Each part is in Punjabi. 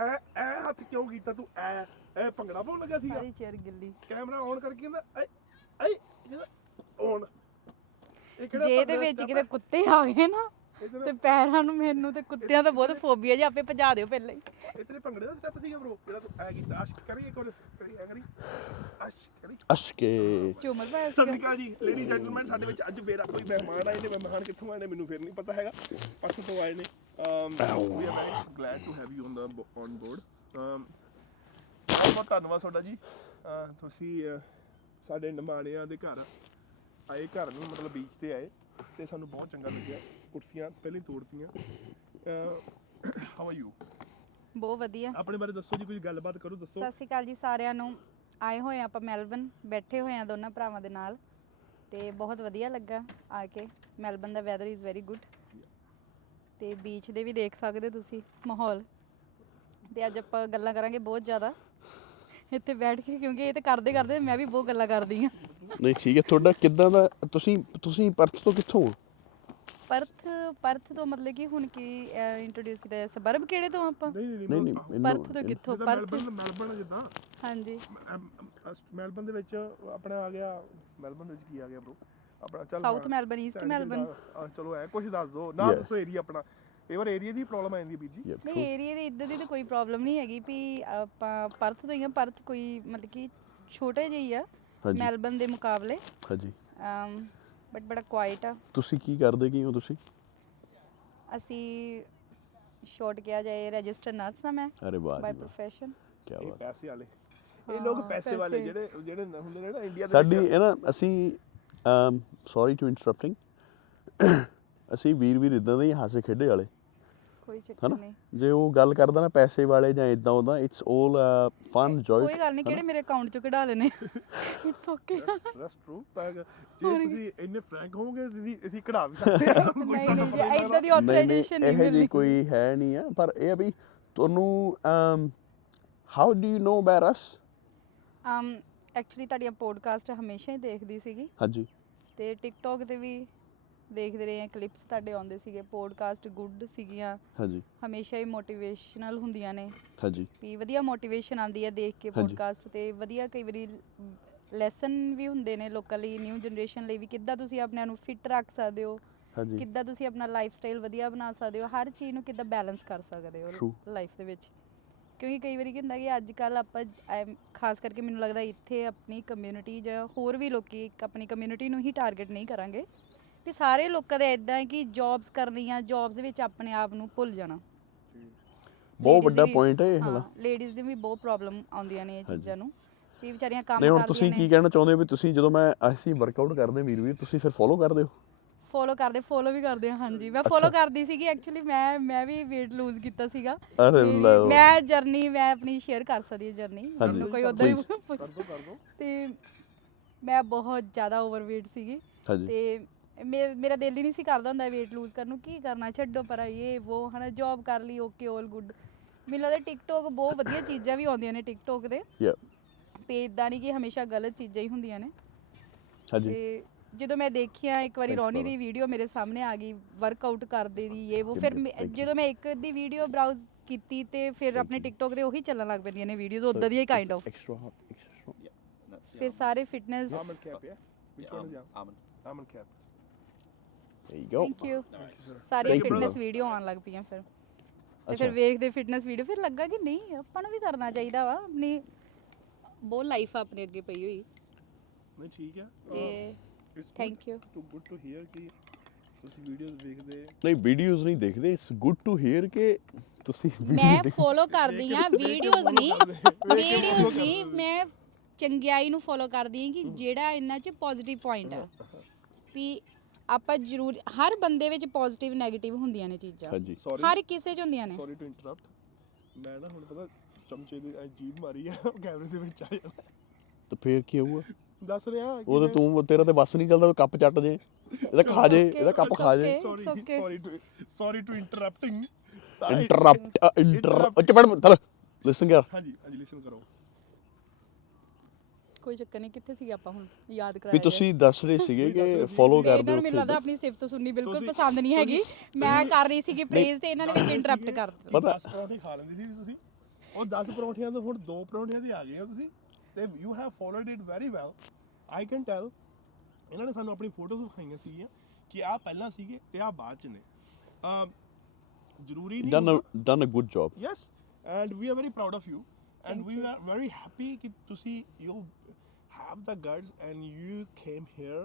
ਐ ਐ ਹੱਥ ਕਿਉਂ ਕੀਤਾ ਤੂੰ ਐ ਭੰਗੜਾ ਪਾਉਣ ਲੱਗਾ ਸੀਗਾ ਸਾਰੀ ਚੇਅਰ ਗਿੱਲੀ। ਕੈਮਰਾ ਔਨ ਕਰਕੇ ਕਹਿੰਦਾ ਐ ਔਨ ਇਹ ਕਿਹੜਾ ਜੇ ਇਹਦੇ ਵਿੱਚ ਕਿਤੇ ਕੁੱਤੇ ਆ ਗਏ ਨਾ ਤੇ ਪੈਰਾਂ ਨੂੰ ਮੈਨੂੰ ਤੇ ਕੁੱਤਿਆਂ ਦਾ ਬਹੁਤ ਫੋਬੀਆ ਜੀ, ਆਪੇ ਭਜਾ ਦਿਓ ਪਹਿਲਾਂ ਹੀ। ਇਹ ਤੇਰੇ ਭੰਗੜੇ ਦਾ ਸਟੈਪ ਸੀਗਾ ਬ్రో ਜਿਹੜਾ ਤੂੰ ਐ ਕੀਤਾ ਅਸ਼ਕ ਕਰੀ ਇੱਕ ਵਾਰ ਕਰੀ ਐ ਕਰੀ ਅਸ਼ਕੇ ਝੂਮਰ ਪਾਇਆ ਸਤਿ ਸ਼੍ਰੀ ਅਕਾਲ ਜੀ ਲੇਡੀ ਜੈਂਟਲਮੈਨ ਸਾਡੇ ਵਿੱਚ ਅੱਜ ਮੇਰਾ ਕੋਈ ਮਹਿਮਾਨ ਆਏ ਨੇ ਮਹਿਮਾਨ ਕਿੱਥੋਂ ਆਏ ਨੇ ਮੈਨੂੰ ਫਿਰ ਨਹੀਂ ਪਤਾ ਹੈਗਾ ਪਾਸੋਂ ਤੋਂ ਆਏ ਨੇ we are very glad to have you on board ਬਹੁਤ ਧੰਨਵਾਦ ਤੁਹਾਡਾ ਜੀ ਤੁਸੀਂ ਸਾਡੇ ਨਿਮਾਣਿਆਂ ਦੇ ਘਰ ਆਏ ਘਰ ਨੂੰ ਮਤਲਬ ਬੀਚ ਤੇ ਆਏ ਤੇ ਸਾਨੂੰ ਬਹੁਤ ਚੰਗਾ ਲੱਗਿਆ ਕੁਰਸੀਆਂ ਪਹਿਲਾਂ ਤੋੜਤੀਆਂ ਹਾਊ ਆਰ ਯੂ ਬਹੁਤ ਵਧੀਆ। ਆਪਣੇ ਬਾਰੇ ਦੱਸੋ ਜੀ, ਕੋਈ ਗੱਲਬਾਤ ਕਰੋ ਦੱਸੋ। ਸਤਿ ਸ਼੍ਰੀ ਅਕਾਲ ਜੀ ਸਾਰਿਆਂ ਨੂੰ। ਆਏ ਹੋਏ ਆਪਾਂ ਮੈਲਬਨ, ਬੈਠੇ ਹੋਏ ਆ ਦੋਨਾਂ ਭਰਾਵਾਂ ਦੇ ਨਾਲ ਤੇ ਬਹੁਤ ਵਧੀਆ ਲੱਗਾ ਆ ਕੇ। ਮੈਲਬਨ ਦਾ ਵੈਦਰ ਇਜ਼ ਵੈਰੀ ਗੁੱਡ ਤੇ ਬੀਚ ਦੇ ਵੀ ਦੇਖ ਸਕਦੇ ਹੋ ਤੁਸੀਂ ਮਾਹੌਲ। ਤੇ ਅੱਜ ਆਪਾਂ ਗੱਲਾਂ ਕਰਾਂਗੇ ਬਹੁਤ ਜ਼ਿਆਦਾ ਇੱਥੇ ਬੈਠ ਕੇ, ਕਿਉਂਕਿ ਇਹ ਤੇ ਕਰਦੇ ਕਰਦੇ ਮੈਂ ਵੀ ਬਹੁਤ ਗੱਲਾਂ ਕਰਦੀ ਹਾਂ। ਨਹੀਂ ਠੀਕ ਹੈ। ਤੁਹਾਡਾ ਕਿੱਦਾਂ ਦਾ ਤੁਸੀਂ ਪਰਥ ਤੋਂ ਕਿੱਥੋਂ ਹੋ? ਪਰਥ ਤੋਂ ਮਤਲਬ ਕਿ ਹੁਣ ਕੀ ਇੰਟਰੋਡਿਊਸ ਕੀਤਾ ਸਬਰਬ ਕਿਹੜੇ ਤੋਂ ਆਪਾਂ? ਨਹੀਂ ਪਰਥ ਤੋਂ ਕਿੱਥੋਂ? ਮੈਲਬਨ ਜਿੱਦਾਂ ਹਾਂਜੀ ਮੈਲਬਨ ਦੇ ਵਿੱਚ ਆਪਣਾ ਆ ਗਿਆ। ਮੈਲਬਨ ਦੇ ਵਿੱਚ ਕੀ ਆ ਗਿਆ ਬ్రో ਆਪਣਾ? ਚੱਲ ਸਾਊਥ ਮੈਲਬਨ, ਈਸਟ ਮੈਲਬਨ, ਚਲੋ ਐ ਕੁਝ ਦੱਸ ਦਿਓ ਨਾ, ਦੱਸੋ ਏਰੀਆ ਆਪਣਾ। ਇਹ ਵਾਰ ਏਰੀਆ ਦੀ ਪ੍ਰੋਬਲਮ ਆ ਜਾਂਦੀ ਵੀਰ ਜੀ। ਨਹੀਂ ਏਰੀਆ ਦੀ ਇੱਦਾਂ ਦੀ ਤਾਂ ਕੋਈ ਪ੍ਰੋਬਲਮ ਨਹੀਂ ਹੈਗੀ ਵੀ ਆਪਾਂ ਪਰਥ ਤੋਂ ਹੀ ਆ। ਪਰਥ ਕੋਈ ਮਤਲਬ ਕਿ ਛੋਟੇ ਜਿਹੀ ਆ ਮੈਲਬਨ ਦੇ ਮੁਕਾਬਲੇ। ਹਾਂਜੀ ਬਟ ਬੜਾ ਕੁਆਇਟ ਆ। ਤੁਸੀਂ ਕੀ ਕਰਦੇ ਕੀ ਹੋ ਤੁਸੀਂ? ਅਸੀਂ ਸ਼ਾਰਟ ਕਿਹਾ ਜਾਏ ਰਜਿਸਟਰ ਨਰਸ ਆ ਮੈਂ ਅਰੇ ਵਾਹ ਬਾਈ ਪ੍ਰੋਫੈਸ਼ਨ। ਕੀ ਇਹ ਬਾਤ। ਪੈਸੇ ਵਾਲੇ ਇਹ ਲੋਕ ਪੈਸੇ ਵਾਲੇ ਜਿਹੜੇ ਹੁੰਦੇ ਨੇ ਨਾ ਇੰਡੀਆ ਦੇ ਸਾਡੀ ਇਹ ਨਾ ਅਸੀਂ ਸੌਰੀ ਟੂ ਇੰਟਰਪਟਿੰਗ ਅਸੀਂ ਵੀਰ ਇਦਾਂ ਦੇ ਹੀ ਹਾਸੇ ਖੇਡੇ ਵਾਲੇ ਕੋਈ ਚੱਕਰ ਨਹੀਂ। ਜੇ ਉਹ ਗੱਲ ਕਰਦਾ ਨਾ ਪੈਸੇ ਵਾਲੇ ਜਾਂ ਇਦਾਂ ਉਹਦਾ ਇਟਸ 올 ਫਨ ਜੋਏ। ਕੋਈ ਗੱਲ ਨਹੀਂ, ਕਿਹੜੇ ਮੇਰੇ ਅਕਾਊਂਟ ਚੋਂ ਕਢਾ ਲੈਣੇ। It's okay. That's true. ਪਰ ਜੇ ਤੁਸੀਂ ਇੰਨੇ ਫਰੈਂਕ ਹੋਵੋਗੇ ਅਸੀਂ ਕਢਾ ਵੀ ਸਕਦੇ ਹਾਂ। ਨਹੀਂ ਨਹੀਂ ਜੀ ਇਦਾਂ ਦੀ ਆਥੋਰਾਈਜੇਸ਼ਨ ਨਹੀਂ ਇਹ ਮਿਲਣੀ। ਜੀ ਕੋਈ ਹੈ ਨਹੀਂ ਆ। ਪਰ ਇਹ ਆ ਵੀ ਤੁਹਾਨੂੰ how do you know about us? Actually ਤੁਹਾਡੀਆਂ ਪੋਡਕਾਸਟ ਹਮੇਸ਼ਾ ਹੀ ਦੇਖਦੀ ਸੀਗੀ ਹਾਂਜੀ ਤੇ ਟਿਕਟੌਕ ਤੇ ਵੀ ਦੇਖਦੇ ਰਹੇ ਆ, ਕਲਿੱਪਸ ਤੁਹਾਡੇ ਆਉਂਦੇ ਸੀਗੇ। ਪੋਡਕਾਸਟ ਗੁੱਡ ਸੀਗੀਆਂ, ਹਾਂਜੀ ਹਮੇਸ਼ਾ ਹੀ ਮੋਟੀਵੇਸ਼ਨਲ ਹੁੰਦੀਆਂ ਨੇ ਹਾਂਜੀ ਵੀ ਵਧੀਆ ਮੋਟੀਵੇਸ਼ਨ ਆਉਂਦੀ ਹੈ ਦੇਖ ਕੇ ਪੋਡਕਾਸਟ ਤੇ। ਵਧੀਆ ਕਈ ਵਾਰੀ ਲੈਸਨ ਵੀ ਹੁੰਦੇ ਨੇ ਲੋਕਾਂ ਲਈ, ਨਿਊ ਜਨਰੇਸ਼ਨ ਲਈ ਵੀ, ਕਿੱਦਾਂ ਤੁਸੀਂ ਆਪਣੇ ਨੂੰ ਫਿੱਟ ਰੱਖ ਸਕਦੇ ਹੋ, ਹਾਂਜੀ ਕਿੱਦਾਂ ਤੁਸੀਂ ਆਪਣਾ ਲਾਈਫ ਸਟਾਈਲ ਵਧੀਆ ਬਣਾ ਸਕਦੇ ਹੋ, ਹਰ ਚੀਜ਼ ਨੂੰ ਕਿੱਦਾਂ ਬੈਲੈਂਸ ਕਰ ਸਕਦੇ ਹੋ ਲਾਈਫ ਦੇ ਵਿੱਚ। ਕਿਉਂਕਿ ਕਈ ਵਾਰੀ ਕੀ ਹੁੰਦਾ ਕਿ ਅੱਜ ਕੱਲ੍ਹ ਆਪਾਂ ਖਾਸ ਕਰਕੇ ਮੈਨੂੰ ਲੱਗਦਾ ਇੱਥੇ ਆਪਣੀ ਕਮਿਊਨਿਟੀ ਜਾਂ ਹੋਰ ਵੀ ਲੋਕੀ ਆਪਣੀ ਕਮਿਊਨਿਟੀ ਨੂੰ ਹੀ ਟਾਰਗੇਟ ਨਹੀਂ ਕਰਾਂਗੇ ਵੀ ਸਾਰੇ ਲੋਕਾਂ ਦਾ ਇੱਦਾਂ ਹੈ ਕਿ ਜੌਬਸ ਕਰਨੀਆਂ, ਜੌਬਸ ਦੇ ਵਿੱਚ ਆਪਣੇ ਆਪ ਨੂੰ ਭੁੱਲ ਜਾਣਾ। ਬਹੁਤ ਵੱਡਾ ਪੁਆਇੰਟ ਹੈ ਇਹ ਵਾਲਾ। ਲੇਡੀਜ਼ ਦੀ ਵੀ ਬਹੁਤ ਪ੍ਰੋਬਲਮ ਆਉਂਦੀਆਂ ਨੇ ਇਹ ਚੀਜ਼ਾਂ ਨੂੰ ਵੀ ਵਿਚਾਰੀਆਂ ਕੰਮ ਨਹੀਂ ਹੁਣ ਕਰਦੀਆਂ ਤੁਸੀਂ ਕੀ ਕਹਿਣਾ ਚਾਹੁੰਦੇ ਹੋ ਵੀ ਤੁਸੀਂ ਜਦੋਂ ਅਸੀਂ ਵਰਕਆਊਟ ਕਰਦੇ ਵੀਰ ਤੁਸੀਂ ਫਿਰ ਫੋਲੋ ਕਰਦੇ ਹੋ? ਫੋਲੋ ਵੀ ਕਰਦੇ ਹਾਂ। ਹਾਂਜੀ ਮੈਂ ਫੋਲੋ ਕਰਦੀ ਸੀਗੀ ਐਕਚੁਅਲੀ। ਮੈਂ ਵੀ weight lose ਕੀਤਾ ਸੀਗਾ। ਮੈਂ ਜਰਨੀ ਮੈਂ ਆਪਣੀ ਸ਼ੇਅਰ ਕਰ ਸਕਦੀ ਹਾਂ ਜਰਨੀ, ਮੈਨੂੰ ਕੋਈ ਉਦਾਂ ਹੀ ਪੁੱਛ ਤੇ ਮੈਂ ਬਹੁਤ ਜ਼ਿਆਦਾ ਓਵਰਵੇਟ ਸੀਗੀ ਤੇ ਮੇਰਾ ਦਿਲ ਹੀ ਨਹੀਂ ਸੀ ਕਰਦਾ ਹੁੰਦਾ weight lose ਕਰਨ ਨੂੰ। ਕੀ ਕਰਨਾ, ਛੱਡੋ ਪਰ ਇਹ ਉਹ ਹਨਾ, ਜੌਬ ਕਰ ਲਈ, ਓਕੇ ਆਲ ਗੁੱਡ। ਮੈਨੂੰ ਲੱਗਦਾ ਟਿਕਟੌਕ ਬਹੁਤ ਵਧੀਆ ਚੀਜ਼ਾਂ ਵੀ ਆਉਂਦੀਆਂ ਨੇ ਟਿਕਟੌਕ ਦੇ ਪੇ, ਇੱਦਾਂ ਨਹੀਂ ਕਿ ਹਮੇਸ਼ਾ ਗਲਤ ਚੀਜ਼ਾਂ ਹੀ ਹੁੰਦੀਆਂ ਨੇ। ਤੇ ਜਦੋਂ ਮੈਂ ਦੇਖਿਆ ਇੱਕ ਵਾਰੀ ਰੌਣੀ ਦੀ ਵੀਡੀਓ ਮੇਰੇ ਸਾਹਮਣੇ ਆ ਗਈ ਵਰਕਆਊਟ ਕਰਦੇ ਦੀ ਇਹ ਉਹ, ਫਿਰ ਜਦੋਂ ਮੈਂ ਇੱਕ ਦੀ ਵੀਡੀਓ ਬਰਾਊਜ਼ ਕੀਤੀ ਤੇ ਫਿਰ ਆਪਣੇ ਟਿਕਟੌਕ ਤੇ ਉਹੀ ਚੱਲਣ ਲੱਗ ਪੈਂਦੀਆਂ ਨੇ ਵੀਡੀਓਜ਼ ਉੱਦਾਂ ਦੀਆਂ ਕਾਈਂਡ ਆਫ। ਫਿਰ ਸਾਰੇ fitness thank you sorry fitness video ਆਉਣ ਲੱਗ ਪਈਆਂ ਫਿਰ ਤੇ ਫਿਰ ਵੇਖਦੇ ਫਿਟਨੈਸ ਵੀਡੀਓ ਫਿਰ ਲੱਗਾ ਕਿ ਨਹੀਂ ਆਪਾਂ ਨੂੰ ਵੀ ਕਰਨਾ ਚਾਹੀਦਾ ਵਾ। ਆਪਣੀ ਬਹੁਤ ਲਾਈਫ ਆ ਆਪਣੇ ਅੱਗੇ ਪਈ ਹੋਈ। ਨਹੀਂ ਠੀਕ ਹੈ ਤੇ thank you. Too good to hear ਕਿ ਤੁਸੀਂ ਵੀਡੀਓਜ਼ ਵੇਖਦੇ। ਨਹੀਂ ਵੀਡੀਓਜ਼ ਨਹੀਂ ਦੇਖਦੇ, ਇਟਸ ਗੁੱਡ ਟੂ ਹੀਅਰ ਕਿ ਤੁਸੀਂ ਮੈਂ ਫੋਲੋ ਕਰਦੀ ਆ ਵੀਡੀਓਜ਼ ਨਹੀਂ ਮੈਂ ਚੰਗਿਆਈ ਨੂੰ ਫੋਲੋ ਕਰਦੀ ਹਾਂ ਕਿ ਜਿਹੜਾ ਇਹਨਾਂ 'ਚ ਪੋਜ਼ਿਟਿਵ ਪੁਆਇੰਟ ਆ ਵੀ ਆਪਾਂ ਜ਼ਰੂਰ ਹਰ ਬੰਦੇ ਵਿੱਚ ਪੋਜ਼ਿਟਿਵ ਨੈਗੇਟਿਵ ਹੁੰਦੀਆਂ ਨੇ ਚੀਜ਼ਾਂ, ਹਰ ਕਿਸੇ 'ਚ ਹੁੰਦੀਆਂ ਨੇ। Sorry to interrupt. ਮੈਂ ਨਾ ਹੁਣ ਪਤਾ ਚਮਚੇ ਦੀ ਜੀਭ ਮਾਰੀ ਆ ਕੈਮਰੇ ਦੇ ਵਿੱਚ ਆ ਜਾਂਦਾ ਤਾਂ ਫੇਰ ਕੀ ਹੋਊਗਾ? ਦੱਸ ਰਿਹਾ ਉਹ ਤੇ ਤੂੰ ਤੇਰਾ ਤੇ ਬਸ ਨਹੀਂ ਚੱਲਦਾ, ਕੱਪ ਚੱਟ ਜੇ ਇਹਦਾ ਖਾ ਜੇ, ਇਹਦਾ ਕੱਪ ਖਾ ਜੇ। Sorry to interrupting. ਇੰਟਰਰਪਟ ਇੱਕ ਮਿੰਟ ਚੱਲ ਲਿਸਨ ਕਰ। ਹਾਂਜੀ ਲਿਸਨ ਕਰੋ। ਕੋਈ ਚੱਕਰ ਨਹੀਂ। ਕਿੱਥੇ ਸੀ ਆਪਾਂ ਹੁਣ ਯਾਦ ਕਰਾਇਆ ਵੀ ਤੁਸੀਂ ਦੱਸ ਰਹੇ ਸੀਗੇ ਕਿ ਫੋਲੋ ਕਰਦੇ ਹੋ। ਮੈਨੂੰ ਲੱਗਦਾ ਆਪਣੀ ਸਿਫਤ ਸੁਣਨੀ ਬਿਲਕੁਲ ਪਸੰਦ ਨਹੀਂ ਹੈਗੀ। ਮੈਂ ਕਰ ਰਹੀ ਸੀਗੀ ਪ੍ਰੇਜ਼ ਤੇ ਇਹਨਾਂ ਨੇ ਵਿੱਚ ਇੰਟਰਰਪਟ ਕਰ ਦਿੱਤਾ। ਪਤਾ ਪਰੌਂਠੇ ਖਾ ਲੈਂਦੀ ਸੀ ਤੁਸੀਂ? ਉਹ 10 ਪਰੌਂਠਿਆਂ ਤੋਂ ਹੁਣ 2 ਪਰੌਂਠਿਆਂ ਤੇ ਆ ਗਏ ਹੋ ਤੁਸੀਂ ਤੇ you have followed it very well I can tell ਇਹਨਾਂ ਨੇ ਸਾਨੂੰ ਆਪਣੀ ਫੋਟੋਜ਼ ਵਿਖਾਈਆਂ ਸੀਗੀਆਂ ਕਿ ਆਹ ਪਹਿਲਾਂ ਸੀਗੇ ਤੇ ਆਹ ਬਾਅਦ ਚ ਨੇ ਜ਼ਰੂਰੀ ਨਹੀਂ done a good job. yes and we are very proud of you and we are very happy ਕਿ ਤੁਸੀਂ you have the guts and you came here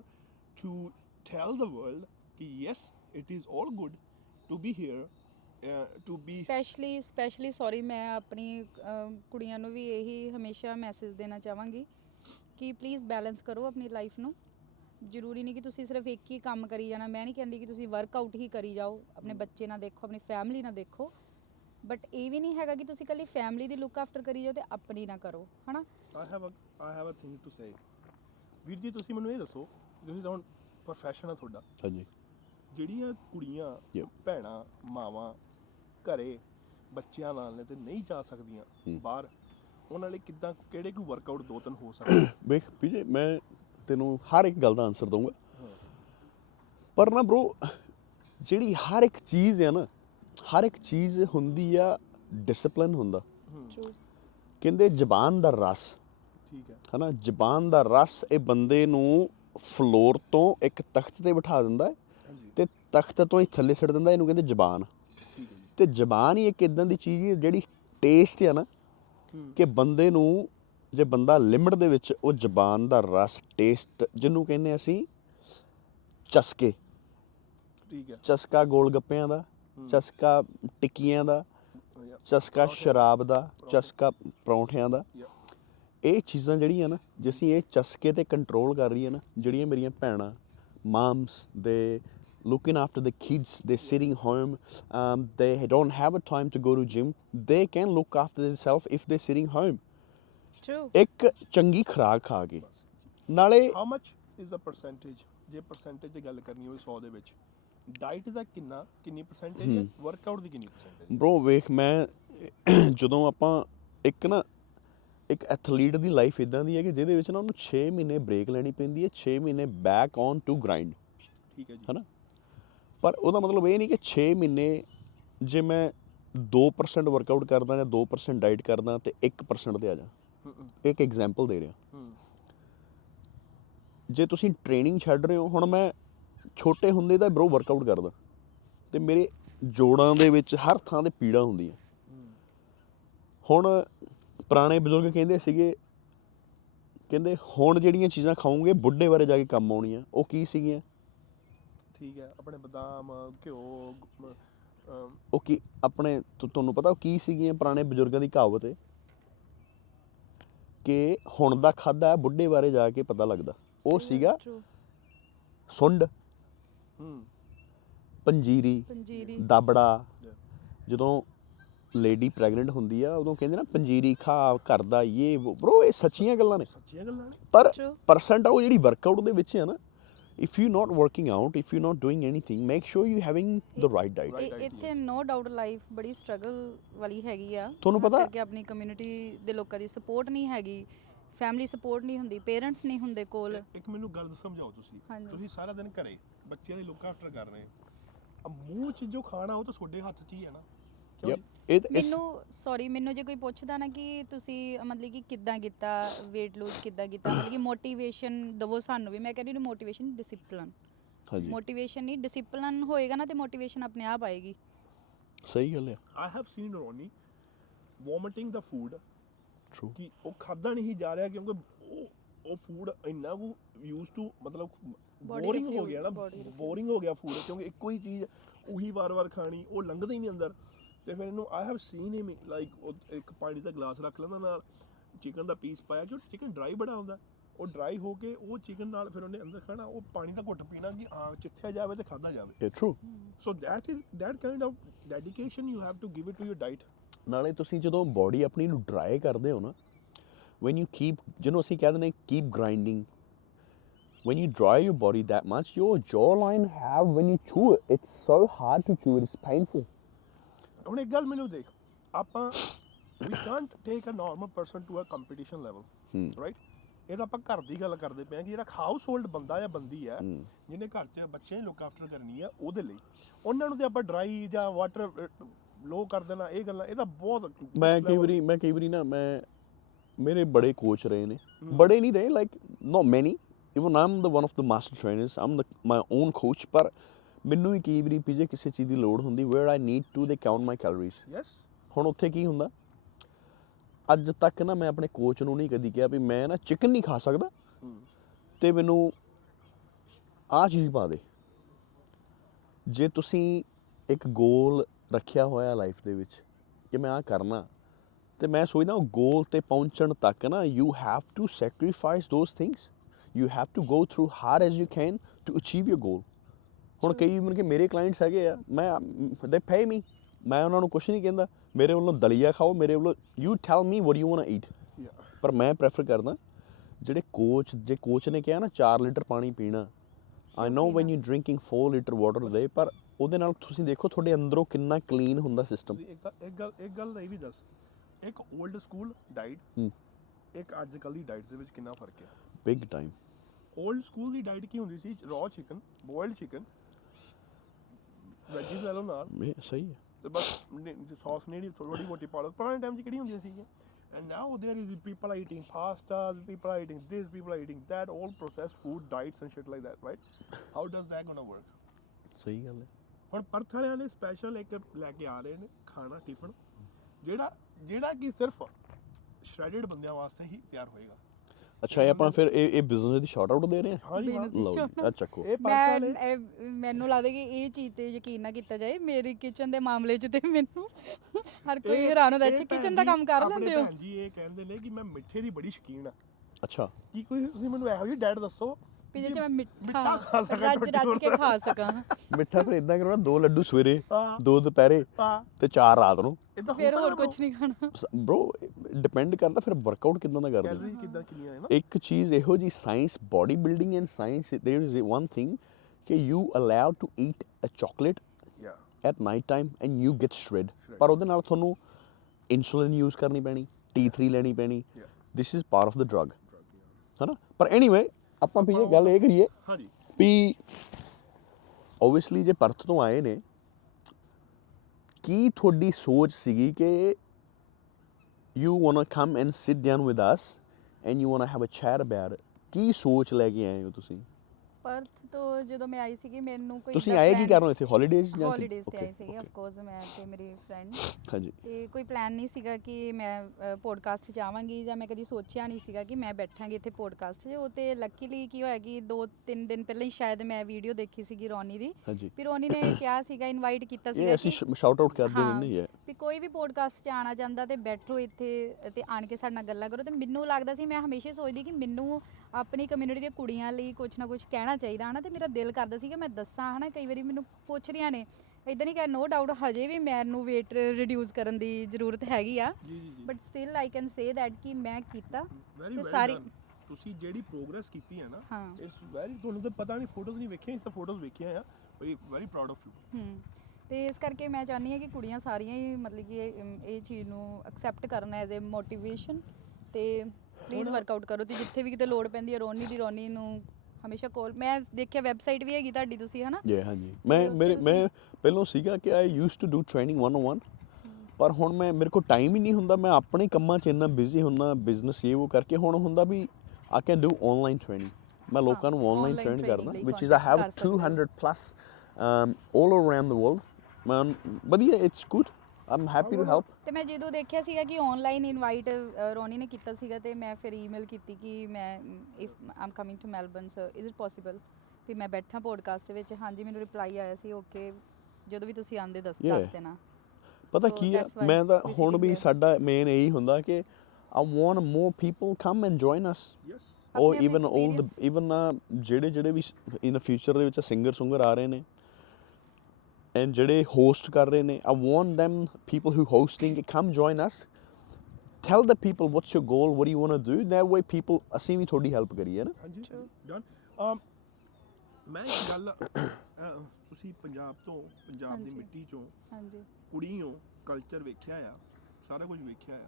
to tell the world ਕਿ yes it is all good to be here to be specially sorry ਮੈਂ ਆਪਣੀ ਕੁੜੀਆਂ ਨੂੰ ਵੀ ਇਹੀ ਹਮੇਸ਼ਾ ਮੈਸੇਜ ਦੇਣਾ ਚਾਹਾਂਗੀ ਕਿ ਪਲੀਜ਼ ਬੈਲੈਂਸ ਕਰੋ ਆਪਣੀ ਲਾਈਫ ਨੂੰ ਜ਼ਰੂਰੀ ਨਹੀਂ ਕਿ ਤੁਸੀਂ ਸਿਰਫ ਇੱਕ ਹੀ ਕੰਮ ਕਰੀ ਜਾਣਾ ਮੈਂ ਨਹੀਂ ਕਹਿੰਦੀ ਕਿ ਤੁਸੀਂ ਵਰਕਆਊਟ ਹੀ ਕਰੀ ਜਾਓ ਆਪਣੇ ਬੱਚੇ ਨਾਲ ਦੇਖੋ ਆਪਣੀ ਫੈਮਿਲੀ ਨਾਲ ਦੇਖੋ ਬਟ ਇਹ ਵੀ ਨਹੀਂ ਹੈਗਾ ਕਿ ਤੁਸੀਂ ਇਕੱਲੀ ਫੈਮਿਲੀ ਦੀ ਲੁੱਕ ਆਫਟਰ ਕਰੀ ਜਾਓ ਤੇ ਆਪਣੀ ਨਾ ਕਰੋ ਹਨਾ I have a thing to say ਵੀਰ ਜੀ ਤੁਸੀਂ ਮੈਨੂੰ ਇਹ ਦੱਸੋ ਤੁਸੀਂ ਤਾਂ ਹੁਣ ਪ੍ਰੋਫੈਸ਼ਨ ਆ ਤੁਹਾਡਾ ਹਾਂਜੀ ਜਿਹੜੀਆਂ ਕੁੜੀਆਂ ਭੈਣਾਂ ਮਾਵਾਂ ਘਰੇ ਬੱਚਿਆਂ ਨਾਲ ਨੇ ਤੇ ਨਹੀਂ ਜਾ ਸਕਦੀਆਂ ਬਾਹਰ ਉਹਨਾਂ ਲਈ ਕਿੱਦਾਂ ਕਿਹੜੇ ਕੋਈ ਵਰਕਆਊਟ 2-3 ਹੋ ਸਕਦੇ ਵੇਖ ਵੀਰੇ ਮੈਂ ਤੈਨੂੰ ਹਰ ਇੱਕ ਗੱਲ ਦਾ ਆਨਸਰ ਦਊਂਗਾ ਪਰ ਨਾ ਬ్రో ਜਿਹੜੀ ਹਰ ਇੱਕ ਚੀਜ਼ ਹੈ ਨਾ ਹਰ ਇੱਕ ਚੀਜ਼ ਹੁੰਦੀ ਆ ਡਿਸਪਲਿਨ ਹੁੰਦਾ ਕਹਿੰਦੇ ਜ਼ਬਾਨ ਦਾ ਰਸ ਠੀਕ ਹੈ ਹਨਾ ਜ਼ਬਾਨ ਦਾ ਰਸ ਇਹ ਬੰਦੇ ਨੂੰ ਫਲੋਰ ਤੋਂ ਇੱਕ ਤਖਤ ਤੇ ਬਿਠਾ ਦਿੰਦਾ ਤੇ ਤਖਤ ਤੋਂ ਹੀ ਥੱਲੇ ਛੱਡ ਦਿੰਦਾ ਇਹਨੂੰ ਕਹਿੰਦੇ ਜ਼ਬਾਨ ਤੇ ਜ਼ਬਾਨ ਹੀ ਇੱਕ ਇਦਾਂ ਦੀ ਚੀਜ਼ ਹੈ ਜਿਹੜੀ ਟੇਸਟ ਹੈ ਨਾ ਕਿ ਬੰਦੇ ਨੂੰ ਜੇ ਬੰਦਾ ਲਿਮਟ ਦੇ ਵਿੱਚ ਉਹ ਜ਼ਬਾਨ ਦਾ ਰਸ ਟੇਸਟ ਜਿਹਨੂੰ ਕਹਿੰਦੇ ਅਸੀਂ ਚਸਕੇ ਠੀਕ ਹੈ ਚਸਕਾ ਗੋਲ ਗੱਪਿਆਂ ਦਾ ਚਸਕਾ ਟਿੱਕੀਆਂ ਦਾ ਚਸਕਾ ਸ਼ਰਾਬ ਦਾ ਚਸਕਾ ਪਰੌਂਠਿਆਂ ਦਾ ਇਹ ਚੀਜ਼ਾਂ ਜਿਹੜੀਆਂ ਨਾ ਜੇ ਅਸੀਂ ਇਹ ਚਸਕੇ ਤੇ ਕੰਟਰੋਲ ਕਰ ਰਹੀਏ ਨਾ ਜਿਹੜੀਆਂ ਮੇਰੀਆਂ ਭੈਣਾਂ ਮਾਮਸ ਦੇ looking after the kids, they're sitting home, they don't have a time to go to gym, they can look after themselves if they're sitting home. True. ਇੱਕ ਚੰਗੀ ਖੁਰਾਕ ਖਾ ਕੇ ਨਾਲੇ how much is the percentage ਜੇ percentage ਦੀ ਗੱਲ ਕਰਨੀ ਹੋਵੇ 100 ਦੇ ਵਿੱਚ ਡਾਈਟ ਦਾ ਕਿੰਨੀ percentage ਹੈ ਵਰਕਆਊਟ ਦੀ ਕਿੰਨੀ percentage bro ਵੇਖ ਮੈਂ ਜਦੋਂ ਆਪਾਂ ਇੱਕ ਐਥਲੀਟ ਦੀ ਲਾਈਫ ਇਦਾਂ ਦੀ ਹੈ ਕਿ ਜਿਹਦੇ ਵਿੱਚ ਨਾ ਉਹਨੂੰ 6 ਮਹੀਨੇ ਬ੍ਰੇਕ ਲੈਣੀ ਪੈਂਦੀ ਹੈ 6 ਮਹੀਨੇ ਬੈਕ ਔਨ ਟੂ ਗ੍ਰਾਈਂਡ ਠੀਕ ਹੈ ਜੀ ਹੈ ਨਾ ਪਰ ਉਹਦਾ ਮਤਲਬ ਇਹ ਨਹੀਂ ਕਿ 6 ਮਹੀਨੇ ਜੇ ਮੈਂ 2% ਵਰਕਆਊਟ ਕਰਦਾ ਜਾਂ 2% ਡਾਈਟ ਕਰਦਾ ਤੇ 1% ਤੇ ਆ ਜਾ ਇੱਕ ਐਗਜ਼ਾਮਪਲ ਦੇ ਰਿਹਾ ਜੇ ਤੁਸੀਂ ਟ੍ਰੇਨਿੰਗ ਛੱਡ ਰਹੇ ਹੋ ਹੁਣ ਮੈਂ ਛੋਟੇ ਹੁੰਦੇ ਦਾ ਬ్రో ਵਰਕਆਊਟ ਕਰਦਾ ਤੇ ਮੇਰੇ ਜੋੜਾਂ ਦੇ ਵਿੱਚ ਹਰ ਥਾਂ ਤੇ ਪੀੜਾਂ ਹੁੰਦੀਆਂ ਹੁਣ ਪੁਰਾਣੇ ਬਜ਼ੁਰਗ ਕਹਿੰਦੇ ਸੀਗੇ ਕਹਿੰਦੇ ਹੁਣ ਜਿਹੜੀਆਂ ਚੀਜ਼ਾਂ ਖਾਓਗੇ ਬੁੱਢੇ ਬਾਰੇ ਜਾ ਕੇ ਕੰਮ ਆਉਣੀਆਂ ਉਹ ਕੀ ਸੀਗੀਆਂ ਠੀਕ ਹੈ ਆਪਣੇ ਬਦਾਮ ਘਿਓ ਉਹ ਕੀ ਆਪਣੇ ਤੁਹਾਨੂੰ ਪਤਾ ਉਹ ਕੀ ਸੀਗੀਆਂ ਪੁਰਾਣੇ ਬਜ਼ੁਰਗਾਂ ਦੀ ਕਹਾਵਤ ਹੈ ਕਿ ਹੁਣ ਦਾ ਖਾਦਾ ਬੁੱਢੇ ਬਾਰੇ ਜਾ ਕੇ ਪਤਾ ਲੱਗਦਾ ਉਹ ਸੀਗਾ ਸੁੰਡ ਪੰਜੀਰੀ ਦਾਬੜਾ ਜਦੋਂ ਲੇਡੀ ਪ੍ਰੈਗਨੈਂਟ ਹੁੰਦੀ ਆ ਉਦੋਂ ਕਹਿੰਦੇ ਨਾ ਪੰਜੀਰੀ ਖਾ ਘਰ ਦਾ ਇਹ ਬ్రో ਇਹ ਸੱਚੀਆਂ ਗੱਲਾਂ ਨੇ ਪਰ ਪਰਸੈਂਟ ਉਹ ਜਿਹੜੀ ਵਰਕਆਊਟ ਦੇ ਵਿੱਚ ਹੈ ਨਾ if you're not working out if you're not doing anything make sure you having the right diet ਇੱਥੇ no doubt ਲਾਈਫ ਬੜੀ ਸਟਰਗਲ ਵਾਲੀ ਹੈਗੀ ਆ ਤੁਹਾਨੂੰ ਪਤਾ ਕਿ ਆਪਣੀ ਕਮਿਊਨਿਟੀ ਦੇ ਲੋਕਾਂ ਦੀ ਸਪੋਰਟ ਨਹੀਂ ਹੈਗੀ ਫੈਮਿਲੀ ਸਪੋਰਟ ਨਹੀਂ ਹੁੰਦੀ ਪੇਰੈਂਟਸ ਨਹੀਂ ਹੁੰਦੇ ਕੋਲ ਇੱਕ ਮੈਨੂੰ ਗੱਲ ਸਮਝਾਓ ਤੁਸੀਂ ਸਾਰਾ ਦਿਨ ਘਰੇ ਬੱਚਿਆਂ ਦੀ ਲੁੱਕ ਆਫਟਰ ਕਰ ਰਹੇ ਹੋ ਮੂੰਹ 'ਚ ਜੋ ਖਾਣਾ ਉਹ ਤਾਂ ਤੁਹਾਡੇ ਹੱਥ 'ਚ ਹੀ ਹੈ ਨਾ ਮੈਨੂੰ ਜੇ ਕੋਈ ਪੁੱਛਦਾ ਨਾ ਕਿ ਤੁਸੀਂ ਮਤਲਬ ਕਿ ਕਿੱਦਾਂ ਕੀਤਾ weight lose ਕਿੱਦਾਂ ਕੀਤਾ ਮਤਲਬ ਕਿ ਮੋਟੀਵੇਸ਼ਨ ਦਵੋ ਸਾਨੂੰ ਵੀ ਮੈਂ ਕਹਿੰਦੀ ਹਾਂ ਮੋਟੀਵੇਸ਼ਨ ਡਿਸਪਲਿਨ ਮੋਟੀਵੇਸ਼ਨ ਨਹੀਂ ਡਿਸਪਲਿਨ ਹੋਏਗਾ ਨਾ ਤੇ ਮੋਟੀਵੇਸ਼ਨ ਆਪਣੇ ਆਪ ਆਏਗੀ ਸਹੀ ਗੱਲ ਹੈ I have seen Ronnie vomiting the food true ਕਿ ਉਹ ਖਾਦਾ ਨਹੀਂ ਜਾ ਰਿਹਾ ਕਿਉਂਕਿ ਉਹ ਫੂਡ ਇੰਨਾ ਕੁ ਯੂਜ਼ ਟੂ ਮਤਲਬ ਬੋਰਿੰਗ ਹੋ ਗਿਆ ਨਾ ਬੋਰਿੰਗ ਹੋ ਗਿਆ ਫੂਡ ਕਿਉਂਕਿ ਇੱਕੋ ਹੀ ਚੀਜ਼ ਉਹੀ ਵਾਰ-ਵਾਰ ਖਾਣੀ ਉਹ ਲੰਘਦਾ ਹੀ ਨਹੀਂ ਅੰਦਰ ਤੇ ਫਿਰ ਇਹਨੂੰ I have seen him like ਇੱਕ ਪਾਣੀ ਦਾ ਗਲਾਸ ਰੱਖ ਲੈਂਦਾ ਨਾਲ ਚਿਕਨ ਦਾ ਪੀਸ ਪਾਇਆ ਕਿ ਉਹ ਚਿਕਨ ਡਰਾਈ ਬੜਾ ਹੁੰਦਾ ਉਹ ਡਰਾਈ ਹੋ ਕੇ ਉਹ ਚਿਕਨ ਨਾਲ ਫਿਰ ਉਹਨੇ ਅੰਦਰ ਖਾਣਾ ਉਹ ਪਾਣੀ ਦਾ ਘੁੱਟ ਪੀਣਾ ਕਿ ਚਿੱਥਿਆ ਜਾਵੇ ਤੇ ਖਾਦਾ ਜਾਵੇ true so that kind of dedication you have to give it to your diet ਨਾਲੇ ਤੁਸੀਂ ਜਦੋਂ ਬੋਡੀ ਆਪਣੀ ਨੂੰ ਡਰਾਈ ਕਰਦੇ ਹੋ ਨਾ when you keep ਜਿਹਨੂੰ ਅਸੀਂ ਕਹਿੰਦੇ ਨੇ keep grinding when you dry your body that much your jawline have when you chew it's so hard to chew it's painful ਹੁਣ ਇੱਕ ਗੱਲ ਮੈਨੂੰ ਦੇਖ ਆਪਾਂ we can't take a normal person to a competition level right ਇਹ ਤਾਂ ਆਪਾਂ ਘਰ ਦੀ ਗੱਲ ਕਰਦੇ ਪਏ ਕਿ ਜਿਹੜਾ ਹਾਊਸ ਹੋਲਡ ਬੰਦਾ ਜਾਂ ਬੰਦੀ ਹੈ ਜਿਹਨੇ ਘਰ 'ਚ ਬੱਚੇ ਲੁੱਕ ਆਫਟਰ ਕਰਨੀ ਆ ਉਹਦੇ ਲਈ ਉਹਨਾਂ ਨੂੰ ਤੇ ਆਪਾਂ ਡਰਾਈ ਜਾਂ ਲੋ ਕਰ ਦੇਣਾ, ਇਹ ਗੱਲਾਂ ਇਹ ਤਾਂ ਬਹੁਤ ਮੈਂ ਕਈ ਵਾਰੀ ਨਾ ਮੇਰੇ ਬੜੇ ਕੋਚ ਰਹੇ ਨੇ, ਬੜੇ ਨਹੀਂ ਰਹੇ, ਲਾਈਕ ਨੋਟ ਮੈਨੀ, even Aam the one of the master trainers, Aam my own coach, ਪਰ ਮੈਨੂੰ ਵੀ ਕਈ ਵਾਰੀ ਪੀਜੇ ਕਿਸੇ ਚੀਜ਼ ਦੀ ਲੋੜ ਹੁੰਦੀ ਵੇਅਰ ਆਈ ਨੀਡ ਟੂ ਦੇ ਕਾਊਂਟ ਮਾਈ ਕੈਲੋਰੀਜ਼। ਯੈਸ। ਹੁਣ ਉੱਥੇ ਕੀ ਹੁੰਦਾ, ਅੱਜ ਤੱਕ ਨਾ ਮੈਂ ਆਪਣੇ ਕੋਚ ਨੂੰ ਨਹੀਂ ਕਦੀ ਕਿਹਾ ਵੀ ਮੈਂ ਨਾ ਚਿਕਨ ਨਹੀਂ ਖਾ ਸਕਦਾ ਤੇ ਮੈਨੂੰ ਆਹ ਚੀਜ਼ ਪਾ ਦੇ। ਜੇ ਤੁਸੀਂ ਇੱਕ ਗੋਲ ਰੱਖਿਆ ਹੋਇਆ ਲਾਈਫ ਦੇ ਵਿੱਚ ਕਿ ਮੈਂ ਆਹ ਕਰਨਾ, ਤੇ ਮੈਂ ਸੋਚਦਾ ਉਹ ਗੋਲ ਤੇ ਪਹੁੰਚਣ ਤੱਕ ਨਾ you have to sacrifice those things, you have to go through hard as you can to achieve your goal. ਹੁਣ ਕਈ ਮਤਲਬ ਕਿ ਮੇਰੇ ਕਲਾਇੰਟਸ ਹੈਗੇ ਆ, ਮੈਂ ਦੇ ਪੇ ਮੀ, ਮੈਂ ਉਹਨਾਂ ਨੂੰ ਕੁਛ ਨਹੀਂ ਕਹਿੰਦਾ, ਮੇਰੇ ਵੱਲੋਂ ਦਲੀਆ ਖਾਓ, ਮੇਰੇ ਵੱਲੋਂ you tell me what you want eat. ਪਰ ਮੈਂ ਪ੍ਰੈਫਰ ਕਰਦਾ ਜਿਹੜੇ ਜੇ ਕੋਚ ਨੇ ਕਿਹਾ ਨਾ 4 ਲੀਟਰ ਪਾਣੀ ਪੀਣਾ, I know when you drinking 4 litre water day, ਪਰ ਉਹਦੇ ਨਾਲ ਤੁਸੀਂ ਦੇਖੋ ਤੁਹਾਡੇ ਅੰਦਰੋਂ ਕਿੰਨਾ ਕਲੀਨ ਹੁੰਦਾ ਸਿਸਟਮ। ਇੱਕ ਗੱਲ ਇਹ ਵੀ ਦੱਸ, ਇੱਕ 올ਡ ਸਕੂਲ ਡਾਈਟ ਇੱਕ ਅੱਜ ਕੱਲ੍ਹ ਦੀ ਡਾਈਟ ਦੇ ਵਿੱਚ ਕਿੰਨਾ ਫਰਕ ਹੈ? Big time. 올ਡ ਸਕੂਲ ਦੀ ਡਾਈਟ ਕੀ ਹੁੰਦੀ ਸੀ? ਰॉ ਚਿਕਨ, ਬੋਇਲਡ ਚਿਕਨ, ਵੈਜੀਜ਼ ਲੈ ਲਓ ਨਾਲ, ਸਹੀ ਹੈ, ਤੇ ਬਸ ਸੌਸ ਨਹੀਂ ਥੋੜੀ ਮੋਟੀ ਪਾ ਲਓ। ਪੁਰਾਣੇ ਟਾਈਮ 'ਚ ਕਿਹੜੀ ਹੁੰਦੀਆਂ ਸੀਗੀਆਂ? And now there is people are eating pastas, people are eating this, people are eating that, all processed food diets and shit like that, right? How does that gonna work? ਸਹੀ ਗੱਲ ਹੈ। ਹੁਣ ਪਰਥ ਵਾਲਿਆਂ ਨੇ ਸਪੈਸ਼ਲ ਇੱਕ ਲੈ ਕੇ ਆ ਰਹੇ ਨੇ ਖਾਣਾ ਟਿਫਨ, ਜਿਹੜਾ ਕਿ ਸਿਰਫ ਸ਼੍ਰੈਡਡ ਬੰਦਿਆਂ ਵਾਸਤੇ ਹੀ ਤਿਆਰ ਹੋਏਗਾ। ਅੱਛਾ, ਇਹ ਆਪਾਂ ਫਿਰ ਇਹ ਬਿਜ਼ਨਸ ਦੀ ਸ਼ਾਰਟ ਆਊਟ ਦੇ ਰਹੇ ਹਾਂ। ਹਾਂਜੀ ਹਾਂ, ਲਓ ਜੀ, ਆ ਚੱਕੋ। ਇਹ ਪਰਥ ਵਾਲੇ ਮੈਨੂੰ ਲੱਗਦਾ ਕਿ ਇਹ ਚੀਜ਼ ਤੇ ਯਕੀਨ ਨਾ ਕੀਤਾ ਜਾਏ। ਮੇਰੀ ਕਿਚਨ ਦੇ ਮਾਮਲੇ 'ਚ ਤੇ ਮੈਨੂੰ ਹਰ ਕੋਈ ਹੈਰਾਨ ਹੁੰਦਾ, ਅੱਛਾ ਕਿਚਨ ਦਾ ਕੰਮ ਕਰ ਲੈਂਦੇ ਹੋ? ਭੈਣ ਜੀ ਇਹ ਕਹਿੰਦੇ ਨੇ ਕਿ ਮੈਂ ਮਿੱਠੇ ਦੀ ਬੜੀ ਸ਼ੌਕੀਨ ਆ। ਅੱਛਾ, ਕੀ ਕੋਈ ਤੁਸੀਂ ਮੈਨੂੰ ਇਹੋ ਜਿਹੀ ਡਾਈਟ ਦੱਸੋ ਪੀਜੇ 'ਚ ਮੈਂ ਮਿੱਠਾ ਖਾ ਸਕਾਂ, ਰੱਜ ਕੇ ਖਾ ਸਕਾਂ। ਮਿੱਠਾ ਫਿਰ ਇਦਾਂ ਕਰੋ ਨਾ, 2 ਲੱਡੂ ਸਵੇਰੇ, ਹਾਂ 2 ਦੁਪਹਿਰੇ ਹਾਂ, ਤੇ 4 ਰਾਤ ਨੂੰ। ਇਦਾਂ ਫਿਰ ਹੋਰ ਕੁਝ ਨਹੀਂ ਖਾਣਾ। ਬ్రో ਡਿਪੈਂਡ ਕਰਦਾ ਫਿਰ ਵਰਕਆਊਟ ਕਿਦਾਂ ਦਾ ਕਰਦੇ। ਕੈਲਰੀ ਕਿਦਾਂ ਕਿੰਨੀਆਂ ਹੈ ਨਾ। ਇੱਕ ਚੀਜ਼ ਇਹੋ ਜੀ science, body building and science, there is one thing ਕਿ you allowed to eat a chocolate ਯਾ at night time and you get shred, ਪਰ ਉਹਦੇ ਨਾਲ ਤੁਹਾਨੂੰ ਇਨਸੂਲਿਨ ਯੂਜ਼ ਕਰਨੀ ਪੈਣੀ, T3 ਲੈਣੀ ਪੈਣੀ, this is part of the drug, ਹੈ ਨਾ। ਪਰ ਐਨੀਵੇ ਆਪਾਂ ਵੀ ਇਹ ਗੱਲ ਇਹ ਕਰੀਏ ਹਾਂਜੀ ਵੀ ਓਬਵੀਅਸਲੀ ਜੇ ਪਰਥ ਤੋਂ ਆਏ ਨੇ, ਕੀ ਤੁਹਾਡੀ ਸੋਚ ਸੀਗੀ ਕਿ you want to come and sit down with us and you want to have a chat about it? ਕੀ ਸੋਚ ਲੈ ਕੇ ਆਏ ਹੋ ਤੁਸੀਂ? ਪਰਥ ਤੋਂ ਜਦੋਂ ਮੈਂ ਆਈ ਸੀਗੀ, ਮੈਨੂੰ ਕੋਈ ਤੁਸੀਂ ਆਏ ਕੀ ਕਰਨ ਇੱਥੇ? ਹੌਲੀਡੇਜ਼ ਜਾਂ ਹੌਲੀਡੇਜ਼ ਤੇ ਆਈ ਸੀਗੀ ਆਫ ਕੋਰਸ, ਮੈਂ ਤੇ ਮੇਰੀ ਫਰੈਂਡ। ਹਾਂਜੀ। ਤੇ ਕੋਈ ਪਲਾਨ ਨਹੀਂ ਸੀਗਾ ਕਿ ਮੈਂ ਪੋਡਕਾਸਟ 'ਚ ਆਵਾਂਗੀ, ਜਾਂ ਮੈਂ ਕਦੀ ਸੋਚਿਆ ਨਹੀਂ ਸੀਗਾ ਕਿ ਮੈਂ ਬੈਠਾਂਗੀ ਇੱਥੇ ਪੋਡਕਾਸਟ 'ਚ। ਉਹ ਤੇ ਲੱਕੀਲੀ ਕੀ ਹੋਇਆ ਕਿ 2-3 ਦਿਨ ਪਹਿਲਾਂ ਹੀ ਸ਼ਾਇਦ ਮੈਂ ਵੀਡੀਓ ਦੇਖੀ ਸੀਗੀ ਰੋਨੀ ਦੀ, ਹਾਂਜੀ, ਫਿਰ ਰੋਨੀ ਨੇ ਕਿਹਾ ਸੀਗਾ, ਇਨਵਾਈਟ ਕੀਤਾ ਇਹ ਸੀਗਾ ਅਸੀਂ ਕਿ ਸ਼ਾਊਟ ਆਊਟ ਕਰਦੇ ਰਹਿੰਦੇ ਹਾਂ ਵੀ ਕੋਈ ਵੀ ਪੋਡਕਾਸਟ 'ਚ ਆਉਣਾ ਚਾਹੁੰਦਾ ਤੇ ਬੈਠੋ ਇੱਥੇ ਤੇ ਆਣ ਕੇ ਸਾਡੇ ਨਾਲ ਗੱਲਾਂ ਕਰੋ। ਤੇ ਮੈਨੂੰ ਲੱਗਦਾ ਸੀ, ਮੈਂ ਹਮੇਸ਼ਾ ਸੋਚਦੀ ਕਿ ਮੈਨੂੰ ਆਪਣੀ ਕਮਿਊਨਿਟੀ ਦੀਆਂ ਕੁੜੀਆਂ ਲਈ ਕੁਛ ਨਾ ਕੁਛ ਕਹਿਣਾ ਚਾਹੀਦਾ, ਹਨਾ। ਤੇ ਮੇਰਾ ਦਿਲ ਕਰਦਾ ਸੀ ਕਿ ਮੈਂ ਦੱਸਾਂ, ਹਨਾ। ਕਈ ਵਾਰੀ ਮੈਨੂੰ ਪੁੱਛਦੀਆਂ ਨੇ, ਇਦਾਂ ਨਹੀਂ ਕਿ ਨੋ ਡਾਊਟ ਹਜੇ ਵੀ ਮੈਨੂੰ weight ਰਿਡਿਊਸ ਕਰਨ ਦੀ ਜ਼ਰੂਰਤ ਹੈਗੀ ਆ, but still I can say that ਕਿ ਮੈਂ ਕੀਤਾ ਤੇ ਸਾਰੀ ਤੁਸੀਂ ਜਿਹੜੀ ਪ੍ਰੋਗਰੈਸ ਕੀਤੀ ਹੈ ਨਾ, ਹਾਂ, ਇਟਸ ਵੈਰੀ, ਤੁਹਾਨੂੰ ਤਾਂ ਪਤਾ ਨਹੀਂ, ਫੋਟੋਜ਼ ਨਹੀਂ ਵੇਖੀਆਂ, ਇਸ ਤਾਂ ਫੋਟੋਜ਼ ਵੇਖੀਆਂ ਆ, ਵੈਰੀ ਪ੍ਰਾਊਡ ਆਫ ਯੂ। ਤੇ ਇਸ ਕਰਕੇ ਮੈਂ ਚਾਹੁੰਦੀ ਹਾਂ ਕਿ ਕੁੜੀਆਂ ਸਾਰੀਆਂ ਹੀ ਮਤਲਬ ਕਿ ਇਹ ਚੀਜ਼ ਨੂੰ ਐਕਸੈਪਟ ਕਰਨ ਐਜ਼ ਏ ਮੋਟੀਵੇਸ਼ਨ, ਤੇ ਪਲੀਜ਼ ਵਰਕਆਊਟ ਕਰੋ। ਤੇ ਜਿੱਥੇ ਵੀ ਕਿਤੇ ਲੋੜ ਪੈਂਦੀ ਹੈ ਰੋਨੀ ਨੂੰ ਹਮੇਸ਼ਾ ਕੋਲ, ਮੈਂ ਦੇਖਿਆ ਵੈਬਸਾਈਟ ਵੀ ਹੈਗੀ ਤੁਹਾਡੀ, ਤੁਸੀਂ ਹਨਾ। ਹਾਂਜੀ, ਮੈਂ ਪਹਿਲਾਂ ਸੀਗਾ ਕਿ ਆਈ ਯੂਜ਼ਡ ਟੂ ਡੂ ਟ੍ਰੇਨਿੰਗ 101, ਪਰ ਹੁਣ ਮੇਰੇ ਕੋਲ ਟਾਈਮ ਹੀ ਨਹੀਂ ਹੁੰਦਾ, ਮੈਂ ਆਪਣੇ ਕੰਮਾਂ 'ਚ ਇੰਨਾ ਬਿਜ਼ੀ ਹੁੰਦਾ, ਬਿਜ਼ਨਸ ਇਹ ਉਹ ਕਰਕੇ। ਹੁਣ ਹੁੰਦਾ ਵੀ I can do online training, ਮੈਂ ਲੋਕਾਂ ਨੂੰ ਆਨਲਾਈਨ ਟ੍ਰੇਨ ਕਰਦਾ, which is I have 200+ all around the world. ਮੈਂ ਵਧੀਆ, it's good, I'm happy to help. ਤੇ ਮੈਂ ਜਦੋਂ ਦੇਖਿਆ ਸੀਗਾ ਕਿ ਆਨਲਾਈਨ ਇਨਵਾਈਟ ਰੋਨੀ ਨੇ ਕੀਤਾ ਸੀਗਾ, ਤੇ ਮੈਂ ਫਿਰ ਈਮੇਲ ਕੀਤੀ ਕਿ ਮੈਂ if I'm coming to Melbourne, so is it possible ਵੀ ਮੈਂ ਬੈਠਾ ਪੋਡਕਾਸਟ ਵਿੱਚ? ਹਾਂਜੀ, ਮੈਨੂੰ ਰਿਪਲਾਈ ਆਇਆ ਸੀ, ਓਕੇ, ਜਦੋਂ ਵੀ ਤੁਸੀਂ ਆਉਂਦੇ ਦੱਸ ਦੇਣਾ। ਪਤਾ ਕੀ ਆ, ਮੈਂ ਤਾਂ ਹੁਣ ਵੀ ਸਾਡਾ ਮੇਨ ਇਹੀ ਹੁੰਦਾ ਕਿ I want more people come and join us, ਔਰ ਈਵਨ ਜਿਹੜੇ ਵੀ ਇਨ ਦ ਫਿਊਚਰ ਦੇ ਵਿੱਚ ਸਿੰਗਰ ਆ ਰਹੇ ਨੇ ਐਂਡ ਜਿਹੜੇ ਹੋਸਟ ਕਰ ਰਹੇ ਨੇ, I want them people who hosting come join us, tell the people what's your goal, what do you want to do, that way people ਅਸੀਂ ਵੀ ਥੋੜੀ ਹੈਲਪ ਕਰੀਏ ਨਾ। ਹਾਂਜੀ ਜਾਨ, ਮੈਂ ਇੱਕ ਗੱਲ, ਤੁਸੀਂ ਪੰਜਾਬ ਦੀ ਮਿੱਟੀ ਚੋਂ ਕੁੜੀ ਹੋ, ਕਲਚਰ ਵੇਖਿਆ ਆ, ਸਾਰਾ ਕੁਝ ਵੇਖਿਆ ਆ,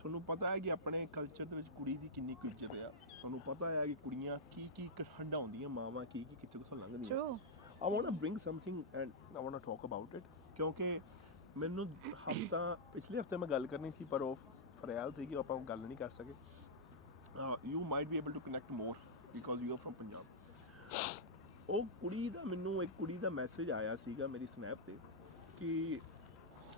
ਤੁਹਾਨੂੰ ਪਤਾ ਹੈ ਕਿ ਆਪਣੇ ਕਲਚਰ ਦੇ ਵਿੱਚ ਕੁੜੀ ਦੀ ਕਿੰਨੀ ਕੁ ਇੱਜ਼ਤ ਆ, ਤੁਹਾਨੂੰ ਪਤਾ ਹੈ ਕਿ ਕੁੜੀਆਂ ਕੀ ਹੰਡਾਉਂਦੀਆਂ, ਮਾਵਾਂ ਕੀ ਕਿੱਥੇ ਕਿੱਥੋਂ ਲੰਘਦੀਆਂ। I want to bring something and I want to talk about it, ਕਿਉਂਕਿ ਮੈਨੂੰ ਪਿਛਲੇ ਹਫਤੇ ਮੈਂ ਗੱਲ ਕਰਨੀ ਸੀ ਪਰ ਉਹ ਫਰਿਆਲ ਸੀਗੀ, ਆਪਾਂ ਗੱਲ ਨਹੀਂ ਕਰ ਸਕੇ। You might be able to connect more because you are from Punjab. ਉਹ ਕੁੜੀ ਦਾ ਮੈਨੂੰ ਇੱਕ ਕੁੜੀ ਦਾ ਮੈਸੇਜ ਆਇਆ ਸੀਗਾ ਮੇਰੀ ਸਨੈਪ ਤੇ ਕਿ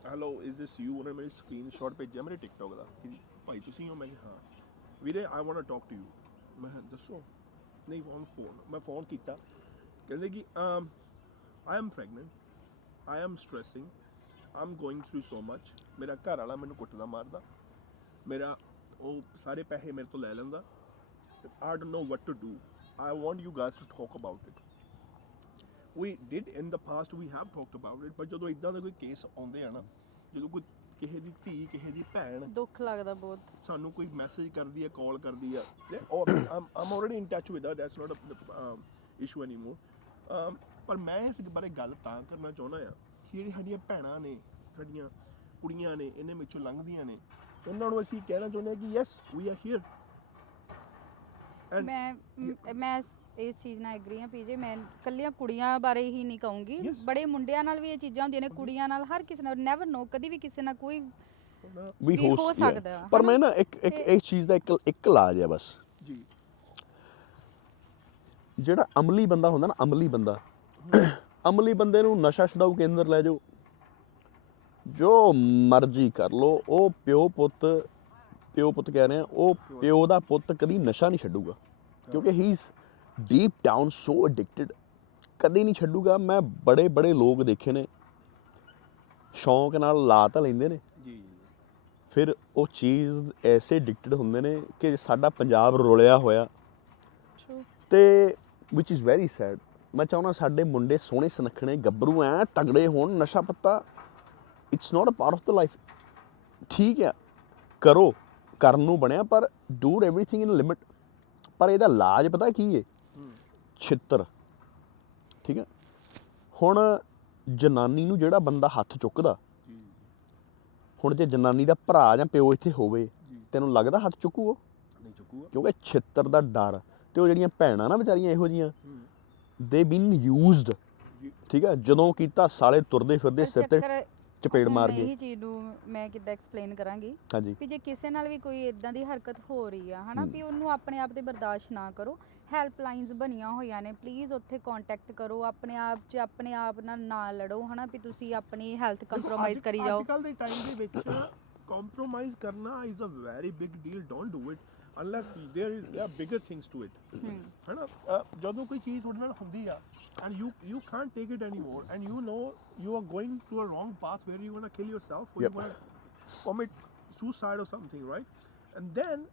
ਹੈਲੋ ਇਜ਼ ਦਿਸ ਯੂ, ਉਹਨੇ ਮੇਰੀ ਸਕਰੀਨਸ਼ਾਟ ਭੇਜਿਆ ਮੇਰੇ ਟਿਕਟੋਕ ਦਾ ਕਿ ਭਾਈ ਤੁਸੀਂ ਹੋ। ਮੈਂ ਕਿਹਾ ਹਾਂ ਵੀਰੇ I want to talk to you. ਮੈਂ ਕਿਹਾ ਦੱਸੋ। ਨਹੀਂ ਮੈਂ ਫੋਨ ਕੀਤਾ, ਕਹਿੰਦੇ ਕਿ I am pregnant, I am stressing, I am going through so much. ਮੇਰਾ ਘਰ ਵਾਲਾ ਮੈਨੂੰ ਕੁੱਟਦਾ ਮਾਰਦਾ, ਮੇਰਾ ਉਹ ਸਾਰੇ ਪੈਸੇ ਮੇਰੇ ਤੋਂ ਲੈ ਲੈਂਦਾ। I don't know what to do. I want you guys to talk about it. We did in the past, we have talked about it, but ਜਦੋਂ ਇਦਾਂ ਦਾ ਕੋਈ ਕੇਸ ਆਉਂਦੇ ਆ ਨਾ, ਜਦੋਂ ਕੋਈ ਕਿਸੇ ਦੀ ਧੀ, ਕਿਸੇ ਦੀ ਭੈਣ, ਦੁੱਖ ਲੱਗਦਾ ਬਹੁਤ। ਸਾਨੂੰ ਕੋਈ ਮੈਸੇਜ ਕਰਦੀ ਹੈ, ਕਾਲ ਕਰਦੀ ਆ, I'm already in touch with her, that's not a issue anymore. ਪਰ ਮੈਂ ਇਸ ਬਾਰੇ ਗੱਲ ਤਾਂ ਕਰਨਾ ਚਾਹੁੰਦਾ ਆ ਕਿ ਜਿਹੜੀ ਸਾਡੀਆਂ ਭੈਣਾਂ ਨੇ, ਸਾਡੀਆਂ ਕੁੜੀਆਂ ਨੇ, ਇਹਨਾਂ ਵਿੱਚੋਂ ਲੰਘਦੀਆਂ ਨੇ, ਉਹਨਾਂ ਨੂੰ ਅਸੀਂ ਕਹਿਣਾ ਚਾਹੁੰਦੇ ਹਾਂ ਕਿ ਯੈਸ ਵੀ ਆਰ ਹੇਅਰ। ਮੈਂ ਇਸ ਚੀਜ਼ ਨਾਲ ਐਗਰੀ ਹਾਂ ਪੀਜੇ। ਮੈਂ ਕੱਲੀਆਂ ਕੁੜੀਆਂ ਬਾਰੇ ਹੀ ਨਹੀਂ ਕਹੂੰਗੀ, ਬੜੇ ਮੁੰਡਿਆਂ ਨਾਲ ਵੀ ਇਹ ਚੀਜ਼ਾਂ ਹੁੰਦੀਆਂ ਨੇ, ਕੁੜੀਆਂ ਨਾਲ, ਹਰ ਕਿਸੇ ਨਾਲ, ਨੈਵਰ ਨੋ, ਕਦੀ ਵੀ ਕਿਸੇ ਨਾਲ ਕੋਈ ਵੀ ਹੋ ਸਕਦਾ। ਪਰ ਮੈਂ ਨਾ ਇੱਕ ਚੀਜ਼ ਦਾ ਇੱਕ ਇਲਾਜ ਹੈ ਬਸ ਜੀ। ਜਿਹੜਾ ਅਮਲੀ ਬੰਦਾ ਹੁੰਦਾ ਨਾ, ਅਮਲੀ ਬੰਦੇ ਨੂੰ ਨਸ਼ਾ ਛਡਾਊ ਕੇਂਦਰ ਲੈ ਜਾਓ, ਜੋ ਮਰਜ਼ੀ ਕਰ ਲਓ, ਉਹ ਪਿਓ ਪੁੱਤ ਕਹਿ ਰਹੇ ਆ, ਉਹ ਪਿਓ ਦਾ ਪੁੱਤ ਕਦੀ ਨਸ਼ਾ ਨਹੀਂ ਛੱਡੂਗਾ ਕਿਉਂਕਿ ਹੀ is deep down so addicted, ਕਦੀ ਨਹੀਂ ਛੱਡੂਗਾ। ਮੈਂ ਬੜੇ ਲੋਕ ਦੇਖੇ ਨੇ, ਸ਼ੌਂਕ ਨਾਲ ਲਾ ਤਾਂ ਲੈਂਦੇ ਨੇ ਜੀ, ਫਿਰ ਉਹ ਚੀਜ਼ ਐਸੇ ਐਡਿਕਟਡ ਹੁੰਦੇ ਨੇ ਕਿ ਸਾਡਾ ਪੰਜਾਬ ਰੁਲਿਆ ਹੋਇਆ ਤੇ ਵਿਚ ਇਜ਼ ਵੈਰੀ ਸੈਡ। ਮੈਂ ਚਾਹੁੰਦਾ ਸਾਡੇ ਮੁੰਡੇ ਸੋਹਣੇ ਸੁਨੱਖਣੇ ਗੱਭਰੂ ਐ ਤਗੜੇ ਹੋਣ, ਨਸ਼ਾ ਪੱਤਾ it's not a part of the life. ਠੀਕ ਆ, ਕਰੋ, ਕਰਨ ਨੂੰ ਬਣਿਆ, ਪਰ ਡੂ ਐਵਰੀਥਿੰਗ ਇਨ ਲਿਮਿਟ। ਪਰ ਇਹਦਾ ਇਲਾਜ ਪਤਾ ਕੀ ਹੈ? ਛਿੱਤਰ। ਠੀਕ ਹੈ, ਹੁਣ ਜਨਾਨੀ ਨੂੰ ਜਿਹੜਾ ਬੰਦਾ ਹੱਥ ਚੁੱਕਦਾ, ਹੁਣ ਜੇ ਜਨਾਨੀ ਦਾ ਭਰਾ ਜਾਂ ਪਿਓ ਇੱਥੇ ਹੋਵੇ, ਤੈਨੂੰ ਲੱਗਦਾ ਹੱਥ ਚੁੱਕੂ? ਨਹੀਂ ਚੁੱਕੂਗਾ, ਕਿਉਂਕਿ ਛਿੱਤਰ ਦਾ ਡਰ। ਤੇ ਉਹ ਜਿਹੜੀਆਂ ਭੈਣਾਂ ਨਾ ਵਿਚਾਰੀਆਂ ਇਹੋ ਜਿਹੀਆਂ, ਦੇ ਬੀਨ ਯੂਜ਼ਡ। ਠੀਕ ਹੈ, ਜਦੋਂ ਕੀਤਾ ਸਾਲੇ ਤੁਰਦੇ ਫਿਰਦੇ ਸਿਰ ਤੇ ਚਪੇੜ ਮਾਰ ਗਏ। ਇਹੀ ਚੀਜ਼ ਨੂੰ ਮੈਂ ਕਿੱਦਾਂ ਐਕਸਪਲੇਨ ਕਰਾਂਗੀ ਵੀ ਜੇ ਕਿਸੇ ਨਾਲ ਵੀ ਕੋਈ ਇਦਾਂ ਦੀ ਹਰਕਤ ਹੋ ਰਹੀ ਆ ਹਨਾ, ਵੀ ਉਹਨੂੰ ਆਪਣੇ ਆਪ ਤੇ ਬਰਦਾਸ਼ਤ ਨਾ ਕਰੋ। ਹੈਲਪਲਾਈਨਸ ਬਣੀਆਂ ਹੋਈਆਂ ਨੇ, ਪਲੀਜ਼ ਉੱਥੇ ਕੰਟੈਕਟ ਕਰੋ। ਆਪਣੇ ਆਪ ਨਾਲ ਨਾ ਲੜੋ ਹਨਾ, ਵੀ ਤੁਸੀਂ ਆਪਣੀ ਹੈਲਥ ਕੰਪਰੋਮਾਈਜ਼ ਕਰੀ ਜਾਓ। ਅੱਜ ਕੱਲ੍ਹ ਦੇ ਟਾਈਮ ਦੇ ਵਿੱਚ ਕੰਪਰੋਮਾਈਜ਼ ਕਰਨਾ is a very big deal. Don't do it unless there are bigger things to it. ਹੈ ਨਾ, ਜਦੋਂ ਕੋਈ ਚੀਜ਼ ਤੁਹਾਡੇ ਨਾਲ ਹੁੰਦੀ ਆ and you can't take it anymore and you know you are going to a wrong path where you want to kill yourself or you want to commit suicide or something, right? And then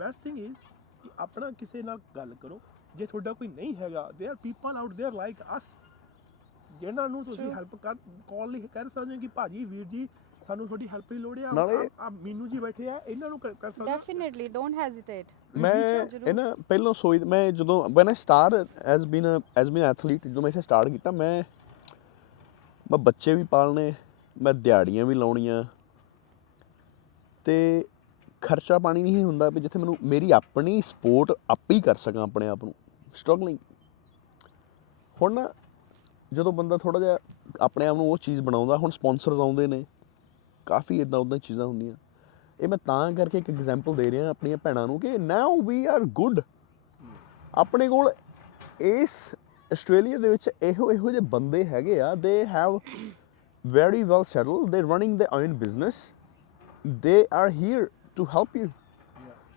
best thing is ਕਿ ਆਪਣਾ ਕਿਸੇ ਨਾਲ ਗੱਲ ਕਰੋ। ਜੇ ਤੁਹਾਡਾ ਕੋਈ ਨਹੀਂ ਹੈਗਾ, there are people out there like us ਜਿਹਨਾਂ ਨੂੰ ਤੁਸੀਂ ਹੈਲਪ ਕਾਲ ਲਈ ਕਰ ਸਕਦੇ ਹੋ ਕਿ ਭਾਜੀ, ਵੀਰ ਜੀ, ਸਾਨੂੰ ਤੁਹਾਡੀ ਹੈਲਪ ਦੀ ਲੋੜ ਆ। ਮੀਨੂ ਜੀ ਬੈਠੇ ਆ, ਇਹਨਾਂ ਨੂੰ ਕਰ ਸਕਦੇ। Definitely don't hesitate. ਮੈਂ ਇਹ ਨਾ ਪਹਿਲਾਂ ਮੈਂ ਜਦੋਂ when I started as being athlete, ਜਦੋਂ ਮੈਂ ਇੱਥੇ ਸਟਾਰਟ ਕੀਤਾ, ਮੈਂ ਬੱਚੇ ਵੀ ਪਾਲਣੇ, ਮੈਂ ਦਿਹਾੜੀਆਂ ਵੀ ਲਾਉਣੀਆਂ ਤੇ ਖਰਚਾ ਪਾਣੀ ਨਹੀਂ ਹੁੰਦਾ ਵੀ ਜਿੱਥੇ ਮੈਨੂੰ ਮੇਰੀ ਆਪਣੀ ਸਪੋਰਟ ਆਪੇ ਹੀ ਕਰ ਸਕਾਂ ਆਪਣੇ ਆਪ ਨੂੰ। ਸਟਰਗਲਿੰਗ। ਹੁਣ ਨਾ ਜਦੋਂ ਬੰਦਾ ਥੋੜ੍ਹਾ ਜਿਹਾ ਆਪਣੇ ਆਪ ਨੂੰ ਉਹ ਚੀਜ਼ ਬਣਾਉਂਦਾ, ਹੁਣ ਸਪੋਂਸਰਸ ਆਉਂਦੇ ਨੇ, ਕਾਫੀ ਇੱਦਾਂ ਉੱਦਾਂ ਚੀਜ਼ਾਂ ਹੁੰਦੀਆਂ। ਇਹ ਮੈਂ ਤਾਂ ਕਰਕੇ ਇੱਕ ਐਗਜ਼ਾਮਪਲ ਦੇ ਰਿਹਾ ਆਪਣੀਆਂ ਭੈਣਾਂ ਨੂੰ ਕਿ ਨਾਓ ਵੀ ਆਰ ਗੁੱਡ। ਆਪਣੇ ਕੋਲ ਇਸ ਆਸਟ੍ਰੇਲੀਆ ਦੇ ਵਿੱਚ ਇਹੋ ਜਿਹੇ ਬੰਦੇ ਹੈਗੇ ਆ, they have very well settled, they running their own business, they are here to help you.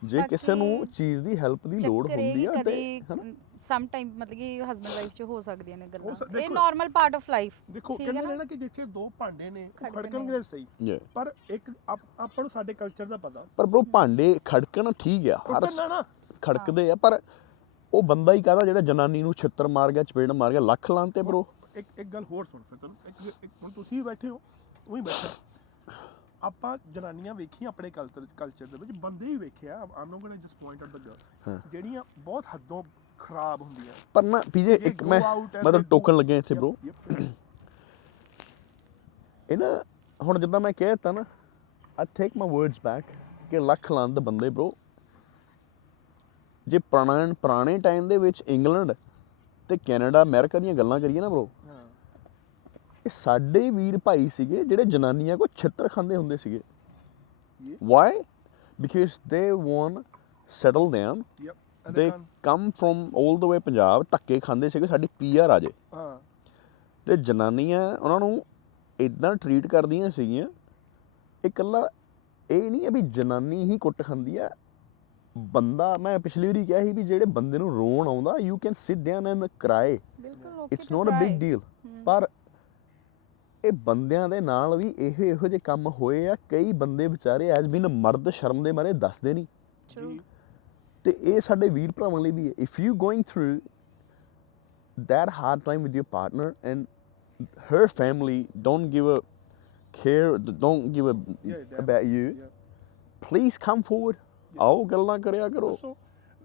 ਜੇ ਕਿਸੇ ਨੂੰ ਚੀਜ਼ ਦੀ ਹੈਲਪ ਦੀ ਲੋੜ ਹੁੰਦੀ ਆ ਤੇ ਸਮ ਟਾਈਮ ਮਤਲਬ ਕਿ ਹਸਬੈਂਡ ਵਾਈਫ ਚ ਹੋ ਸਕਦੀਆਂ ਨੇ ਗੱਲਾਂ, ਇਹ ਨਾਰਮਲ ਪਾਰਟ ਆਫ ਲਾਈਫ। ਦੇਖੋ ਕਹਿੰਦੇ ਨੇ ਨਾ ਕਿ ਜਿੱਥੇ ਦੋ ਭਾਂਡੇ ਨੇ ਖੜਕਣਗੇ ਸਹੀ, ਪਰ ਇੱਕ ਆਪਾਂ ਨੂੰ ਸਾਡੇ ਕਲਚਰ ਦਾ ਪਤਾ। ਪਰ ਬ్రో ਭਾਂਡੇ ਖੜਕਣ ਠੀਕ ਆ, ਹਰ ਖੜਕਦੇ ਆ, ਪਰ ਉਹ ਬੰਦਾ ਹੀ ਕਾਹਦਾ ਜਿਹੜਾ ਜਨਾਨੀ ਨੂੰ ਛਿੱਤਰ ਮਾਰ ਗਿਆ, ਚਪੇੜ ਮਾਰ ਗਿਆ, ਲੱਖ ਲਾਂ ਤੇ ਬ్రో। ਇੱਕ ਗੱਲ ਹੋਰ ਸੁਣ ਫਿਰ ਤੈਨੂੰ, ਹੁਣ ਤੁਸੀਂ ਵੀ ਬੈਠੇ ਹੋ, ਤੂੰ ਵੀ ਬੈਠਾ, ਆਪਾਂ ਜਨਾਨੀਆਂ ਵੇਖੀਆਂ ਆਪਣੇ ਕਲਚਰ ਦੇ ਵਿੱਚ, ਬੰਦੇ ਵੀ ਵੇਖਿਆ, I'm not going to just point out the girl, ਜਿਹੜੀਆਂ ਬਹੁਤ ਹੱਦੋਂ ਖਰਾਬ ਹੁੰਦੀਆਂ। ਪਰ ਨਾ ਪੀਜੇ ਇੱਕ ਮੈਂ ਮਤਲਬ ਟੋਕਣ ਲੱਗਿਆ ਇੱਥੇ ਬ్రో, ਇਹ ਨਾ ਹੁਣ ਜਿੱਦਾਂ ਮੈਂ ਕਹਿ ਦਿੱਤਾ ਨਾ, ਆਈ ਟੇਕ ਮਾਈ ਵਰਡਸ ਬੈਕ ਕਿ ਲੱਖ ਲਾਂ ਦੇ ਬੰਦੇ ਬ్రో। ਜੇ ਪੁਰਾਣੇ ਟਾਈਮ ਦੇ ਵਿੱਚ ਇੰਗਲੈਂਡ ਤੇ ਕੈਨੇਡਾ, ਅਮਰੀਕਾ ਦੀਆਂ ਗੱਲਾਂ ਕਰੀਏ ਨਾ ਬ్రో, ਇਹ ਸਾਡੇ ਵੀਰ ਭਾਈ ਸੀਗੇ ਜਿਹੜੇ ਜਨਾਨੀਆਂ ਕੋ ਛਿੱਤਰ ਖਾਂਦੇ ਹੁੰਦੇ ਸੀਗੇ। Why? Because they want settle them, they come from all the way Punjab, ਧੱਕੇ ਖਾਂਦੇ ਸੀਗੇ ਸਾਡੀ PR ਆ ਜੇ। ਤੇ ਜਨਾਨੀਆਂ ਉਹਨਾਂ ਨੂੰ ਇਦਾਂ ਟਰੀਟ ਕਰਦੀਆਂ ਸੀਗੀਆਂ। ਇਹ ਇਕੱਲਾ ਇਹ ਨਹੀਂ ਹੈ ਵੀ ਜਨਾਨੀ ਹੀ ਕੁੱਟ ਖਾਂਦੀ ਆ, ਬੰਦਾ, ਮੈਂ ਪਿਛਲੀ ਵਾਰੀ ਕਿਹਾ ਸੀ ਵੀ ਜਿਹੜੇ ਬੰਦੇ ਨੂੰ ਰੋਣ ਆਉਂਦਾ, you can sit down and cry, it's not a big deal. ਪਰ ਇਹ ਬੰਦਿਆਂ ਦੇ ਨਾਲ ਵੀ ਇਹੋ ਜਿਹੇ ਕੰਮ ਹੋਏ ਆ। ਕਈ ਬੰਦੇ ਵਿਚਾਰੇ ਐਜ਼ ਬੀਨ ਮਰਦ ਸ਼ਰਮ ਦੇ ਮਾਰੇ ਦੱਸਦੇ ਨਹੀਂ। ਤੇ ਇਹ ਸਾਡੇ ਵੀਰ ਭਰਾਵਾਂ ਲਈ ਵੀ ਹੈ। If you going through that hard time with your partner and her family don't give a about you, please come forward, ਆਓ ਗੱਲਾਂ ਕਰਿਆ ਕਰੋ।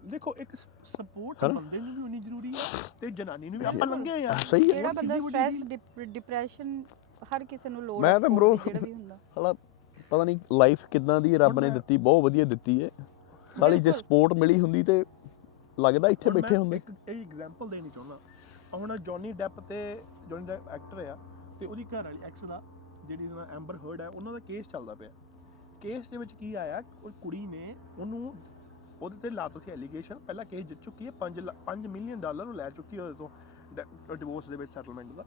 ਦੇਖੋ ਇੱਕ ਸਪੋਰਟ ਬੰਦੇ ਨੂੰ ਵੀ ਉਨੀ ਜ਼ਰੂਰੀ ਹੈ ਤੇ ਜਨਾਨੀ ਨੂੰ ਵੀ। ਆਪਾਂ ਲੰਘੇ ਆ ਸਹੀ ਹੈ। ਜਿਹੜਾ ਬੰਦਾ ਸਟ੍ਰੈਸ ਡਿਪਰੈਸ਼ਨ ਹਰ ਕਿਸੇ ਨੂੰ ਲੋੜ ਮੈਂ ਤਾਂ ਬਰੋ ਜਿਹੜਾ ਵੀ ਹੁੰਦਾ ਹਲਾ ਪਤਾ ਨਹੀਂ ਲਾਈਫ ਕਿੱਦਾਂ ਦੀ ਰੱਬ ਨੇ ਦਿੱਤੀ, ਬਹੁਤ ਵਧੀਆ ਦਿੱਤੀ ਹੈ ਸਾਲੀ। ਜੇ ਸਪੋਰਟ ਮਿਲੀ ਹੁੰਦੀ ਤੇ ਲੱਗਦਾ ਇੱਥੇ ਬੈਠੇ ਹੁੰਦੇ। ਇੱਕ ਇਹ ਐਗਜ਼ਾਮਪਲ ਦੇਣੀ ਚਾਹੁੰਦਾ। ਹੁਣ ਜੌਨੀ ਡੈਪ ਐਕਟਰ ਆ ਤੇ ਉਹਦੀ ਘਰ ਵਾਲੀ ਐਕਸ ਦਾ ਜਿਹੜੀ ਐਂਬਰ ਹਰਡ ਹੈ, ਉਹਨਾਂ ਦਾ ਕੇਸ ਚੱਲਦਾ ਪਿਆ। ਕੇਸ ਦੇ ਵਿੱਚ ਕੀ ਆਇਆ, ਉਹ ਕੁੜੀ ਨੇ ਉਹਨੂੰ ਉਹਦੇ ਤੇ ਲਾਤਾ ਸੀ ਐਲੀਗੇਸ਼ਨ। ਪਹਿਲਾਂ ਕੇਸ ਜਿੱਤ ਚੁੱਕੀ ਹੈ, $5 ਮਿਲੀਅਨ ਉਹ ਲੈ ਚੁੱਕੀ ਉਹਦੇ ਤੋਂ ਡਿਵੋਰਸ ਦੇ ਵਿੱਚ ਸੈਟਲਮੈਂਟ ਦਾ।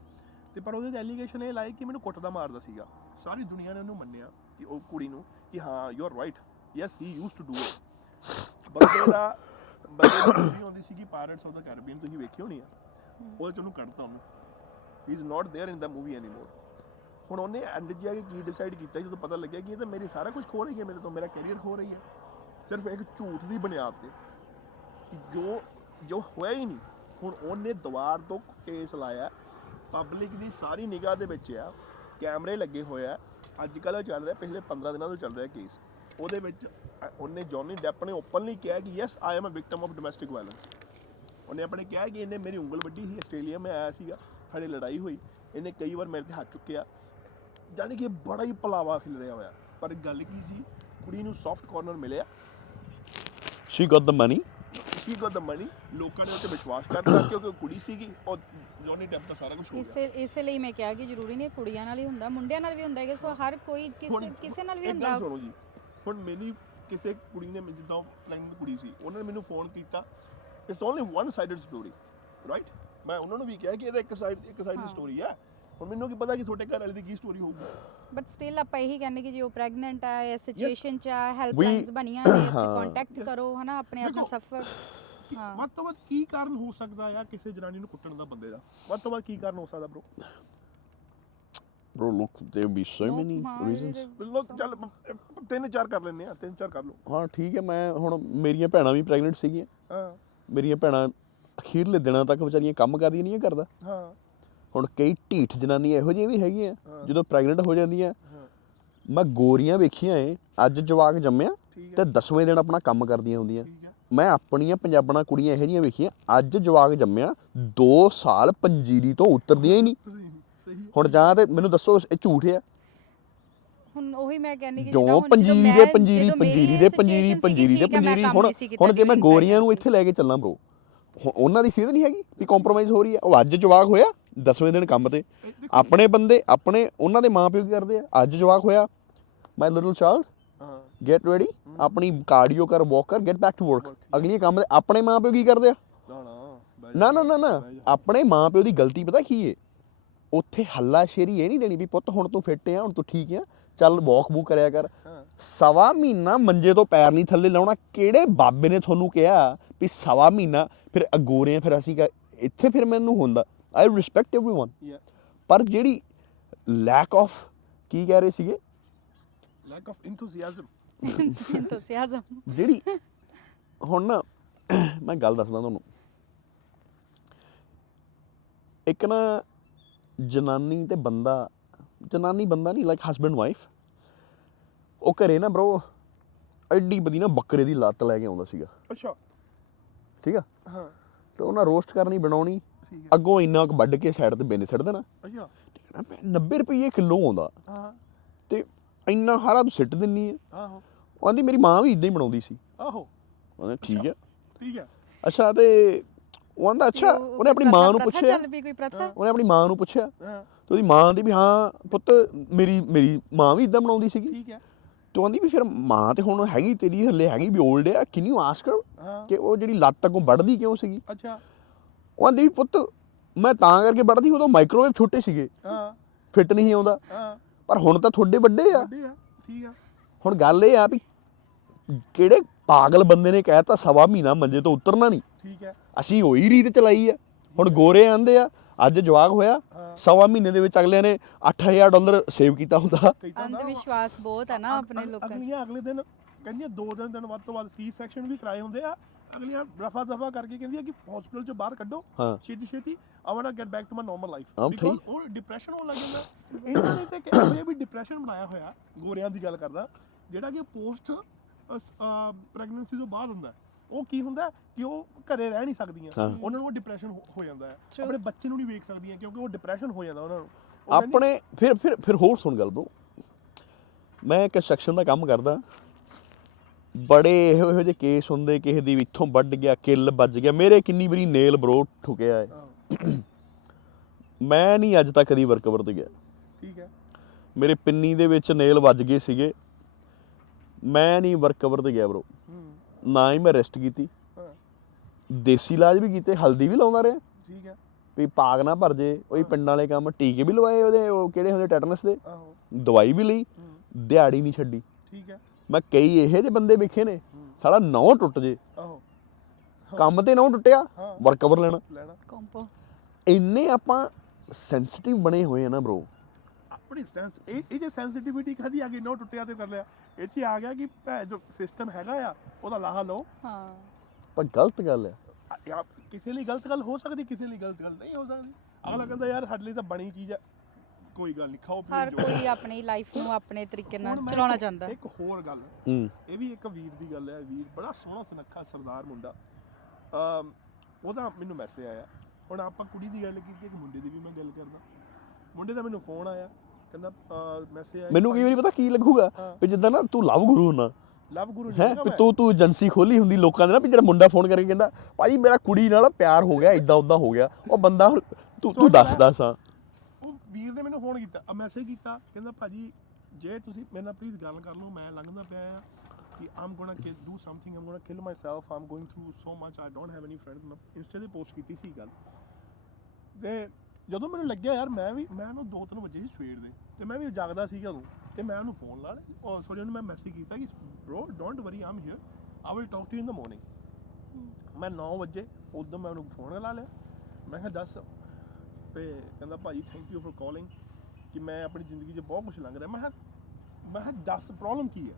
ਤੇ ਪਰ ਉਹਦੇ ਤੇ ਐਲੀਗੇਸ਼ਨ ਇਹ ਲਾਈ ਕਿ ਮੈਨੂੰ ਕੁੱਟਦਾ ਮਾਰਦਾ ਸੀਗਾ। ਸਾਰੀ ਦੁਨੀਆ ਨੇ ਉਹਨੂੰ ਮੰਨਿਆ ਕਿ ਉਹ ਕੁੜੀ ਨੂੰ ਕਿ ਹਾਂ you are right, yes he used to do it. ਬੰਦੇ ਦੀ ਮੂਵੀ ਆਉਂਦੀ ਸੀਗੀ ਪਾਇਰਟਸ ਆਫ ਦਾ ਕੈਰੀਬੀਅਨ, ਤੁਸੀਂ ਵੇਖੀ ਹੋਣੀ ਆ। ਉਹਦੇ ਚ ਉਹਨੂੰ ਕੱਢਤਾ ਉਹਨੂੰ, ਹੀ is not there in the movie anymore. ਹੁਣ ਉਹਨੇ ਐਂਡ 'ਚ ਆ ਕੇ ਕੀ ਡਿਸਾਈਡ ਕੀਤਾ ਜਦੋਂ ਪਤਾ ਲੱਗਿਆ ਕਿ ਇਹ ਤਾਂ ਮੇਰੀ ਸਾਰਾ ਕੁਝ ਖੋ ਰਹੀ ਹੈ, ਮੇਰੇ ਤੋਂ ਮੇਰਾ ਕੈਰੀਅਰ ਖੋ ਰਹੀ ਹੈ, ਸਿਰਫ ਇੱਕ ਝੂਠ ਦੀ ਬੁਨਿਆਦ ਤੇ ਕਿ ਜੋ ਹੋਇਆ ਹੀ ਨਹੀਂ। ਹੁਣ ਉਹਨੇ ਦੁਬਾਰ ਤੋਂ ਕੇਸ ਲਾਇਆ, ਪਬਲਿਕ ਦੀ ਸਾਰੀ ਨਿਗਾਹ ਦੇ ਵਿੱਚ ਆ, ਕੈਮਰੇ ਲੱਗੇ ਹੋਏ ਆ। ਅੱਜ ਕੱਲ੍ਹ ਚੱਲ ਰਿਹਾ, ਪਿਛਲੇ 15 ਦਿਨਾਂ ਤੋਂ ਚੱਲ ਰਿਹਾ ਕੇਸ। ਉਹਦੇ ਵਿੱਚ ਉਹਨੇ ਜੌਨੀ ਡੈਪ ਨੇ ਓਪਨਲੀ ਕਿਹਾ ਕਿ yes I am a victim of domestic violence. ਉਹਨੇ ਆਪਣੇ ਕਿਹਾ ਕਿ ਇਹਨੇ ਮੇਰੀ ਉਂਗਲ ਵੱਢੀ ਸੀ, ਆਸਟ੍ਰੇਲੀਆ ਮੈਂ ਆਇਆ ਸੀਗਾ, ਸਾਡੀ ਲੜਾਈ ਹੋਈ, ਇਹਨੇ ਕਈ ਵਾਰ ਮੇਰੇ ਤੇ ਹੱਥ ਚੁੱਕਿਆ। ਜਾਣੀ ਕਿ ਬੜਾ ਹੀ ਪਲਾਵਾ ਖਿਲ ਰਿਹਾ ਹੋਇਆ। ਪਰ ਗੱਲ ਕੀ ਸੀ, ਕੁੜੀ ਨੂੰ ਸੌਫਟ ਕਾਰਨਰ ਮਿਲਿਆ। she got the money, ਲੋਕਾਂ ਨੇ ਉੱਤੇ ਵਿਸ਼ਵਾਸ ਕਰਤਾ ਕਿਉਂਕਿ ਉਹ ਕੁੜੀ ਸੀਗੀ। ਉਹ ਜੌਨੀ ਡੈਪ ਦਾ ਸਾਰਾ ਕੁਝ ਹੋ ਗਿਆ। ਇਸੇ ਲਈ ਮੈਂ ਕਿਹਾ ਕਿ ਜ਼ਰੂਰੀ ਨਹੀਂ ਕੁੜੀਆਂ ਨਾਲ ਹੀ ਹੁੰਦਾ, ਮੁੰਡਿਆਂ ਨਾਲ ਵੀ ਹੁੰਦਾ ਹੈ। ਸੋ ਹਰ ਕੋਈ ਕਿਸੇ ਨਾਲ ਵੀ ਹੁੰਦਾ। ਸੁਣੋ ਜੀ, ਹੁਣ ਮੇਰੀ ਕਿਸੇ ਕੁੜੀ ਨੇ, ਜਿੱਦਾਂ ਪ੍ਰੈਗਨੈਂਟ ਕੁੜੀ ਸੀ, ਉਹਨਾਂ ਨੇ ਮੈਨੂੰ ਫੋਨ ਕੀਤਾ। It's only one sided story, right? ਮੈਂ ਉਹਨਾਂ ਨੂੰ ਵੀ ਕਿਹਾ ਕਿ ਇਹਦਾ ਇੱਕ ਸਾਈਡ ਦੀ ਸਟੋਰੀ ਹੈ। ਹੁਣ ਮੈਨੂੰ ਕੀ ਪਤਾ ਕਿ ਤੁਹਾਡੇ ਘਰ ਵਾਲੇ ਦੀ ਕੀ ਸਟੋਰੀ ਹੋਊਗੀ। ਬਟ ਸਟਿਲ ਆਪਾਂ ਇਹੀ ਕਹਿੰਦੇ ਕਿ ਜੇ ਉਹ ਪ੍ਰੈਗਨੈਂਟ ਆ ਜਾਂ ਸਿਚੁਏਸ਼ਨ ਚ ਆ, ਹੈਲਪਲਾਈਨਸ ਬਣੀਆਂ ਨੇ, ਤੇ ਕੰਟੈਕਟ ਕਰੋ ਹਨਾ, ਆਪਣੇ ਆਪ ਨੂੰ ਸਫਰ। ਵੱਧ ਤੋਂ ਵੱਧ ਕੀ ਕਾਰਨ ਹੋ ਸਕਦਾ ਆ ਕਿਸੇ ਜਨਾਨੀ ਨੂੰ ਕੁੱਟਣ ਦਾ, ਬੰਦੇ ਦਾ ਵੱਧ ਤੋਂ ਵੱਧ ਕੀ ਕਾਰਨ ਹੋ ਸਕਦਾ bro look there be so many reasons। ਲੋਕ ਚੱਲ 3-4 ਕਰ ਲੈਂਦੇ ਆ, 3-4 ਕਰ ਲਓ। ਹਾਂ ਠੀਕ ਹੈ। ਮੈਂ ਹੁਣ ਮੇਰੀਆਂ ਭੈਣਾਂ ਵੀ ਪ੍ਰੈਗਨੈਂਟ ਸੀਗੀਆਂ। ਹਾਂ, ਮੇਰੀਆਂ ਭੈਣਾਂ ਅਖੀਰਲੇ ਦਿਨਾਂ ਤੱਕ ਵਿਚਾਰੀਆਂ ਕੰਮ ਕਰਦੀਆਂ ਨਹੀਂ ਕਰਦਾ। ਹਾਂ, ਹੁਣ ਕਈ ਢੀਠ ਜਨਾਨੀਆਂ ਇਹੋ ਜਿਹੀਆਂ ਵੀ ਹੈਗੀਆਂ, ਜਦੋਂ ਪ੍ਰੈਗਨੈਂਟ ਹੋ ਜਾਂਦੀਆਂ। ਮੈਂ ਗੋਰੀਆਂ ਵੇਖੀਆਂ ਏ, ਅੱਜ ਜਵਾਕ ਜੰਮਿਆ ਤੇ 10ਵੇਂ ਦਿਨ ਆਪਣਾ ਕੰਮ ਕਰਦੀਆਂ ਹੁੰਦੀਆਂ। ਮੈਂ ਆਪਣੀਆਂ ਪੰਜਾਬਣਾ ਕੁੜੀਆਂ ਇਹੋ ਜਿਹੀਆਂ ਵੇਖੀਆਂ, ਅੱਜ ਜਵਾਕ ਜੰਮਿਆ 2 ਸਾਲ ਪੰਜੀਰੀ ਤੋਂ ਉਤਰਦੀਆਂ ਹੀ ਨਹੀਂ। ਹੁਣ ਜਾਂ ਤੇ ਮੈਨੂੰ ਦੱਸੋ ਇਹ ਝੂਠ ਆ? ਹੁਣ ਉਹੀ ਮੈਂ ਕਹਿੰਦੀ ਕਿ ਕਿਉਂ ਪੰਜੀਰੀ ਦੇ ਪੰਜੀਰੀ ਹੁਣ ਜੇ ਮੈਂ ਗੋਰੀਆਂ ਨੂੰ ਇੱਥੇ ਲੈ ਕੇ ਚੱਲਾਂ ਬ్రో, ਉਹਨਾਂ ਦੀ ਸਿਹਤ ਨਹੀਂ ਹੈਗੀ ਵੀ ਕੰਪਰੋਮਾਈਜ਼ ਹੋ ਰਹੀ ਹੈ। ਉਹ ਅੱਜ ਜਵਾਕ ਹੋਇਆ 10ਵੇਂ ਦਿਨ ਕੰਮ ਤੇ, ਆਪਣੇ ਬੰਦੇ ਆਪਣੇ ਉਹਨਾਂ ਦੇ ਮਾਂ ਪਿਓ ਕੀ ਕਰਦੇ ਆ? ਅੱਜ ਜਵਾਕ ਹੋਇਆ, ਮਾਈ ਲਿਟਲ ਚਾਈਲਡ ਗੈਟ ਰੈਡੀ, ਆਪਣੀ ਕਾਰਡੀਓ ਕਰ, ਵਾਕ ਕਰ, ਗੈਟ ਬੈਕ ਟੂ ਵਰਕ, ਅਗਲੀ ਕੰਮ। ਆਪਣੇ ਮਾਂ ਪਿਓ ਕੀ ਕਰਦੇ ਆ? ਨਾ ਆਪਣੇ ਮਾਂ ਪਿਓ ਦੀ ਗਲਤੀ ਪਤਾ ਕੀ ਏ? ਉੱਥੇ ਹੱਲਾ ਸ਼ੇਰੀ ਇਹ ਨਹੀਂ ਦੇਣੀ ਵੀ ਪੁੱਤ ਹੁਣ ਤੂੰ ਫਿੱਟ ਆ, ਹੁਣ ਤੂੰ ਠੀਕ ਆ, ਚੱਲ ਵਾਕ ਵੂਕ ਕਰਿਆ ਕਰ। 1.25 ਮਹੀਨਾ ਮੰਜੇ ਤੋਂ ਪੈਰ ਨਹੀਂ ਥੱਲੇ ਲਾਉਣਾ। ਕਿਹੜੇ ਬਾਬੇ ਨੇ ਤੁਹਾਨੂੰ ਕਿਹਾ ਵੀ 1.25 ਮਹੀਨਾ ਫਿਰ ਅਗੋਰੇ ਫਿਰ ਅਸੀਂ ਇੱਥੇ ਫਿਰ ਮੈਨੂੰ ਹੁੰਦਾ। ਆਈ ਰਿਸਪੈਕਟ ਐਵਰੀਵਨ, ਪਰ ਜਿਹੜੀ ਲੈਕ ਆਫ ਕੀ ਕਹਿ ਰਹੇ ਸੀਗੇ, ਲੈਕ ਆਫ ਇੰਥੂਸੀਆਜ਼ਮ ਜਿਹੜੀ ਹੁਣ ਨਾ ਮੈਂ ਗੱਲ ਦੱਸਦਾ ਤੁਹਾਨੂੰ। ਇੱਕ ਨਾ ਜਨਾਨੀ ਤੇ ਬੰਦਾ, ਜਨਾਨੀ ਬੰਦਾ ਨਹੀਂ, ਲਾਈਕ ਹਸਬੈਂਡ ਵਾਈਫ, ਉਹ ਘਰੇ ਨਾ ਬ్రో ਐਡੀ ਬਦੀ ਨਾ ਬੱਕਰੇ ਦੀ ਲੱਤ ਲੈ ਕੇ ਆਉਂਦਾ ਸੀਗਾ। ਅੱਛਾ, ਠੀਕ ਆ। ਹਾਂ, ਤੇ ਉਹਨਾਂ ਰੋਸਟ ਕਰਨੀ, ਬਣਾਉਣੀ, ਅੱਗੋਂ ਇੰਨਾ ਕੁ ਵੱਢ ਕੇ ਸਾਈਡ ਤੇ ਬਿੰਨ ਛੱਡ ਦੇਣਾ। ਅੱਛਾ, 90 ਰੁਪਏ ਕਿਲੋ ਆਉਂਦਾ। ਹਾਂ, ਤੇ ਇੰਨਾ ਹਾਰਾ ਤੂੰ ਸਿੱਟ ਦਿੰਨੀ ਆ। ਆਹੋ, ਉਹ ਆਂਦੀ ਮੇਰੀ ਮਾਂ ਵੀ ਇਦਾਂ ਹੀ ਬਣਾਉਂਦੀ ਸੀ। ਆਹੋ, ਠੀਕ ਹੈ, ਠੀਕ ਹੈ। ਅੱਛਾ, ਤੇ ਉਹ ਆਂਦਾ ਅੱਛਾ, ਉਹਨੇ ਆਪਣੀ ਮਾਂ ਨੂੰ ਪੁੱਛਿਆ, ਚੱਲ ਵੀ ਕੋਈ ਪ੍ਰਥਾ, ਉਹਨੇ ਆਪਣੀ ਮਾਂ ਨੂੰ ਪੁੱਛਿਆ ਹਾਂ ਤੇ ਉਹਦੀ ਮਾਂ ਦੀ ਵੀ ਹਾਂ ਪੁੱਤ ਮੇਰੀ ਮਾਂ ਵੀ ਇਦਾਂ ਬਣਾਉਂਦੀ ਸੀਗੀ। ਠੀਕ ਹੈ ਤੇ ਉਹ ਆਂਦੀ ਵੀ ਫਿਰ ਮਾਂ ਤੇ ਹੁਣ ਹੈਗੀ ਤੇਰੀ ਹਲੇ ਹੈਗੀ ਵੀ 올ਡ ਆ, ਕੈਨ ਯੂ ਆਸਕ ਹਰ ਹਾਂ ਕਿ ਉਹ ਜਿਹੜੀ ਲੱਤ ਅੱਗੋਂ ਵੱਢਦੀ ਕਿਉਂ ਸੀਗੀ। ਅੱਛਾ ਉਹ ਆਂਦੀ ਵੀ ਪੁੱਤ ਮੈਂ ਤਾਂ ਕਰਕੇ ਵੱਢਦੀ, ਉਦੋਂ ਮਾਈਕ੍ਰੋਵੇਵ ਛੋਟੇ ਸੀਗੇ, ਹਾਂ ਫਿੱਟ ਨਹੀਂ ਆਉਂਦਾ, ਹਾਂ ਪਰ ਹੁਣ ਤਾਂ ਤੁਹਾਡੇ ਵੱਡੇ ਆ। ਵੱਡੇ ਆ ਠੀਕ ਆ ਹੁਣ ਗੱਲ ਇਹ ਆ ਵੀ ਕਿਹੜੇ ਪਾਗਲ ਬੰਦੇ ਨੇ ਕਹਿਤਾ 1.25 ਮਹੀਨਾ ਮੰਜੇ ਤੋਂ ਉਤਰਨਾ ਨਹੀਂ, ਠੀਕ ਹੈ ਅਸੀਂ ਉਹੀ ਰੀਤ ਚਲਾਈ ਆ। ਹੁਣ ਗੋਰੇ ਆਂਦੇ ਆ ਅੱਜ ਜਵਾਕ ਹੋਇਆ, ਹਾਂ 1.25 ਮਹੀਨੇ ਦੇ ਵਿੱਚ ਅਗਲਿਆਂ ਨੇ $8,000 ਸੇਵ ਕੀਤਾ ਹੁੰਦਾ। ਅੰਧ ਵਿਸ਼ਵਾਸ ਬਹੁਤ ਹੈ ਨਾ ਆਪਣੇ ਲੋਕਾਂ 'ਚ। ਅਗਲੀਆਂ ਅਗਲੇ ਦਿਨ ਕਹਿੰਦੀਆਂ 2 ਦਿਨ ਵੱਧ ਤੋਂ ਵੱਧ ਸੀ ਸੈਕਸ਼ਨ ਵੀ ਕਰਾਏ ਹੁੰਦੇ ਆ, ਅਗਲੀਆਂ ਰਫਾ ਦਫਾ ਕਰਕੇ ਕਹਿੰਦੀਆਂ ਕਿ ਹਸਪੀਟਲ ਚੋਂ ਬਾਹਰ ਕੱਢੋ ਹਾਂ ਛੇਤੀ ਛੇਤੀ, I want to get back to my normal life ਹਾਂ, because ਉਹ ਡਿਪਰੈਸ਼ਨ ਹੋਣ ਲੱਗ ਜਾਂਦਾ। ਇਹਨਾਂ ਨੇ ਤੇ ਕਿਹੋ ਵੀ ਡਿਪਰੈਸ਼ਨ ਬਣਾਇਆ ਹੋਇਆ, ਗੋਰਿਆਂ ਦੀ ਗੱਲ ਕਰਦਾ, ਜਿਹੜਾ ਕਿ ਪੋਸਟ ਪ੍ਰੈਗਨੈਂਸੀ ਤੋਂ ਬਾਅਦ ਹੁੰਦਾ। ਉਹ ਕੀ ਹੁੰਦਾ ਕਿ ਉਹ ਘਰੇ ਰਹਿ ਨਹੀਂ ਸਕਦੀਆਂ, ਹਾਂ। ਉਹਨਾਂ ਨੂੰ ਉਹ ਡਿਪਰੈਸ਼ਨ ਹੋ ਜਾਂਦਾ ਹੈ, True. ਆਪਣੇ ਬੱਚੇ ਨੂੰ ਨਹੀਂ ਵੇਖ ਸਕਦੀਆਂ ਕਿਉਂਕਿ ਉਹ ਡਿਪਰੈਸ਼ਨ ਹੋ ਜਾਂਦਾ ਉਹਨਾਂ ਨੂੰ। ਆਪਣੇ ਫਿਰ ਹੋਰ ਸੁਣ ਗੱਲ ਬ్రో, ਮੈਂ ਕੰਸਟਰਕਸ਼ਨ ਦਾ ਕੰਮ ਕਰਦਾ, ਬੜੇ ਇਹੋ ਜਿਹੇ ਕੇਸ ਹੁੰਦੇ, ਕਿਸੇ ਦੀ ਇੱਥੋਂ ਵੱਢ ਗਿਆ, ਕਿੱਲ ਵੱਜ ਗਿਆ, ਮੇਰੇ ਕਿੰਨੀ ਵਾਰੀ ਨੇਲ ਬ్రో ਠੁਕਿਆ ਹੈ। ਮੈਂ ਨਹੀਂ ਅੱਜ ਤੱਕ ਕਦੀ ਵਰਕਵਰ ਤੇ ਗਿਆ, ਠੀਕ ਹੈ ਮੇਰੇ ਪਿੰਨੀ ਦੇ ਵਿੱਚ ਨੇਲ ਵੱਜ ਗਏ ਸੀਗੇ, ਮੈਂ ਨਹੀਂ ਵਰਕਵਰ ਤੇ ਗਿਆ ਬ్రో, ਨਾ ਹੀ ਮੈਂ ਰੈਸਟ ਕੀਤੀ, ਹਾਂ ਦੇਸੀ ਇਲਾਜ ਵੀ ਕੀਤੇ, ਹਲਦੀ ਵੀ ਲਾਉਂਦਾ ਰਿਹਾ ਠੀਕ ਹੈ ਵੀ ਪਾਗ ਨਾ ਭਰ ਜੇ, ਉਹੀ ਪਿੰਡਾਂ ਵਾਲੇ ਕੰਮ, ਟੀਕੇ ਵੀ ਲਵਾਏ ਉਹਦੇ, ਉਹ ਕਿਹੜੇ ਹੁੰਦੇ ਟੈਟਨਸ ਦੇ, ਆਹੋ ਦਵਾਈ ਵੀ ਲਈ, ਦਿਹਾੜੀ ਨਹੀਂ ਛੱਡੀ। ਠੀਕ ਹੈ ਮੈਂ ਕਈ ਇਹੋ ਜਿਹੇ ਬੰਦੇ ਵੇਖੇ ਨੇ, ਸਾਲਾ ਨਹੁੰ ਟੁੱਟ ਜੇ, ਆਹੋ ਕੰਮ ਤੇ ਨਹੁੰ ਟੁੱਟਿਆ, ਹਾਂ ਵਰਕਵਰ ਲੈਣਾ। ਕੰਪੋ ਇੰਨੇ ਆਪਾਂ ਸੈਂਸਿਟਿਵ ਬਣੇ ਹੋਏ ਆ ਨਾ ਬ్రో। ਆਪਣੀ ਸੈਂਸ ਇਹ ਜੇ ਸੈਂਸਿਟੀਵਿਟੀ ਕਦੀ ਆ ਗਈ, ਨੋ ਟੁੱਟਿਆ ਤੇ ਕਰ ਲਿਆ, ਇਹ 'ਚ ਆ ਗਿਆ ਕਿ ਜੋ ਸਿਸਟਮ ਹੈਗਾ ਆ ਉਹਦਾ ਲਾਹਾ ਲਓ। ਹਾਂ ਪਰ ਗਲਤ ਗੱਲ ਹੈ। ਕਿਸੇ ਲਈ ਗਲਤ ਗੱਲ ਹੋ ਸਕਦੀ, ਕਿਸੇ ਲਈ ਗਲਤ ਗੱਲ ਨਹੀਂ ਹੋ ਸਕਦੀ। ਅਗਲਾ ਕਹਿੰਦਾ ਯਾਰ ਸਾਡੇ ਲਈ ਤਾਂ ਬਣੀ ਚੀਜ਼ ਹੈ, ਕੋਈ ਗੱਲ ਨਹੀਂ, ਖਾਓ ਹਰ ਪੀਓ ਕੋਈ ਆਪਣੀ ਲਾਈਫ ਨੂੰ ਆਪਣੇ ਤਰੀਕੇ ਨਾਲ ਹੁਣ ਮੈਂ ਚਲਾਉਣਾ ਚਾਹੁੰਦਾ। ਇੱਕ ਹੋਰ ਗੱਲ, ਹੂੰ ਇਹ ਵੀ ਇੱਕ ਵੀਰ ਦੀ ਗੱਲ ਹੈ, ਵੀਰ ਬੜਾ ਸੋਹਣਾ ਸੁਨੱਖਾ ਸਰਦਾਰ ਮੁੰਡਾ, ਉਹਦਾ ਮੈਨੂੰ ਮੈਸੇਜ ਆਇਆ। ਹੁਣ ਆਪਾਂ ਕੁੜੀ ਦੀ ਗੱਲ ਕੀਤੀ, ਇੱਕ ਮੁੰਡੇ ਦੀ ਵੀ ਮੈਂ ਗੱਲ ਕਰਦਾ। ਮੁੰਡੇ ਦਾ ਮੈਨੂੰ ਫੋਨ ਆਇਆ, ਕਹਿੰਦਾ ਮੈਸੇਜ ਆਇਆ, ਮੈਨੂੰ ਕਈ ਵਾਰੀ ਪਤਾ ਕੀ ਲੱਗੂਗਾ ਵੀ ਜਿੱਦਾਂ ਨਾ ਤੂੰ ਲਵ ਗੁਰੂ ਨਾ ਲਵ ਗੁਰੂ ਹੈ, ਵੀ ਤੂੰ ਏਜੰਸੀ ਖੋਲੀ ਹੁੰਦੀ ਲੋਕਾਂ ਦੇ ਨਾ, ਵੀ ਜਿਹੜਾ ਮੁੰਡਾ ਫੋਨ ਕਰਕੇ ਕਹਿੰਦਾ ਭਾਈ ਮੇਰਾ ਕੁੜੀ ਨਾਲ ਪਿਆਰ ਹੋ ਗਿਆ, ਇਦਾਂ ਉਦਾਂ ਹੋ ਗਿਆ, ਉਹ ਬੰਦਾ ਤੂੰ ਦੱਸ ਹਾਂ। ਉਹ ਵੀਰ ਨੇ ਮੈਨੂੰ ਫੋਨ ਕੀਤਾ, ਮੈਸੇਜ ਕੀਤਾ, ਕਹਿੰਦਾ ਭਾਜੀ ਜੇ ਤੁਸੀਂ ਮੇਰੇ ਨਾਲ ਪਲੀਜ਼ ਗੱਲ ਕਰ ਲਓ, ਮੈਂ ਲੰਘਦਾ ਪਿਆ ਆ ਕਿ I'm gonna do something, I'm gonna kill myself, I'm going through so much, I don't have any friends. ਮੈਂ ਇੰਸਟਾ ਤੇ ਪੋਸਟ ਕੀਤੀ ਸੀ ਗੱਲ, ਤੇ ਜਦੋਂ ਮੈਨੂੰ ਲੱਗਿਆ ਯਾਰ ਮੈਂ ਉਹਨੂੰ 2-3 ਵਜੇ ਸੀ ਸਵੇਰ ਦੇ, ਤੇ ਮੈਂ ਵੀ ਜਾਗਦਾ ਸੀਗਾ ਉਦੋਂ, ਤੇ ਮੈਂ ਉਹਨੂੰ ਫੋਨ ਲਾ ਲਿਆ, ਉਹ ਸੋਰੀ ਉਹਨੂੰ ਮੈਂ ਮੈਸੇਜ ਕੀਤਾ ਕਿ bro don't worry I'm here, I will talk to you in the morning. ਮੈਂ 9 ਵਜੇ ਉਦੋਂ ਮੈਂ ਉਹਨੂੰ ਫੋਨ ਲਾ ਲਿਆ, ਮੈਂ ਕਿਹਾ ਦੱਸ, ਤੇ ਕਹਿੰਦਾ ਭਾਜੀ ਥੈਂਕ ਯੂ ਫॉर ਕਾਲਿੰਗ, ਕਿ ਮੈਂ ਆਪਣੀ ਜ਼ਿੰਦਗੀ 'ਚ ਬਹੁਤ ਕੁਝ ਲੰਘ ਰਿਹਾ। ਮੈਂ ਕਿਹਾ ਦੱਸ ਪ੍ਰੋਬਲਮ ਕੀ ਹੈ।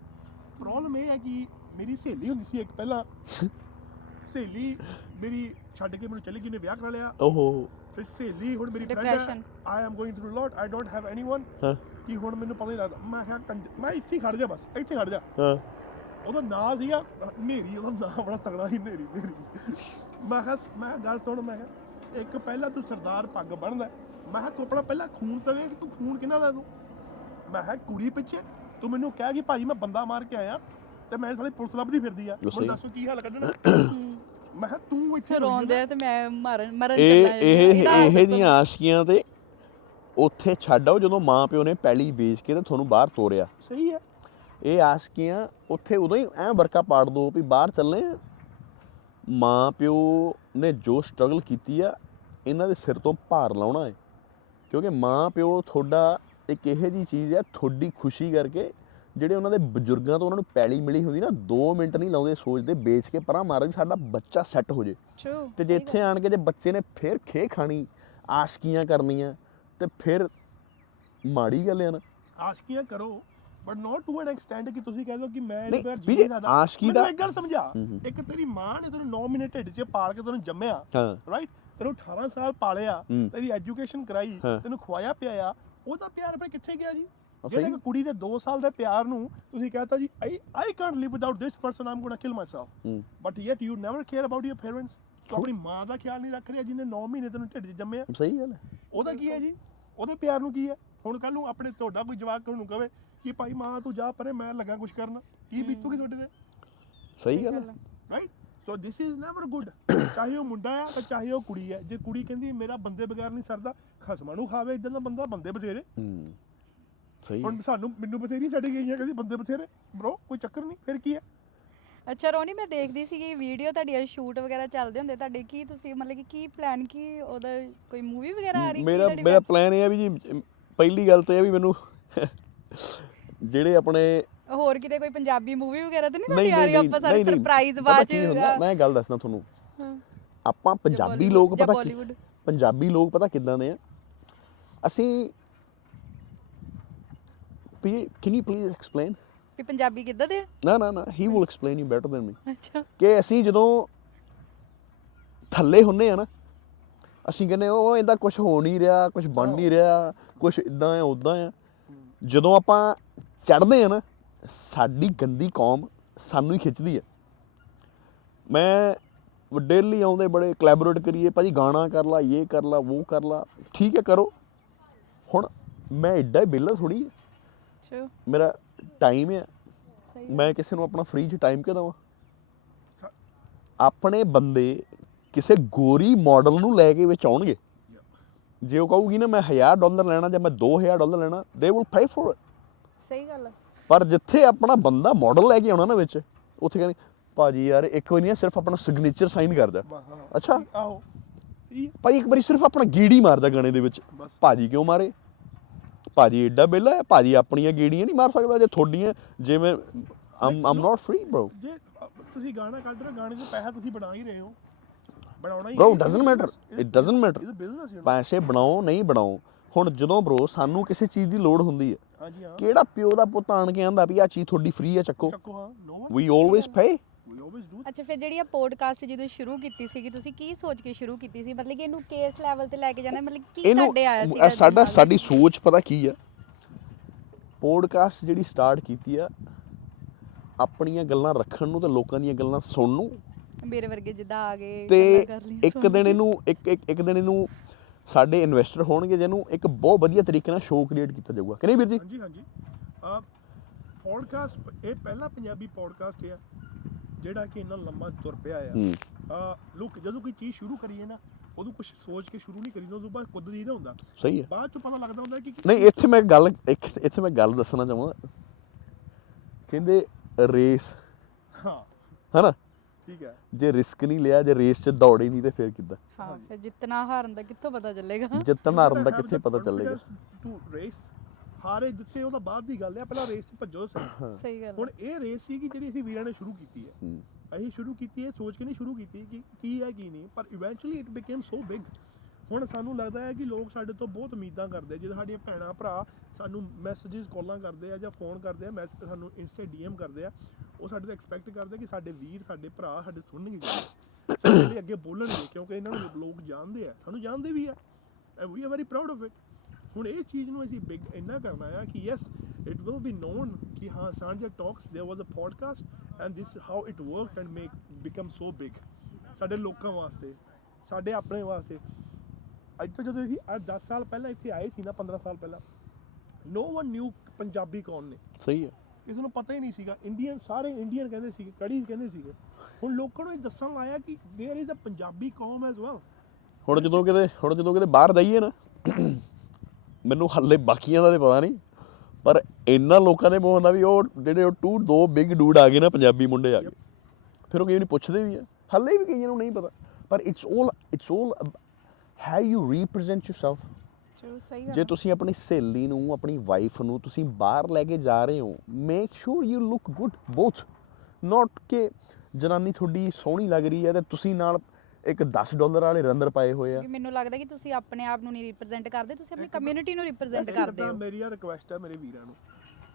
ਪ੍ਰੋਬਲਮ ਇਹ ਹੈ ਕਿ ਮੇਰੀ ਸਹੇਲੀ ਹੁੰਦੀ ਸੀ ਇੱਕ ਪਹਿਲਾਂ, ਸਹੇਲੀ ਮੇਰੀ ਛੱਡ ਕੇ ਮੈਨੂੰ ਚਲੀ ਗਈ, ਨੇ ਵਿਆਹ ਕਰਾ ਲਿਆ। ਓਹੋ ਤੇ ਸਹੇਲੀ ਹੁਣ ਮੇਰੀ ਫਰੈਂਡ ਹੈ, ਆਈ am going through lot, I don't have anyone, ਕਿ ਹੁਣ ਮੈਨੂੰ ਪਤਾ ਨਹੀਂ ਲੱਗਦਾ। ਮੈਂ ਕਿਹਾ ਮੈਂ ਇੱਥੇ ਹੀ ਖੜ ਜਾ, ਬਸ ਇੱਥੇ ਖੜ ਜਾ। ਉਹਦਾ ਨਾਂ ਸੀਗਾ ਨੇਰੀ, ਉਹਦਾ ਨਾਂ ਬੜਾ ਤਗੜਾ ਸੀ, ਨੇਰੀ। ਮੈਂ ਕਿਹਾ ਗੱਲ ਸੁਣ, ਮੈਂ ਕਿਹਾ ਇੱਕ ਪਹਿਲਾਂ ਤੂੰ ਸਰਦਾਰ ਪੱਗ ਬਣਦਾ, ਮੈਂ ਕਿਹਾ ਤੂੰ ਆਪਣਾ ਪਹਿਲਾਂ ਖੂਨ ਤਾਂ ਵੇਖ, ਤੂੰ ਖੂਨ ਕਿਹਨਾਂ ਦਾ ਤੂੰ। ਮੈਂ ਕਿਹਾ ਕੁੜੀ ਪਿੱਛੇ ਤੂੰ ਮੈਨੂੰ ਕਹਿ ਕਿ ਭਾਜੀ ਮੈਂ ਬੰਦਾ ਮਾਰ ਕੇ ਆਇਆ ਤੇ ਮੈਂ ਸਾਲੀ ਪੁਲਿਸ ਲੱਭਦੀ ਫਿਰਦੀ ਆ, ਹੁਣ ਦੱਸੋ ਕੀ ਹੱਲ ਕੱਢਣਾ। ਮੈਂ ਕਿਹਾ ਤੂੰ ਇੱਥੇ ਰੋਂਦੇ ਤੇ ਮੈਂ ਮਰਨ ਚੱਲਾ। ਇਹ ਜੀਆਂ ਆਸ਼ਕੀਆਂ ਤੇ ਉੱਥੇ ਛੱਡ ਆਓ ਜਦੋਂ ਮਾਂ ਪਿਓ ਨੇ ਪੈਲੀ ਵੇਚ ਕੇ ਤੇ ਤੁਹਾਨੂੰ ਬਾਹਰ ਤੋਰਿਆ। ਸਹੀ ਹੈ, ਇਹ ਆਸ਼ਕੀਆਂ ਉੱਥੇ ਉਦੋਂ ਹੀ ਐਂ ਵਰਕਾ ਪਾੜ ਦੋ ਵੀ ਬਾਹਰ ਚੱਲੇ। ਮਾਂ ਪਿਓ ਨੇ ਜੋ ਸਟਰਗਲ ਕੀਤੀ ਆ, ਇਹਨਾਂ ਦੇ ਸਿਰ ਤੋਂ ਭਾਰ ਲਾਉਣਾ ਹੈ, ਕਿਉਂਕਿ ਮਾਂ ਪਿਓ ਤੁਹਾਡਾ ਇੱਕ ਇਹੋ ਜਿਹੀ ਚੀਜ਼ ਹੈ, ਤੁਹਾਡੀ ਖੁਸ਼ੀ ਕਰਕੇ ਜਿਹੜੇ ਉਹਨਾਂ ਦੇ ਬਜ਼ੁਰਗਾਂ ਤੋਂ ਉਹਨਾਂ ਨੂੰ ਪੈਲੀ ਮਿਲੀ ਹੁੰਦੀ ਨਾ, 2 ਮਿੰਟ ਨਹੀਂ ਲਾਉਂਦੇ, ਸੋਚਦੇ ਵੇਚ ਕੇ ਪਰਾਂ ਮਾਰ, ਸਾਡਾ ਬੱਚਾ ਸੈੱਟ ਹੋ ਜੇ। ਤੇ ਜੇ ਇੱਥੇ ਆਣ ਕੇ ਜੇ ਬੱਚੇ ਨੇ ਫਿਰ ਖੇ ਖਾਣੀ, ਆਸ਼ਕੀਆਂ ਕਰਨੀਆਂ, ਤੇ ਫਿਰ ਮਾੜੀ ਗੱਲ ਆ ਨਾ। ਆਸ਼ਕੀਆਂ ਕਰੋ but not to an extend ਕਿ ਤੁਸੀਂ ਕਹਿ ਲਓ ਕਿ ਮੈਂ ਨਹੀਂ, ਇਹਦੇ ਬਾਰੇ ਜੀ ਸਕਦਾ। ਆਸ਼ਕੀ ਦਾ ਇੱਕ ਗੱਲ ਸਮਝਾ, ਇੱਕ ਤੇਰੀ ਮਾਂ ਨੇ ਤੈਨੂੰ 9 ਮਹੀਨੇ ਢਿੱਡ 'ਚ ਪਾਲ ਕੇ ਤੈਨੂੰ ਜੰਮਿਆ, ਰਾਈਟ, ਤੈਨੂੰ 18 ਸਾਲ ਪਾਲਿਆ, ਤੇਰੀ ਐਜੂਕੇਸ਼ਨ ਕਰਾਈ, ਤੈਨੂੰ ਖਵਾਇਆ ਪਿਆਇਆ, ਉਹਦਾ ਪਿਆਰ ਫਿਰ ਕਿੱਥੇ ਗਿਆ ਜੀ? ਜਿਹੜੇ ਕੁੜੀ ਦੇ 2 ਸਾਲ ਦੇ ਪਿਆਰ ਨੂੰ ਤੁਸੀਂ ਕਹਤਾ ਜੀ I can't live without this person, I'm gonna kill myself, but yet you never care about your parents। ਤੂੰ ਆਪਣੀ ਮਾਂ ਦਾ ਖਿਆਲ ਨਹੀਂ ਰੱਖ ਰਿਹਾ ਜਿਹਨੇ 9 ਮਹੀਨੇ ਤੈਨੂੰ ਢਿੱਡ 'ਚ ਜੰਮਿਆ। ਸਹੀ ਗੱਲ ਹੈ। ਉਹਦਾ ਕੀ ਹੈ ਜੀ? ਉਹਦੇ ਪਿਆਰ ਨੂੰ ਕੀ ਹੈ? ਹੁਣ ਕੱਲ ਨੂੰ ਆਪਣੇ ਤੁਹਾਡਾ ਕੋਈ ਜਵਾਕ ਤੁਹਾਨੂੰ ਕਵੇ ਕਿ ਭਾਈ ਮਾਂ ਤੂੰ ਜਾ ਪਰੇ, ਮੈਂ ਲੱਗਾ ਕੁਝ ਕਰਨ, ਕੀ ਬੀਤੂਗੀ ਤੁਹਾਡੇ ਤੇ? ਸਹੀ ਗੱਲ ਹੈ, right. So this is never good. ਚਾਹੇ ਉਹ ਮੁੰਡਾ ਆ ਤੇ ਚਾਹੇ ਉਹ ਕੁੜੀ ਹੈ। ਜੇ ਕੁੜੀ ਕਹਿੰਦੀ ਮੇਰਾ ਬੰਦੇ ਬਗੈਰ ਨਹੀਂ ਸਰਦਾ, ਖਸਮਾਂ ਨੂੰ ਖਾਵੇ ਇਦਾਂ ਦਾ ਬੰਦਾ, ਬੰਦੇ ਬਥੇਰੇ। ਸਹੀ। ਹੁਣ ਮੈਨੂੰ ਬਥੇਰੀ ਛੱਡ ਗਈਆਂ, ਕਹਿੰਦੀ ਬੰਦੇ ਬਥੇਰੇ ਬ్రో, ਕੋਈ ਚੱਕਰ ਨਹੀਂ, ਫਿਰ ਕੀ ਹੈ। ਅੱਛਾ ਰੋਨੀ, ਮੈਂ ਦੇਖਦੀ ਸੀਗੀ ਵੀਡੀਓ ਤੁਹਾਡੀਆਂ, ਸ਼ੂਟ ਵਗੈਰਾ ਚੱਲਦੇ ਹੁੰਦੇ ਤੁਹਾਡੇ, ਕੀ ਤੁਸੀਂ ਮਤਲਬ ਕਿ ਕੀ ਪਲਾਨ, ਕੀ ਉਹਦਾ ਕੋਈ ਮੂਵੀ ਵਗੈਰਾ ਆ ਰਹੀ ਮੇਰਾ ਪਲਾਨ ਇਹ ਆ ਵੀ ਜੀ, ਪਹਿਲੀ ਗੱਲ ਤਾਂ ਇਹ ਵੀ ਮੈਨੂੰ ਜਿਹੜੇ ਆਪਣੇ ਹੋਰ ਕਿਤੇ ਕੋਈ ਪੰਜਾਬੀ ਮੂਵੀ ਵਗੈਰਾ ਤਾਂ ਨਹੀਂ ਆ ਰਹੀ, ਆਪਾਂ ਸਾਰੇ ਸਰਪ੍ਰਾਈਜ਼ ਬਾਅਦ ਚ। ਮੈਂ ਗੱਲ ਦੱਸਦਾ ਤੁਹਾਨੂੰ, ਆਪਾਂ ਪੰਜਾਬੀ ਲੋਕ ਪਤਾ ਕਿੱਦਾਂ ਦੇ ਆ ਅਸੀਂ। ਕੈਨ ਯੂ ਪਲੀਜ਼ ਐਕਸਪਲੇਨ ਕਿ ਪੰਜਾਬੀ ਕਿੱਦਾਂ ਦੇ? ਨਾ he will explain you better than me. ਅੱਛਾ। ਕਿ ਅਸੀਂ ਜਦੋਂ ਥੱਲੇ ਹੁੰਨੇ ਆ ਨਾ, ਅਸੀਂ ਕਹਿੰਦੇ ਉਹ ਇਹਦਾ ਕੁਝ ਹੋ ਨਹੀਂ ਰਿਹਾ, ਕੁਝ ਬਣ ਨਹੀਂ ਰਿਹਾ, ਕੁਝ ਇਦਾਂ ਆ ਉੱਦਾਂ ਆ। ਜਦੋਂ ਆਪਾਂ ਚੜ੍ਹਦੇ ਆ ਨਾ, ਸਾਡੀ ਗੰਦੀ ਕੌਮ ਸਾਨੂੰ ਹੀ ਖਿੱਚਦੀ ਆ। ਮੈਂ ਡੇਲੀ ਆਉਂਦੇ ਬੜੇ ਕੋਲੈਬੋਰੇਟ ਕਰੀਏ, ਭਾਜੀ ਗਾਣਾ ਕਰ ਲਾ, ਇਹ ਕਰ ਲਾ, ਉਹ ਕਰ ਲਾ, ਠੀਕ ਹੈ ਕਰੋ। ਹੁਣ ਮੈਂ ਐਡਾ ਹੀ ਵਿਹਲਾ ਥੋੜ੍ਹੀ ਆ, ਮੇਰਾ ਟਾਈਮ ਆ, ਮੈਂ ਕਿਸੇ ਨੂੰ ਆਪਣਾ ਫ੍ਰੀ 'ਚ ਟਾਈਮ ਕਿਉਂ ਦੇਵਾਂ। ਆਪਣੇ ਬੰਦੇ ਕਿਸੇ ਗੋਰੀ ਮਾਡਲ ਨੂੰ ਲੈ ਕੇ ਵਿੱਚ ਆਉਣਗੇ, ਜੇ ਉਹ ਕਹੂਗੀ ਨਾ ਮੈਂ $1000 ਲੈਣਾ ਜਾਂ ਮੈਂ $2000 ਲੈਣਾ, they will pay for it. ਸਹੀ ਗੱਲ ਹੈ। ਪਰ ਜਿੱਥੇ ਆਪਣਾ ਬੰਦਾ ਮਾਡਲ ਲੈ ਕੇ ਆਉਣਾ ਨਾ ਵਿੱਚ, ਉੱਥੇ ਕਹਿੰਦੇ ਭਾਜੀ ਯਾਰ ਇੱਕ ਵਾਰੀ ਨਾ ਸਿਰਫ ਆਪਣਾ ਸਿਗਨੇਚਰ ਸਾਈਨ ਕਰ ਜਾ। ਅੱਛਾ ਆਹੋ ਭਾਜੀ, ਇੱਕ ਵਾਰੀ ਸਿਰਫ ਆਪਣਾ ਗੇੜੀ ਮਾਰਦਾ ਗਾਣੇ ਦੇ ਵਿੱਚ। ਭਾਜੀ ਕਿਉਂ ਮਾਰੇ? ਭਾਜੀ ਐਡਾ ਵਿਹਲਾ ਹੈ, ਭਾਜੀ ਆਪਣੀਆਂ ਗੇੜੀਆਂ ਨਹੀਂ ਮਾਰ ਸਕਦਾ ਜੇ ਤੁਹਾਡੀਆਂ, ਜਿਵੇਂ I'm not free bro। ਜੇ ਤੁਸੀਂ ਗਾਣਾ ਕੱਢ ਰਹੇ, ਗਾਣੇ 'ਚ ਪੈਸਾ ਤੁਸੀਂ ਬਣਾ ਹੀ ਰਹੇ ਹੋ, ਬਣਾਉਣਾ ਹੀ bro it doesn't matter ਪੈਸੇ ਬਣਾਓ ਨਹੀਂ ਬਣਾਓ। ਹੁਣ ਜਦੋਂ ਬ్రో ਸਾਨੂੰ ਕਿਸੇ ਚੀਜ਼ ਦੀ ਲੋੜ ਹੁੰਦੀ ਹੈ, ਕਿਹੜਾ ਪਿਓ ਦਾ ਪੁੱਤ ਆਣ ਕੇ ਆਂਦਾ ਵੀ ਆਹ ਚੀਜ਼ ਤੁਹਾਡੀ ਫ੍ਰੀ ਹੈ, ਚੱਕੋ। we always pay। ਅੱਛਾ, ਫਿਰ ਜਿਹੜੀ ਆ ਪੋਡਕਾਸਟ ਜਦੋਂ ਸ਼ੁਰੂ ਕੀਤੀ ਸੀਗੀ, ਤੁਸੀਂ ਕੀ ਸੋਚ ਕੇ ਸ਼ੁਰੂ ਕੀਤੀ ਸੀ? ਮਤਲਬ ਕਿ ਇਹਨੂੰ ਕਿਸ ਲੈਵਲ ਤੇ ਲੈ ਕੇ ਜਾਣਾ, ਮਤਲਬ ਕੀ ਤੁਹਾਡੇ ਆਇਆ ਸੀਗਾ? ਸਾਡੀ ਸੋਚ ਪਤਾ ਕੀ ਆ, ਪੋਡਕਾਸਟ ਜਿਹੜੀ ਸਟਾਰਟ ਕੀਤੀ ਆ ਆਪਣੀਆਂ ਗੱਲਾਂ ਰੱਖਣ ਨੂੰ ਤੇ ਲੋਕਾਂ ਦੀਆਂ ਗੱਲਾਂ ਸੁਣਨ ਨੂੰ। ਮੇਰੇ ਵਰਗੇ ਜਿੱਦਾਂ ਆ ਗਏ ਤੇ ਇੱਕ ਦਿਨ ਇਹਨੂੰ ਸਾਡੇ ਇਨਵੈਸਟਰ ਹੋਣਗੇ ਜਿਹਨੂੰ ਇੱਕ ਬਹੁਤ ਵਧੀਆ ਤਰੀਕੇ ਨਾਲ ਸ਼ੋਅ ਕ੍ਰੀਏਟ ਕੀਤਾ ਜਾਊਗਾ, ਕਿ ਨਹੀਂ ਵੀਰ ਜੀ? ਹਾਂਜੀ। ਪੋਡਕਾਸਟ ਇਹ ਪਹਿਲਾ ਪੰਜਾਬੀ ਪੋਡਕਾਸਟ ਹੈ ਜਿਹੜਾ ਕਿ ਇੰਨਾ ਲੰਮਾ ਤੁਰ ਪਿਆ ਆ। ਲੋਕ ਜਦੋਂ ਕੋਈ ਚੀਜ਼ ਸ਼ੁਰੂ ਕਰੀਏ ਨਾ, ਉਦੋਂ ਕੁਝ ਸੋਚ ਕੇ ਸ਼ੁਰੂ ਨਹੀਂ ਕਰੀਦਾ, ਉਦੋਂ ਬਾਅਦ ਕੁਦਰਤੀ ਦਾ ਹੁੰਦਾ। ਸਹੀ ਹੈ। ਬਾਅਦ ਚ ਪਤਾ ਲੱਗਦਾ ਹੁੰਦਾ ਕਿ ਨਹੀਂ। ਇੱਥੇ ਮੈਂ ਗੱਲ ਦੱਸਣਾ ਚਾਹਾਂਗਾ, ਕਹਿੰਦੇ ਰੇਸ, ਹਨਾ, ਠੀਕ ਹੈ, ਜੇ ਰਿਸਕ ਨਹੀਂ ਲਿਆ, ਜੇ ਰੇਸ 'ਚ ਦੌੜੇ ਨਹੀਂ ਤੇ ਫਿਰ ਕਿੱਦਾਂ? ਹਾਂ, ਫਿਰ ਜਿੱਤਣਾ ਹਾਰਨ ਦਾ ਕਿੱਥੋਂ ਪਤਾ ਚੱਲੇਗਾ? ਜਿੱਤਣਾ ਹਾਰਨ ਦਾ ਕਿੱਥੇ ਪਤਾ ਚੱਲੇਗਾ? ਟੂ ਰੇਸ ਹਾਰੇ ਜਿੱਤੇ ਉਹਦਾ ਬਾਅਦ ਦੀ ਗੱਲ ਹੈ, ਪਹਿਲਾਂ ਰੇਸ 'ਚ ਭੱਜੋ। ਸਹੀ ਗੱਲ। ਹੁਣ ਇਹ ਰੇਸ ਸੀਗੀ ਜਿਹੜੀ ਅਸੀਂ ਵੀਰਾਂ ਨੇ ਸ਼ੁਰੂ ਕੀਤੀ ਹੈ। ਅਸੀਂ ਸ਼ੁਰੂ ਕੀਤੀ ਹੈ ਸੋਚ ਕੇ ਨਹੀਂ ਸ਼ੁਰੂ ਕੀਤੀ ਕਿ ਕੀ ਹੈ ਕੀ ਨਹੀਂ, ਪਰ eventually it became so big. ਹੁਣ ਸਾਨੂੰ ਲੱਗਦਾ ਹੈ ਕਿ ਲੋਕ ਸਾਡੇ ਤੋਂ ਬਹੁਤ ਉਮੀਦਾਂ ਕਰਦੇ, ਜਦੋਂ ਸਾਡੀਆਂ ਭੈਣਾਂ ਭਰਾ ਸਾਨੂੰ ਮੈਸੇजेस ਕਾਲਾਂ ਕਰਦੇ ਆ ਜਾਂ ਫੋਨ ਕਰਦੇ ਆ, ਸਾਨੂੰ ਇੰਸਟਾ DM ਕਰਦੇ ਆ, ਉਹ ਸਾਡੇ ਤੋਂ ਐਕਸਪੈਕਟ ਕਰਦੇ ਕਿ ਸਾਡੇ ਵੀਰ, ਸਾਡੇ ਭਰਾ ਸਾਡੇ ਸੁਣਨਗੇ, ਸਾਡੇ ਲਈ ਅੱਗੇ ਬੋਲਣਗੇ, ਕਿਉਂਕਿ ਇਹਨਾਂ ਨੂੰ ਲੋਕ ਜਾਣਦੇ ਆ, ਸਾਨੂੰ ਜਾਣਦੇ ਵੀ ਆ, and we are very proud of it. ਹੁਣ ਇਹ ਚੀਜ਼ ਨੂੰ ਅਸੀਂ ਬਿਗ ਇੰਨਾ ਕਰਨਾ ਆ ਕਿ yes it will be known ਕਿ ਹਾਂ Sanjha Talks there was a podcast and this how it worked and become so big, ਸਾਡੇ ਲੋਕਾਂ ਵਾਸਤੇ, ਸਾਡੇ ਆਪਣੇ ਵਾਸਤੇ। ਅੱਜ ਤੋਂ ਜਦੋਂ ਅਸੀਂ 10 ਸਾਲ ਪਹਿਲਾਂ ਇੱਥੇ ਆਏ ਸੀ ਨਾ, 15 ਸਾਲ ਪਹਿਲਾਂ, ਨੋ ਵਨ ਨਿਊ ਪੰਜਾਬੀ ਕੌਣ ਨੇ। ਸਹੀ ਹੈ। ਕਿਸੇ ਨੂੰ ਪਤਾ ਹੀ ਨਹੀਂ ਸੀਗਾ। ਇੰਡੀਅਨ ਸਾਰੇ ਇੰਡੀਅਨ ਕਹਿੰਦੇ ਸੀਗੇ, ਕੜੀ ਕਹਿੰਦੇ ਸੀਗੇ। ਹੁਣ ਲੋਕਾਂ ਨੂੰ ਇਹ ਦੱਸਣ ਲਾਇਆ ਕਿ ਦੇਅਰ ਇਜ਼ ਅ ਪੰਜਾਬੀ ਕੌਮ ਐਜ਼ ਵੈਲ। ਹੁਣ ਜਦੋਂ ਕਿਤੇ ਬਾਹਰ ਜਾਈਏ ਨਾ, ਮੈਨੂੰ ਹੱਲੇ ਬਾਕੀਆਂ ਦਾ ਤੇ ਪਤਾ ਨਹੀਂ, ਪਰ ਇੰਨਾ ਲੋਕਾਂ ਦੇ ਮੂੰਹ ਹੁੰਦਾ ਵੀ ਉਹ ਜਿਹੜੇ ਉਹ ਦੋ ਬਿਗ ਡੂਡ ਆ ਗਏ ਨਾ, ਪੰਜਾਬੀ ਮੁੰਡੇ ਆ ਗਏ, ਫਿਰ ਉਹ ਕਈ ਵਾਰੀ ਪੁੱਛਦੇ ਵੀ ਆ, ਹੱਲੇ ਵੀ ਕਈਆਂ ਨੂੰ ਨਹੀਂ ਪਤਾ। ਪਰ it's all how you represent yourself। ਜੇ ਤੁਸੀਂ ਆਪਣੀ ਸਹੇਲੀ ਨੂੰ, ਆਪਣੀ ਵਾਈਫ ਨੂੰ ਤੁਸੀਂ ਬਾਹਰ ਲੈ ਕੇ ਜਾ ਰਹੇ ਹੋ, make sure you look good both, not ਕਿ ਜਨਾਨੀ ਤੁਹਾਡੀ ਸੋਹਣੀ ਲੱਗ ਰਹੀ ਹੈ ਤੇ ਤੁਸੀਂ ਨਾਲ ਇੱਕ $10 ਵਾਲੇ ਰਨਰ ਪਾਏ ਹੋਏ ਆ। ਮੈਨੂੰ ਲੱਗਦਾ ਕਿ ਤੁਸੀਂ ਆਪਣੇ ਆਪ ਨੂੰ ਨਹੀਂ ਰਿਪਰੈਜ਼ੈਂਟ ਕਰਦੇ, ਤੁਸੀਂ ਆਪਣੀ ਕਮਿਊਨਿਟੀ ਨੂੰ ਰਿਪਰੈਜ਼ੈਂਟ ਕਰਦੇ ਹੋ। ਮੇਰੀ ਆ ਰਿਕੁਐਸਟ ਹੈ ਮੇਰੇ ਵੀਰਾਂ ਨੂੰ,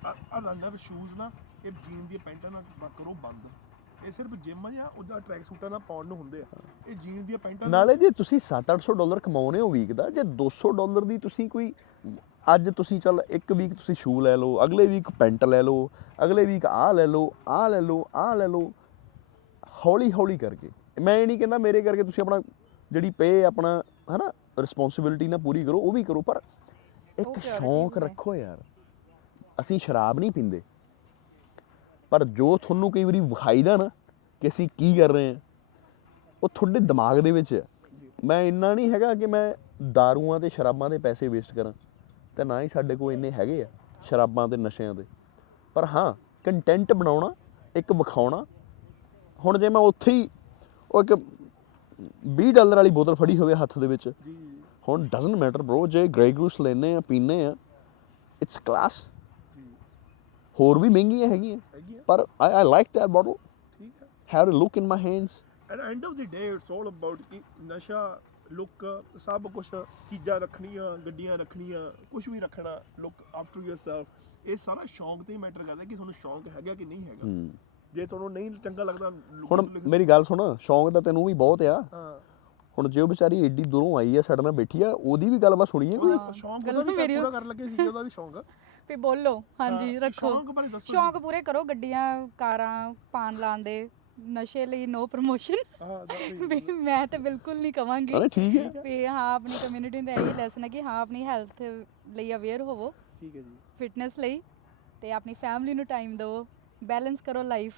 ਆ ਰਨਰ ਸ਼ੂਜ਼ ਨਾ, ਇਹ ਜੀਨ ਦੀਆਂ ਪੈਂਟਾਂ ਨਾਲ ਕਰੋ ਬੰਦ। ਇਹ ਸਿਰਫ ਜਿਮ ਜਾਂ ਉਹਦਾ ਟਰੈਕ ਸੂਟਾਂ ਨਾਲ ਪਾਉਣ ਨੂੰ ਹੁੰਦੇ ਆ। ਇਹ ਜੀਨ ਦੀਆਂ ਪੈਂਟਾਂ ਨਾਲੇ ਜੇ ਤੁਸੀਂ $700-800 ਕਮਾਉਨੇ ਹੋ ਵੀਕ ਦਾ, ਜੇ $200 ਦੀ ਤੁਸੀਂ ਕੋਈ ਅੱਜ ਤੁਸੀਂ ਚੱਲ ਇੱਕ ਵੀਕ ਤੁਸੀਂ ਸ਼ੂ ਲੈ ਲਓ, ਅਗਲੇ ਵੀਕ ਪੈਂਟ ਲੈ ਲਓ, ਅਗਲੇ ਵੀਕ ਆਹ ਲੈ ਲਓ, ਆਹ ਲੈ ਲਓ, ਆਹ ਲੈ ਲਓ, ਹੌਲੀ ਹੌਲੀ ਕਰਕੇ। ਮੈਂ ਇਹ ਨਹੀਂ ਕਹਿੰਦਾ ਮੇਰੇ ਕਰਕੇ ਤੁਸੀਂ ਆਪਣਾ ਜਿਹੜੀ ਪੇ ਆਪਣਾ ਹੈ ਨਾ ਰਿਸਪੌਂਸਿਬਿਲਿਟੀ ਨਾਲ ਪੂਰੀ ਕਰੋ, ਉਹ ਵੀ ਕਰੋ, ਪਰ ਇੱਕ ਸ਼ੌਂਕ ਰੱਖੋ ਯਾਰ। ਅਸੀਂ ਸ਼ਰਾਬ ਨਹੀਂ ਪੀਂਦੇ, ਪਰ ਜੋ ਤੁਹਾਨੂੰ ਕਈ ਵਾਰੀ ਵਿਖਾਈਦਾ ਨਾ ਕਿ ਅਸੀਂ ਕੀ ਕਰ ਰਹੇ ਹਾਂ, ਉਹ ਤੁਹਾਡੇ ਦਿਮਾਗ ਦੇ ਵਿੱਚ ਹੈ। ਮੈਂ ਇੰਨਾ ਨਹੀਂ ਹੈਗਾ ਕਿ ਮੈਂ ਦਾਰੂਆਂ ਤੇ ਸ਼ਰਾਬਾਂ ਦੇ ਪੈਸੇ ਵੇਸਟ ਕਰਾਂ, ਤੇ ਨਾ ਹੀ ਸਾਡੇ ਕੋਲ ਇੰਨੇ ਹੈਗੇ ਆ ਸ਼ਰਾਬਾਂ ਤੇ ਨਸ਼ਿਆਂ ਦੇ। ਪਰ ਹਾਂ, ਕੰਟੈਂਟ ਬਣਾਉਣਾ, ਇੱਕ ਵਿਖਾਉਣਾ। ਹੁਣ ਜੇ ਮੈਂ ਉੱਥੇ ਹੀ ਉਹ ਇੱਕ $20 ਵਾਲੀ ਬੋਤਲ ਫੜੀ ਹੋਵੇ ਹੱਥ ਦੇ ਵਿੱਚ, ਹੁਣ ਡਜ਼ਨਟ ਮੈਟਰ ਬ్రో, ਜੇ ਗ੍ਰੇ ਗੂਸ ਲੈਨੇ ਆ ਪੀਨੇ ਆ, ਇਟਸ ਕਲਾਸ। ਹੋਰ ਵੀ ਮਹਿੰਗੀਆਂ ਹੈਗੀਆਂ, ਪਰ I like that bottle, have a look in my hands. At end of the day it's all about ਕਿ ਨਸ਼ਾ, ਲੁੱਕ, ਸਭ ਕੁਛ, ਚੀਜ਼ਾਂ ਰੱਖਣੀਆਂ, ਗੱਡੀਆਂ ਰੱਖਣੀਆਂ, ਕੁਛ ਵੀ ਰੱਖਣਾ, ਲੁੱਕ ਆਫਟਰ ਯੋਰਸੈਲਫ, ਇਹ ਸਾਰਾ ਸ਼ੌਂਕ ਤੇ ਮੈਟਰ ਕਰਦਾ ਕਿ ਤੁਹਾਨੂੰ ਸ਼ੌਂਕ ਹੈਗਾ ਕਿ ਨਹੀਂ ਹੈਗਾ। ਜੇ ਤੁਹਾਨੂੰ ਨਹੀਂ ਚੰਗਾ ਲੱਗਦਾ, ਹੁਣ ਮੇਰੀ ਗੱਲ ਸੁਣ, ਸ਼ੌਂਕ ਤਾਂ ਤੈਨੂੰ ਵੀ ਬਹੁਤ ਆ। ਹਾਂ, ਹੁਣ ਜੇ ਉਹ ਵਿਚਾਰੀ ਏਡੀ ਦੂਰੋਂ ਆਈ ਆ ਸਾਡੇ ਨਾਲ ਬੈਠੀ ਆ, ਉਹਦੀ ਵੀ ਗੱਲਬਾਤ ਸੁਣੀਏ। ਸ਼ੌਂਕ ਉਹਦਾ ਵੀ ਪੂਰਾ ਕਰਨ ਲੱਗੇ ਸੀ, ਉਹਦਾ ਵੀ ਸ਼ੌਂਕ ਵੀ ਬੋਲੋ। ਹਾਂਜੀ, ਰੱਖੋ ਸ਼ੌਂਕ ਬਾਰੇ ਦੱਸੋ। ਸ਼ੌਂਕ ਪੂਰੇ ਕਰੋ, ਗੱਡੀਆਂ, ਕਾਰਾਂ, ਪਾਨ ਲਾਉਣ ਦੇ, ਨਸ਼ੇ ਲਈ ਨੋ ਪ੍ਰਮੋਸ਼ਨ। ਮੈਂ ਤਾਂ ਬਿਲਕੁਲ ਨਹੀਂ ਕਵਾਂਗੀ। ਠੀਕ ਹੈ ਵੀ ਹਾਂ, ਆਪਣੀ ਕਮਿਊਨਿਟੀ ਦਾ ਇਹ ਲੈਸਨ ਹੈ ਕਿ ਹਾਂ, ਆਪਣੀ ਹੈਲਥ ਲਈ ਅਵੇਅਰ ਹੋਵੋ, ਠੀਕ ਹੈ ਜੀ, ਫਿਟਨੈਸ ਲਈ, ਤੇ ਆਪਣੀ ਫੈਮਿਲੀ ਨੂੰ ਟਾਈਮ ਦਿਓ, ਬੈਲੈਂਸ ਕਰੋ ਲਾਈਫ,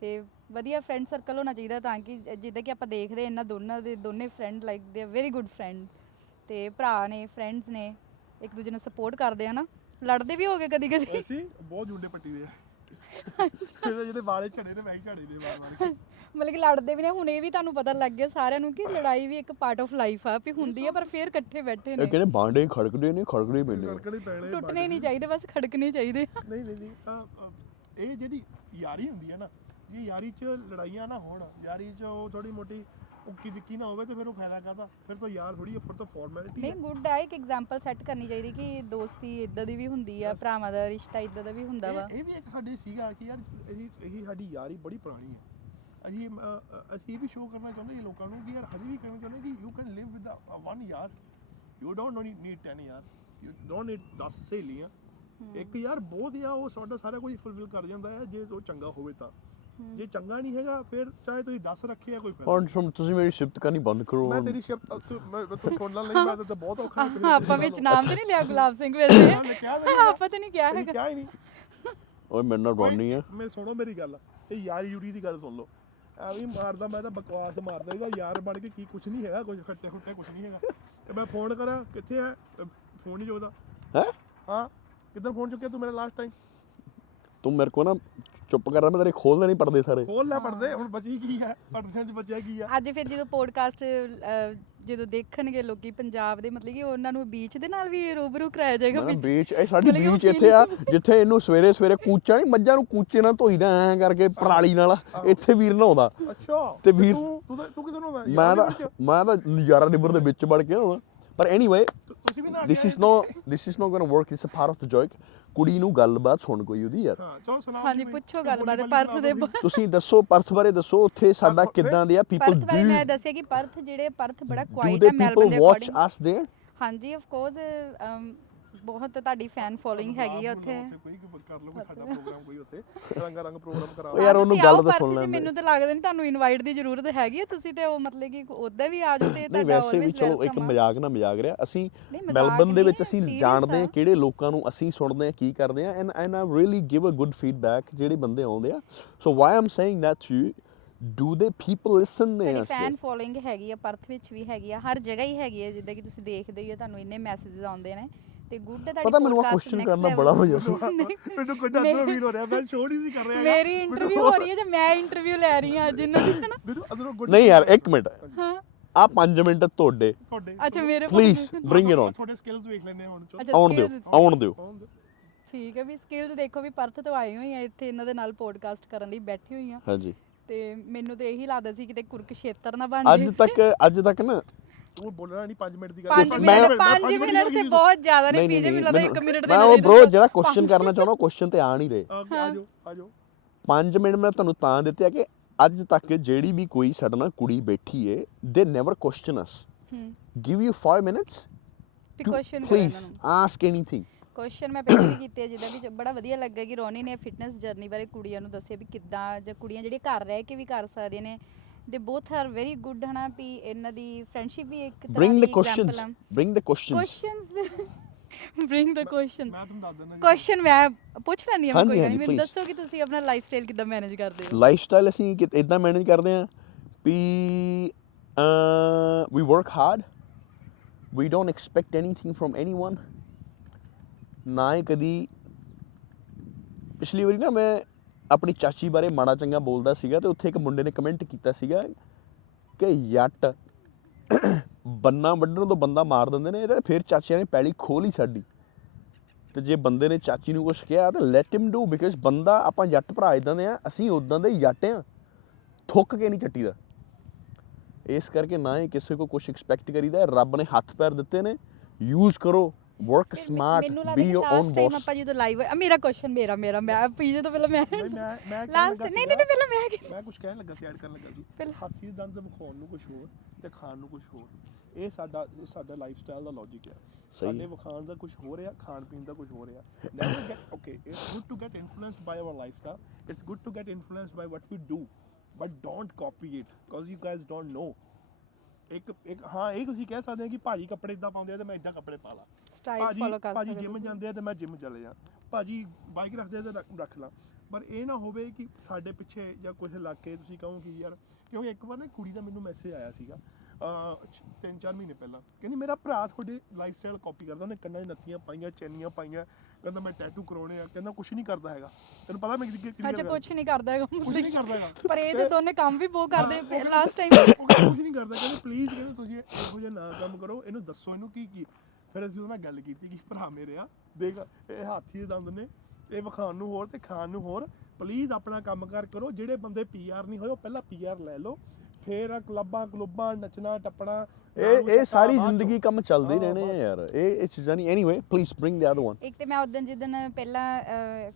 ਤੇ ਵਧੀਆ ਫਰੈਂਡ ਸਰਕਲ ਹੋਣਾ ਚਾਹੀਦਾ, ਤਾਂ ਕਿ ਜਿੱਦਾਂ ਕਿ ਆਪਾਂ ਦੇਖਦੇ ਇਹਨਾਂ ਦੋਨਾਂ ਦੇ ਦੋਨੇ ਫਰੈਂਡ ਲਾਈਕ ਦੇ ਵੈਰੀ ਗੁੱਡ ਫਰੈਂਡ, ਤੇ ਭਰਾ ਨੇ, ਫਰੈਂਡਸ ਨੇ, ਇੱਕ ਦੂਜੇ ਨੂੰ ਸਪੋਰਟ ਕਰਦੇ ਆ ਨਾ, ਲੜਦੇ ਵੀ ਹੋ ਗਏ ਕਦੀ ਕਦੀ। ਅਸੀਂ ਬਹੁਤ ਜੁੰਡੇ ਪੱਟੀ ਦੇ ਆ ਜਿਹੜੇ ਵਾਲੇ ਝੜੇ ਨੇ, ਮੈਂ ਹੀ ਝੜੇ ਦੇ ਵਾਰ ਮਤਲਬ ਕਿ ਲੜਦੇ ਵੀ ਨੇ। ਹੁਣ ਇਹ ਵੀ ਤੁਹਾਨੂੰ ਪਤਾ ਲੱਗ ਗਿਆ ਸਾਰਿਆਂ ਨੂੰ ਕਿ ਲੜਾਈ ਵੀ ਇੱਕ ਪਾਰਟ ਆਫ ਲਾਈਫ ਆ, ਵੀ ਹੁੰਦੀ ਆ, ਪਰ ਫੇਰ ਇਕੱਠੇ ਬੈਠੇ ਨੇ। ਇਹ ਕਹਿੰਦੇ ਬਾਂਡੇ ਖੜਕਦੇ ਨੇ, ਖੜਕਦੇ ਪੈਂਦੇ, ਟੁੱਟਣੇ ਨਹੀਂ ਚਾਹੀਦੇ, ਬਸ ਖੜਕਣੇ ਚਾਹੀਦੇ। ਨਹੀਂ ਨਹੀਂ ਨਹੀਂ, ਇਹ ਜਿਹੜੀ ਯਾਰੀ ਹੁੰਦੀ ਹੈ ਨਾ, ਜੇ ਯਾਰੀ 'ਚ ਲੜਾਈਆਂ ਨਾ ਹੋਣ, ਯਾਰੀ 'ਚ ਉਹ ਥੋੜੀ ਮੋਟੀ ਉੱਕੀ ਦਿੱਕੀ ਨਾ ਹੋਵੇ, ਤੇ ਫਿਰ ਉਹ ਫਾਇਦਾ ਕਾਹਦਾ? ਫਿਰ ਤਾਂ ਯਾਰ ਥੋੜੀ ਫਿਰ ਤਾਂ ਫਾਰਮੈਲਿਟੀ। ਨਹੀਂ, ਗੁੱਡ ਆ, ਇੱਕ ਐਗਜ਼ਾਮਪਲ ਸੈੱਟ ਕਰਨੀ ਚਾਹੀਦੀ ਕਿ ਦੋਸਤੀ ਇਦਾਂ ਦੀ ਵੀ ਹੁੰਦੀ ਆ, ਭਰਾਵਾਂ ਦਾ ਰਿਸ਼ਤਾ ਇਦਾਂ ਦਾ ਵੀ ਹੁੰਦਾ ਵਾ। ਇਹ ਵੀ ਇੱਕ ਸਾਡੇ ਸੀਗਾ ਕਿ ਯਾਰ ਇਹ ਸਾਡੀ ਯਾਰੀ ਬੜੀ ਪੁਰਾਣੀ ਹੈ। ਅਸੀਂ ਇਹ ਵੀ ਸ਼ੋਅ ਕਰਨਾ ਚਾਹੁੰਦੇ ਹਾਂ ਲੋਕਾਂ ਨੂੰ ਕਿ ਯਾਰ ਹਜੇ ਵੀ ਕਰਨਾ ਚਾਹੁੰਦੇ ਕਿ you can Liv with one ਯਾਰ, ਯੂ ਡੋਂਟ ਨੀਡ 10 ਯਾਰ, ਯੂ ਡੋਂਟ ਨੀਡ 10 ਸਹੇਲੀਆਂ। ਇੱਕ ਯਾਰ ਬਹੁਤ ਆ, ਉਹ ਸਾਡਾ ਸਾਰਾ ਕੁਝ ਫੁਲਫਿਲ ਕਰ ਜਾਂਦਾ ਹੈ ਜੇ ਉਹ ਚੰਗਾ ਹੋਵੇ ਤਾਂ। ਜੇ ਚੰਗਾ ਨਹੀਂ ਹੈਗਾ, ਫਿਰ ਚਾਹੇ ਤੁਸੀਂ 10 ਰੱਖੇ ਆ, ਕੋਈ ਫਾਇਦਾ। ਹੁਣ ਤੁਸੀਂ ਮੇਰੀ ਸਿਫਤ ਕਰਨੀ ਬੰਦ ਕਰੋ। ਮੈਂ ਤੇਰੀ ਸ਼ਿਫਟ ਤੂੰ ਸੁਣਨ ਲਈ ਮੈਂ ਤਾਂ ਬਹੁਤ ਔਖਾ ਆਪਾਂ ਵਿੱਚ ਨਾਮ ਤੇ ਨਹੀਂ ਲਿਆ ਗੁਲਾਬ ਸਿੰਘ ਵੈਸੇ, ਆਪਾਂ ਤੇ ਨਹੀਂ ਕਿਹਾ ਹੈਗਾ, ਕਿਹਾ ਹੀ ਨਹੀਂ। ਓਏ ਮੇਰੇ ਨਾਲ ਰੋਣੀ ਆ। ਮੈਂ ਸੁਣੋ ਮੇਰੀ ਗੱਲ, ਇਹ ਯਾਰ ਯੂਰੀ ਦੀ ਗੱਲ ਸੁਣ ਲਓ। ਐਵੇਂ ਮਾਰਦਾ, ਮੈਂ ਤਾਂ ਬਕਵਾਸ ਮਾਰਦਾ, ਇਹਦਾ ਯਾਰ ਬਣ ਕੇ ਕੀ ਕੁਛ ਨਹੀਂ ਹੈਗਾ, ਕੁਝ ਖੱਟੇ ਖੁੱਟੇ ਕੁਛ ਨਹੀਂ ਹੈਗਾ। ਤੇ ਮੈਂ ਫੋਨ ਕਰਾਂ, ਕਿੱਥੇ ਹੈ ਫੋਨ? ਨਹੀਂ ਚੁੱਕਦਾ। ਹੈ ਹਾਂ, ਕਿੱਧਰ ਫੋਨ ਚੁੱਕਿਆ ਤੂੰ ਮੇਰਾ ਲਾਸਟ ਟਾਈਮ? ਤੂੰ ਮੇਰੇ ਕੋ ਨਾ ਚੁੱਪ ਕਰ, ਮੈਂ ਤੇਰੇ ਖੋਲਦੇ ਨਹੀਂ ਪੜਦੇ ਸਾਰੇ। ਖੋਲ ਲੈ ਪੜਦੇ, ਹੁਣ ਬਚੀ ਕੀ ਹੈ? ਪੜਦਿਆਂ 'ਚ ਬਚਿਆ ਕੀ ਹੈ? ਅੱਜ ਫਿਰ ਜਦੋਂ ਪੋਡਕਾਸਟ ਜਦੋਂ ਦੇਖਣਗੇ ਲੋਕੀ ਪੰਜਾਬ ਦੇ, ਮਤਲਬ ਕਿ ਉਹਨਾਂ ਨੂੰ ਬੀਚ ਦੇ ਨਾਲ ਵੀ ਰੂਬਰੂ ਕਰਾਇਆ ਜਾਏਗਾ। ਬੀਚ, ਇਹ ਸਾਡੀ ਬੀਚ ਇੱਥੇ ਆ ਜਿੱਥੇ ਇਹਨੂੰ ਸਵੇਰੇ ਸਵੇਰੇ ਕੂਚਾ ਨਹੀਂ, ਮੱਝਾਂ ਨੂੰ ਕੂਚੇ ਨਾਲ ਧੋਈਦਾ ਐਂ ਕਰਕੇ ਪਰਾਲੀ ਨਾਲ, ਇੱਥੇ ਵੀਰ ਨਹਾਉਂਦਾ। ਅੱਛਾ, ਤੇ ਵੀਰ ਤੂੰ ਕਿਦੋਂ ਨਹਾਉਂਦਾ? ਮੈਂ ਤਾਂ ਨਜ਼ਾਰਾ ਰਿਵਰ ਦੇ ਵਿੱਚ ਵੜ ਕੇ ਨਹਾਉਣਾ। ਪਰ ਐਨੀਵੇ, ਤੁਸੀਂ ਵੀ ਨਾ, this is not gonna work, it's a part of the joke। ਕੁੜੀ ਨੂੰ ਗੱਲਬਾਤ ਸੁਣ ਕੋਈ ਉਹਦੀ ਯਾਰ। ਹਾਂ, ਚਲੋ ਸੁਣਾਓ। ਹਾਂਜੀ, ਪੁੱਛੋ ਗੱਲਬਾਤ ਪਰਥ ਦੇ। ਤੁਸੀਂ ਦੱਸੋ ਪਰਥ ਬਾਰੇ, ਦੱਸੋ ਉੱਥੇ ਸਾਡਾ ਕਿੱਦਾਂ ਦੇ ਆ ਪੀਪਲ। ਪਰਥ ਬਾਰੇ ਮੈਂ ਦੱਸਿਆ ਕਿ ਪਰਥ ਬੜਾ ਕੁਆਇਟ ਹੈ ਮੈਲਬਨ ਦੇ ਵਾਚ ਅਸ देयर। ਹਾਂਜੀ, ਆਫ ਕੋਰਸ, ਬਹੁਤ ਤੁਹਾਡੀ ਫੈਨ ਫੋਲੋਇੰਗ ਹੈਗੀ ਆ ਉੱਥੇ। ਕੋਈ ਕਰ ਲਓ, ਸਾਡਾ ਪ੍ਰੋਗਰਾਮ ਕੋਈ ਉੱਥੇ ਰੰਗ ਪ੍ਰੋਗਰਾਮ ਕਰਾ ਯਾਰ ਉਹਨੂੰ ਗੱਲ ਤਾਂ ਸੁਣ ਲੈਂਦੇ। ਮੈਨੂੰ ਤਾਂ ਲੱਗਦਾ ਨਹੀਂ ਤੁਹਾਨੂੰ ਇਨਵਾਈਟ ਦੀ ਜ਼ਰੂਰਤ ਹੈਗੀ ਆ, ਤੁਸੀਂ ਤੇ ਉਹ ਮਤਲਬ ਕਿ ਉਦਾਂ ਵੀ ਆ ਜਾਓ ਤੇ ਤੁਹਾਡਾ ਵੈਸੇ ਵੀ ਚਲੋ ਇੱਕ ਮਜ਼ਾਕ ਨਾ ਮਜ਼ਾਕ ਰਿਹਾ। ਅਸੀਂ ਮੈਲਬਨ ਦੇ ਵਿੱਚ ਅਸੀਂ ਜਾਣਦੇ ਹਾਂ ਕਿਹੜੇ ਲੋਕਾਂ ਨੂੰ ਅਸੀਂ ਸੁਣਦੇ ਹਾਂ, ਕੀ ਕਰਦੇ ਹਾਂ, and I really give a good feedback ਜਿਹੜੇ ਬੰਦੇ ਆਉਂਦੇ ਆ। So why I'm saying that to you, do they people listen there? Fan following ਹੈਗੀ ਆ, ਪਰਥ ਵਿੱਚ ਵੀ ਹੈਗੀ ਆ, ਹਰ ਜਗ੍ਹਾ ਹੀ ਹੈਗੀ ਆ, ਜਿੱਦਾਂ ਕਿ ਤੁਸੀਂ ਦੇਖਦੇ ਹੀ ਹੋ, ਤੁਹਾਨੂੰ ਇੰਨੇ ਮੈਸੇजेस ਆਉਂਦੇ ਨੇ। ਤੇ ਗੁੱਡ ਹੈ ਤੁਹਾਡੀ ਪਤਾ ਮੈਨੂੰ ਆ ਕੁਐਸਚਨ ਕਰਨਾ ਬੜਾ ਹੋ ਜਾਂਦਾ। ਮੈਨੂੰ ਕੋਈ ਅੰਦਰੋਂ ਫੀਲ ਹੋ ਰਿਹਾ, ਮੈਂ ਸ਼ੋਅ ਨਹੀਂ ਸੀ ਕਰ ਰਿਹਾ। ਮੇਰੀ ਇੰਟਰਵਿਊ ਹੋ ਰਹੀ ਹੈ, ਜੇ ਮੈਂ ਇੰਟਰਵਿਊ ਲੈ ਰਹੀ ਹਾਂ ਅੱਜ ਇਹਨਾਂ ਦੀ। ਮੈਨੂੰ ਅੰਦਰੋਂ ਗੁੱਡ ਨਹੀਂ ਯਾਰ, ਇੱਕ ਮਿੰਟ, ਆ 5 ਮਿੰਟ ਤੁਹਾਡੇ। ਅੱਛਾ, ਮੇਰੇ ਪਲੀਜ਼ ਬ੍ਰਿੰਗ ਇਟ ਔਨ। ਤੁਹਾਡੇ ਸਕਿੱਲਸ ਵੇਖ ਲੈਣੇ ਹੁਣ। ਆਉਣ ਦਿਓ। ਠੀਕ ਹੈ, ਵੀ ਸਕਿੱਲਸ ਦੇਖੋ, ਵੀ ਪਰਥ ਤੋਂ ਆਈ ਹੋਈ ਆ ਇੱਥੇ, ਇਹਨਾਂ ਦੇ ਨਾਲ ਪੋਡਕਾਸਟ ਕਰਨ ਲਈ ਬੈਠੀ ਹੋਈ ਆ। ਹਾਂਜੀ, ਤੇ ਮੈਨੂੰ ਤਾਂ ਇਹੀ ਲੱਗਦਾ ਸੀ ਕਿਤੇ ਕੁਰਕਸ਼ੇਤਰ ਨਾ ਬਣ ਜੇ। ਅੱਜ ਤੱਕ ਨਾ ਤੂੰ ਬੋਲਣਾ ਨਹੀਂ 5 ਮਿੰਟ ਦੀ ਗੱਲ। 5 ਮਿੰਟ ਤੇ ਬਹੁਤ ਜ਼ਿਆਦਾ ਨੇ, ਪੀਜੇ ਮੈਨੂੰ ਲੱਗਦਾ 1 ਮਿੰਟ ਦੇ ਮੈਂ ਉਹ ਬ్రో ਜਿਹੜਾ ਕੁਐਸਚਨ ਕਰਨਾ ਚਾਹੁੰਦਾ, ਉਹ ਕੁਐਸਚਨ ਤੇ ਆ ਨਹੀਂ ਰਹੇ। ਆਜੋ 5 ਮਿੰਟ ਮੈਂ ਤੁਹਾਨੂੰ ਤਾਂ ਦਿੱਤੇ ਆ ਕਿ ਅੱਜ ਤੱਕ ਜਿਹੜੀ ਵੀ ਕੋਈ ਸਾਡੇ ਨਾਲ ਕੁੜੀ ਬੈਠੀ ਏ, they never question us. Give you 5 minutes please ask anything. Question ਮੈਂ ਪਹਿਲਾਂ ਵੀ ਕੀਤੇ, ਜਿੱਦਾਂ ਵੀ ਬੜਾ ਵਧੀਆ ਲੱਗਾ ਕਿ ਰੋਨੀ ਨੇ ਫਿਟਨੈਸ ਜਰਨੀ ਬਾਰੇ ਕੁੜੀਆਂ ਨੂੰ ਦੱਸਿਆ ਵੀ ਕਿੱਦਾਂ, ਜਾਂ ਕੁੜੀਆਂ ਜਿਹੜੀਆਂ ਘਰ ਰਹਿ ਕੇ ਵੀ ਕਰ ਸਕਦੀਆਂ ਨੇ। ਦੇ ਬੋਥ ਆਰ ਵੈਰੀ ਗੁੱਡ, ਹਨਾ, ਵੀ ਇਹਨਾਂ ਦੀ ਫਰੈਂਡਸ਼ਿਪ ਵੀ ਇੱਕ ਤਰ੍ਹਾਂ ਦੀ ਬ੍ਰਿੰਗ ਦ ਐਗਜ਼ਾਮਪਲ ਆ। ਬ੍ਰਿੰਗ ਦ ਕੁਐਸਚਨਸ ਮੈਂ ਤੁਹਾਨੂੰ ਦੱਸ ਦਿੰਦਾ ਕੁਐਸਚਨ ਮੈਂ ਪੁੱਛ ਲੈਣੀ ਆ, ਕੋਈ ਨਹੀਂ। ਮੈਨੂੰ please। ਦੱਸੋ ਕਿ ਤੁਸੀਂ ਆਪਣਾ ਲਾਈਫ ਸਟਾਈਲ ਕਿੱਦਾਂ ਮੈਨੇਜ ਕਰਦੇ ਹੋ? ਲਾਈਫ ਸਟਾਈਲ ਅਸੀਂ ਇਦਾਂ ਮੈਨੇਜ ਕਰਦੇ ਆ we work hard. We don't expect anything from anyone. ਨਾ ਹੀ ਕਦੀ ਪਿਛਲੀ ਵਾਰੀ ਨਾ ਮੈਂ ਆਪਣੀ ਚਾਚੀ ਬਾਰੇ ਮਾੜਾ ਚੰਗਾ ਬੋਲਦਾ ਸੀਗਾ ਤੇ ਉੱਥੇ ਇੱਕ ਮੁੰਡੇ ਨੇ ਕਮੈਂਟ ਕੀਤਾ ਸੀਗਾ ਕਿ ਜੱਟ ਬੰਨਾ ਵੱਢਣ ਤੋਂ ਬੰਦਾ ਮਾਰ ਦਿੰਦੇ ਨੇ, ਇਹਦੇ ਫਿਰ ਚਾਚਿਆਂ ਨੇ ਪੈਲੀ ਖੋਹ ਲਈ ਸਾਡੀ। ਤੇ ਜੇ ਬੰਦੇ ਨੇ ਚਾਚੀ ਨੂੰ ਕੁਛ ਕਿਹਾ ਤਾਂ ਲੈਟ ਹਿਮ ਡੂ, ਬਿਕਾਜ਼ ਬੰਦਾ ਆਪਾਂ ਜੱਟ ਭਰਾ ਇੱਦਾਂ ਦੇ ਆ, ਅਸੀਂ ਉੱਦਾਂ ਦੇ ਜੱਟ ਆ, ਥੁੱਕ ਕੇ ਨਹੀਂ ਚੱਟੀ ਦਾ। ਇਸ ਕਰਕੇ ਨਾ ਹੀ ਕਿਸੇ ਕੋ ਕੁਛ ਐਕਸਪੈਕਟ ਕਰੀਦਾ। ਰੱਬ ਨੇ ਹੱਥ ਪੈਰ ਦਿੱਤੇ ਨੇ, ਯੂਜ਼ ਕਰੋ, work smart, B your own boss. ਆਪਾਂ ਜਦੋਂ ਲਾਈਵ ਮੇਰਾ ਕੁਐਸਚਨ ਮੈਂ ਪੀਜੇ ਤੋਂ ਪਹਿਲਾਂ ਮੈਂ ਲਾਸਟ ਨਹੀਂ ਪਹਿਲਾਂ ਮੈਂ ਕੁਝ ਕਹਿਣ ਲੱਗਾ ਸੀ, ਐਡ ਕਰਨ ਲੱਗਾ ਸੀ। ਹਾਥੀ ਦੇ ਦੰਦ ਵਿਖਾਉਣ ਨੂੰ ਕੁਝ ਹੋਰ ਤੇ ਖਾਣ ਨੂੰ ਕੁਝ ਹੋਰ, ਇਹ ਸਾਡਾ ਲਾਈਫ ਸਟਾਈਲ ਦਾ ਲੌਜੀਕ ਹੈ। ਸਾਡੇ ਵਿਖਾਣ ਦਾ ਕੁਝ ਹੋਰ ਆ, ਖਾਣ ਪੀਣ ਦਾ ਕੁਝ ਹੋਰ ਆ। Never get okay, it's good to get influenced by our life style, it's good to get influenced by what we do, but don't copy it because you guys don't know. ਇੱਕ ਹਾਂ ਇਹ ਤੁਸੀਂ ਕਹਿ ਸਕਦੇ ਆ ਕਿ ਭਾਜੀ ਕੱਪੜੇ ਇਦਾਂ ਪਾਉਂਦੇ ਆ ਤੇ ਮੈਂ ਇਦਾਂ ਕੱਪੜੇ ਪਾ ਲਾਂ, ਸਟਾਈਲ ਫੋਲੋ ਕਰ ਭਾਜੀ ਜਿਮ ਜਾਂਦੇ ਆ ਤੇ ਮੈਂ ਜਿਮ ਚਲੇ ਜਾ, ਭਾਜੀ ਬਾਈਕ ਰੱਖਦੇ ਆ ਤੇ ਰੱਖ ਲਾਂ। ਪਰ ਇਹ ਨਾ ਹੋਵੇ ਕਿ ਸਾਡੇ ਪਿੱਛੇ ਜਾਂ ਕੁਝ ਲੱਗ ਕੇ ਤੁਸੀਂ ਕਹੋ ਕਿ ਯਾਰ, ਕਿਉਂਕਿ ਇੱਕ ਵਾਰ ਨਾ ਕੁੜੀ ਦਾ ਮੈਨੂੰ ਮੈਸੇਜ ਆਇਆ ਸੀਗਾ 3-4 ਮਹੀਨੇ ਪਹਿਲਾਂ, ਕਹਿੰਦੀ ਮੇਰਾ ਭਰਾ ਤੁਹਾਡੇ ਲਾਈਫ ਸਟਾਈਲ ਕਾਪੀ ਕਰਦਾ, ਉਹਨੇ ਕੰਨਾਂ 'ਚ ਨੱਥੀਆਂ ਪਾਈਆਂ, ਚੈਨੀਆਂ ਪਾਈਆਂ, ਕਹਿੰਦਾ ਮੈਂ ਟੈਟੂ ਕਰਾਉਣੇ ਆ, ਕਹਿੰਦਾ ਕੁਛ ਨਹੀਂ ਕਰਦਾ ਹੈਗਾ। ਤੈਨੂੰ ਪਤਾ ਮੈਂ ਅੱਛਾ ਕੁਛ ਨਹੀਂ ਕਰਦਾ ਹੈਗਾ, ਕੁਛ ਨਹੀਂ ਕਰਦਾ ਹੈਗਾ, ਪਰ ਇਹ ਤੇ ਦੋਨੇ ਕੰਮ ਵੀ ਬਹੁਤ ਕਰਦੇ ਲਾਸਟ ਟਾਈਮ। ਉਹ ਕੁਛ ਨਹੀਂ ਕਰਦਾ, ਕਹਿੰਦੇ ਪਲੀਜ਼ ਕਹਿੰਦੇ ਤੁਸੀਂ ਇਹੋ ਜਿਹਾ ਨਾ ਕੰਮ ਕਰੋ, ਇਹਨੂੰ ਦੱਸੋ ਇਹਨੂੰ ਕੀ। ਫਿਰ ਅਸੀਂ ਉਹਦੇ ਨਾਲ ਗੱਲ ਕੀਤੀ ਕਿ ਭਰਾ ਮੇਰੇ ਆ ਦੇਖ, ਇਹ ਹਾਥੀ ਦੇ ਦੰਦ ਨੇ, ਇਹ ਵਿਖਾਉਣ ਨੂੰ ਹੋਰ ਤੇ ਖਾਣ ਨੂੰ ਹੋਰ, ਪਲੀਜ਼ ਆਪਣਾ ਕੰਮ ਕਾਰ ਕਰੋ। ਜਿਹੜੇ ਬੰਦੇ PR ਨਹੀਂ ਹੋਏ ਉਹ ਪਹਿਲਾਂ PR ਲੈ ਲਓ, ਫਿਰ ਕਲੱਬਾਂ ਨੱਚਣਾ ਟੱਪਣਾ, ਇਹ ਸਾਰੀ ਜ਼ਿੰਦਗੀ ਕੰਮ ਚੱਲਦੇ ਹੀ ਰਹਿਣੇ ਆ ਯਾਰ, ਇਹ ਚੀਜ਼ਾਂ ਨਹੀਂ। Anyway please bring the other one. ਇੱਕ ਤੇ ਮੈਂ ਉਦੋਂ ਜਿੱਦਣ ਪਹਿਲਾਂ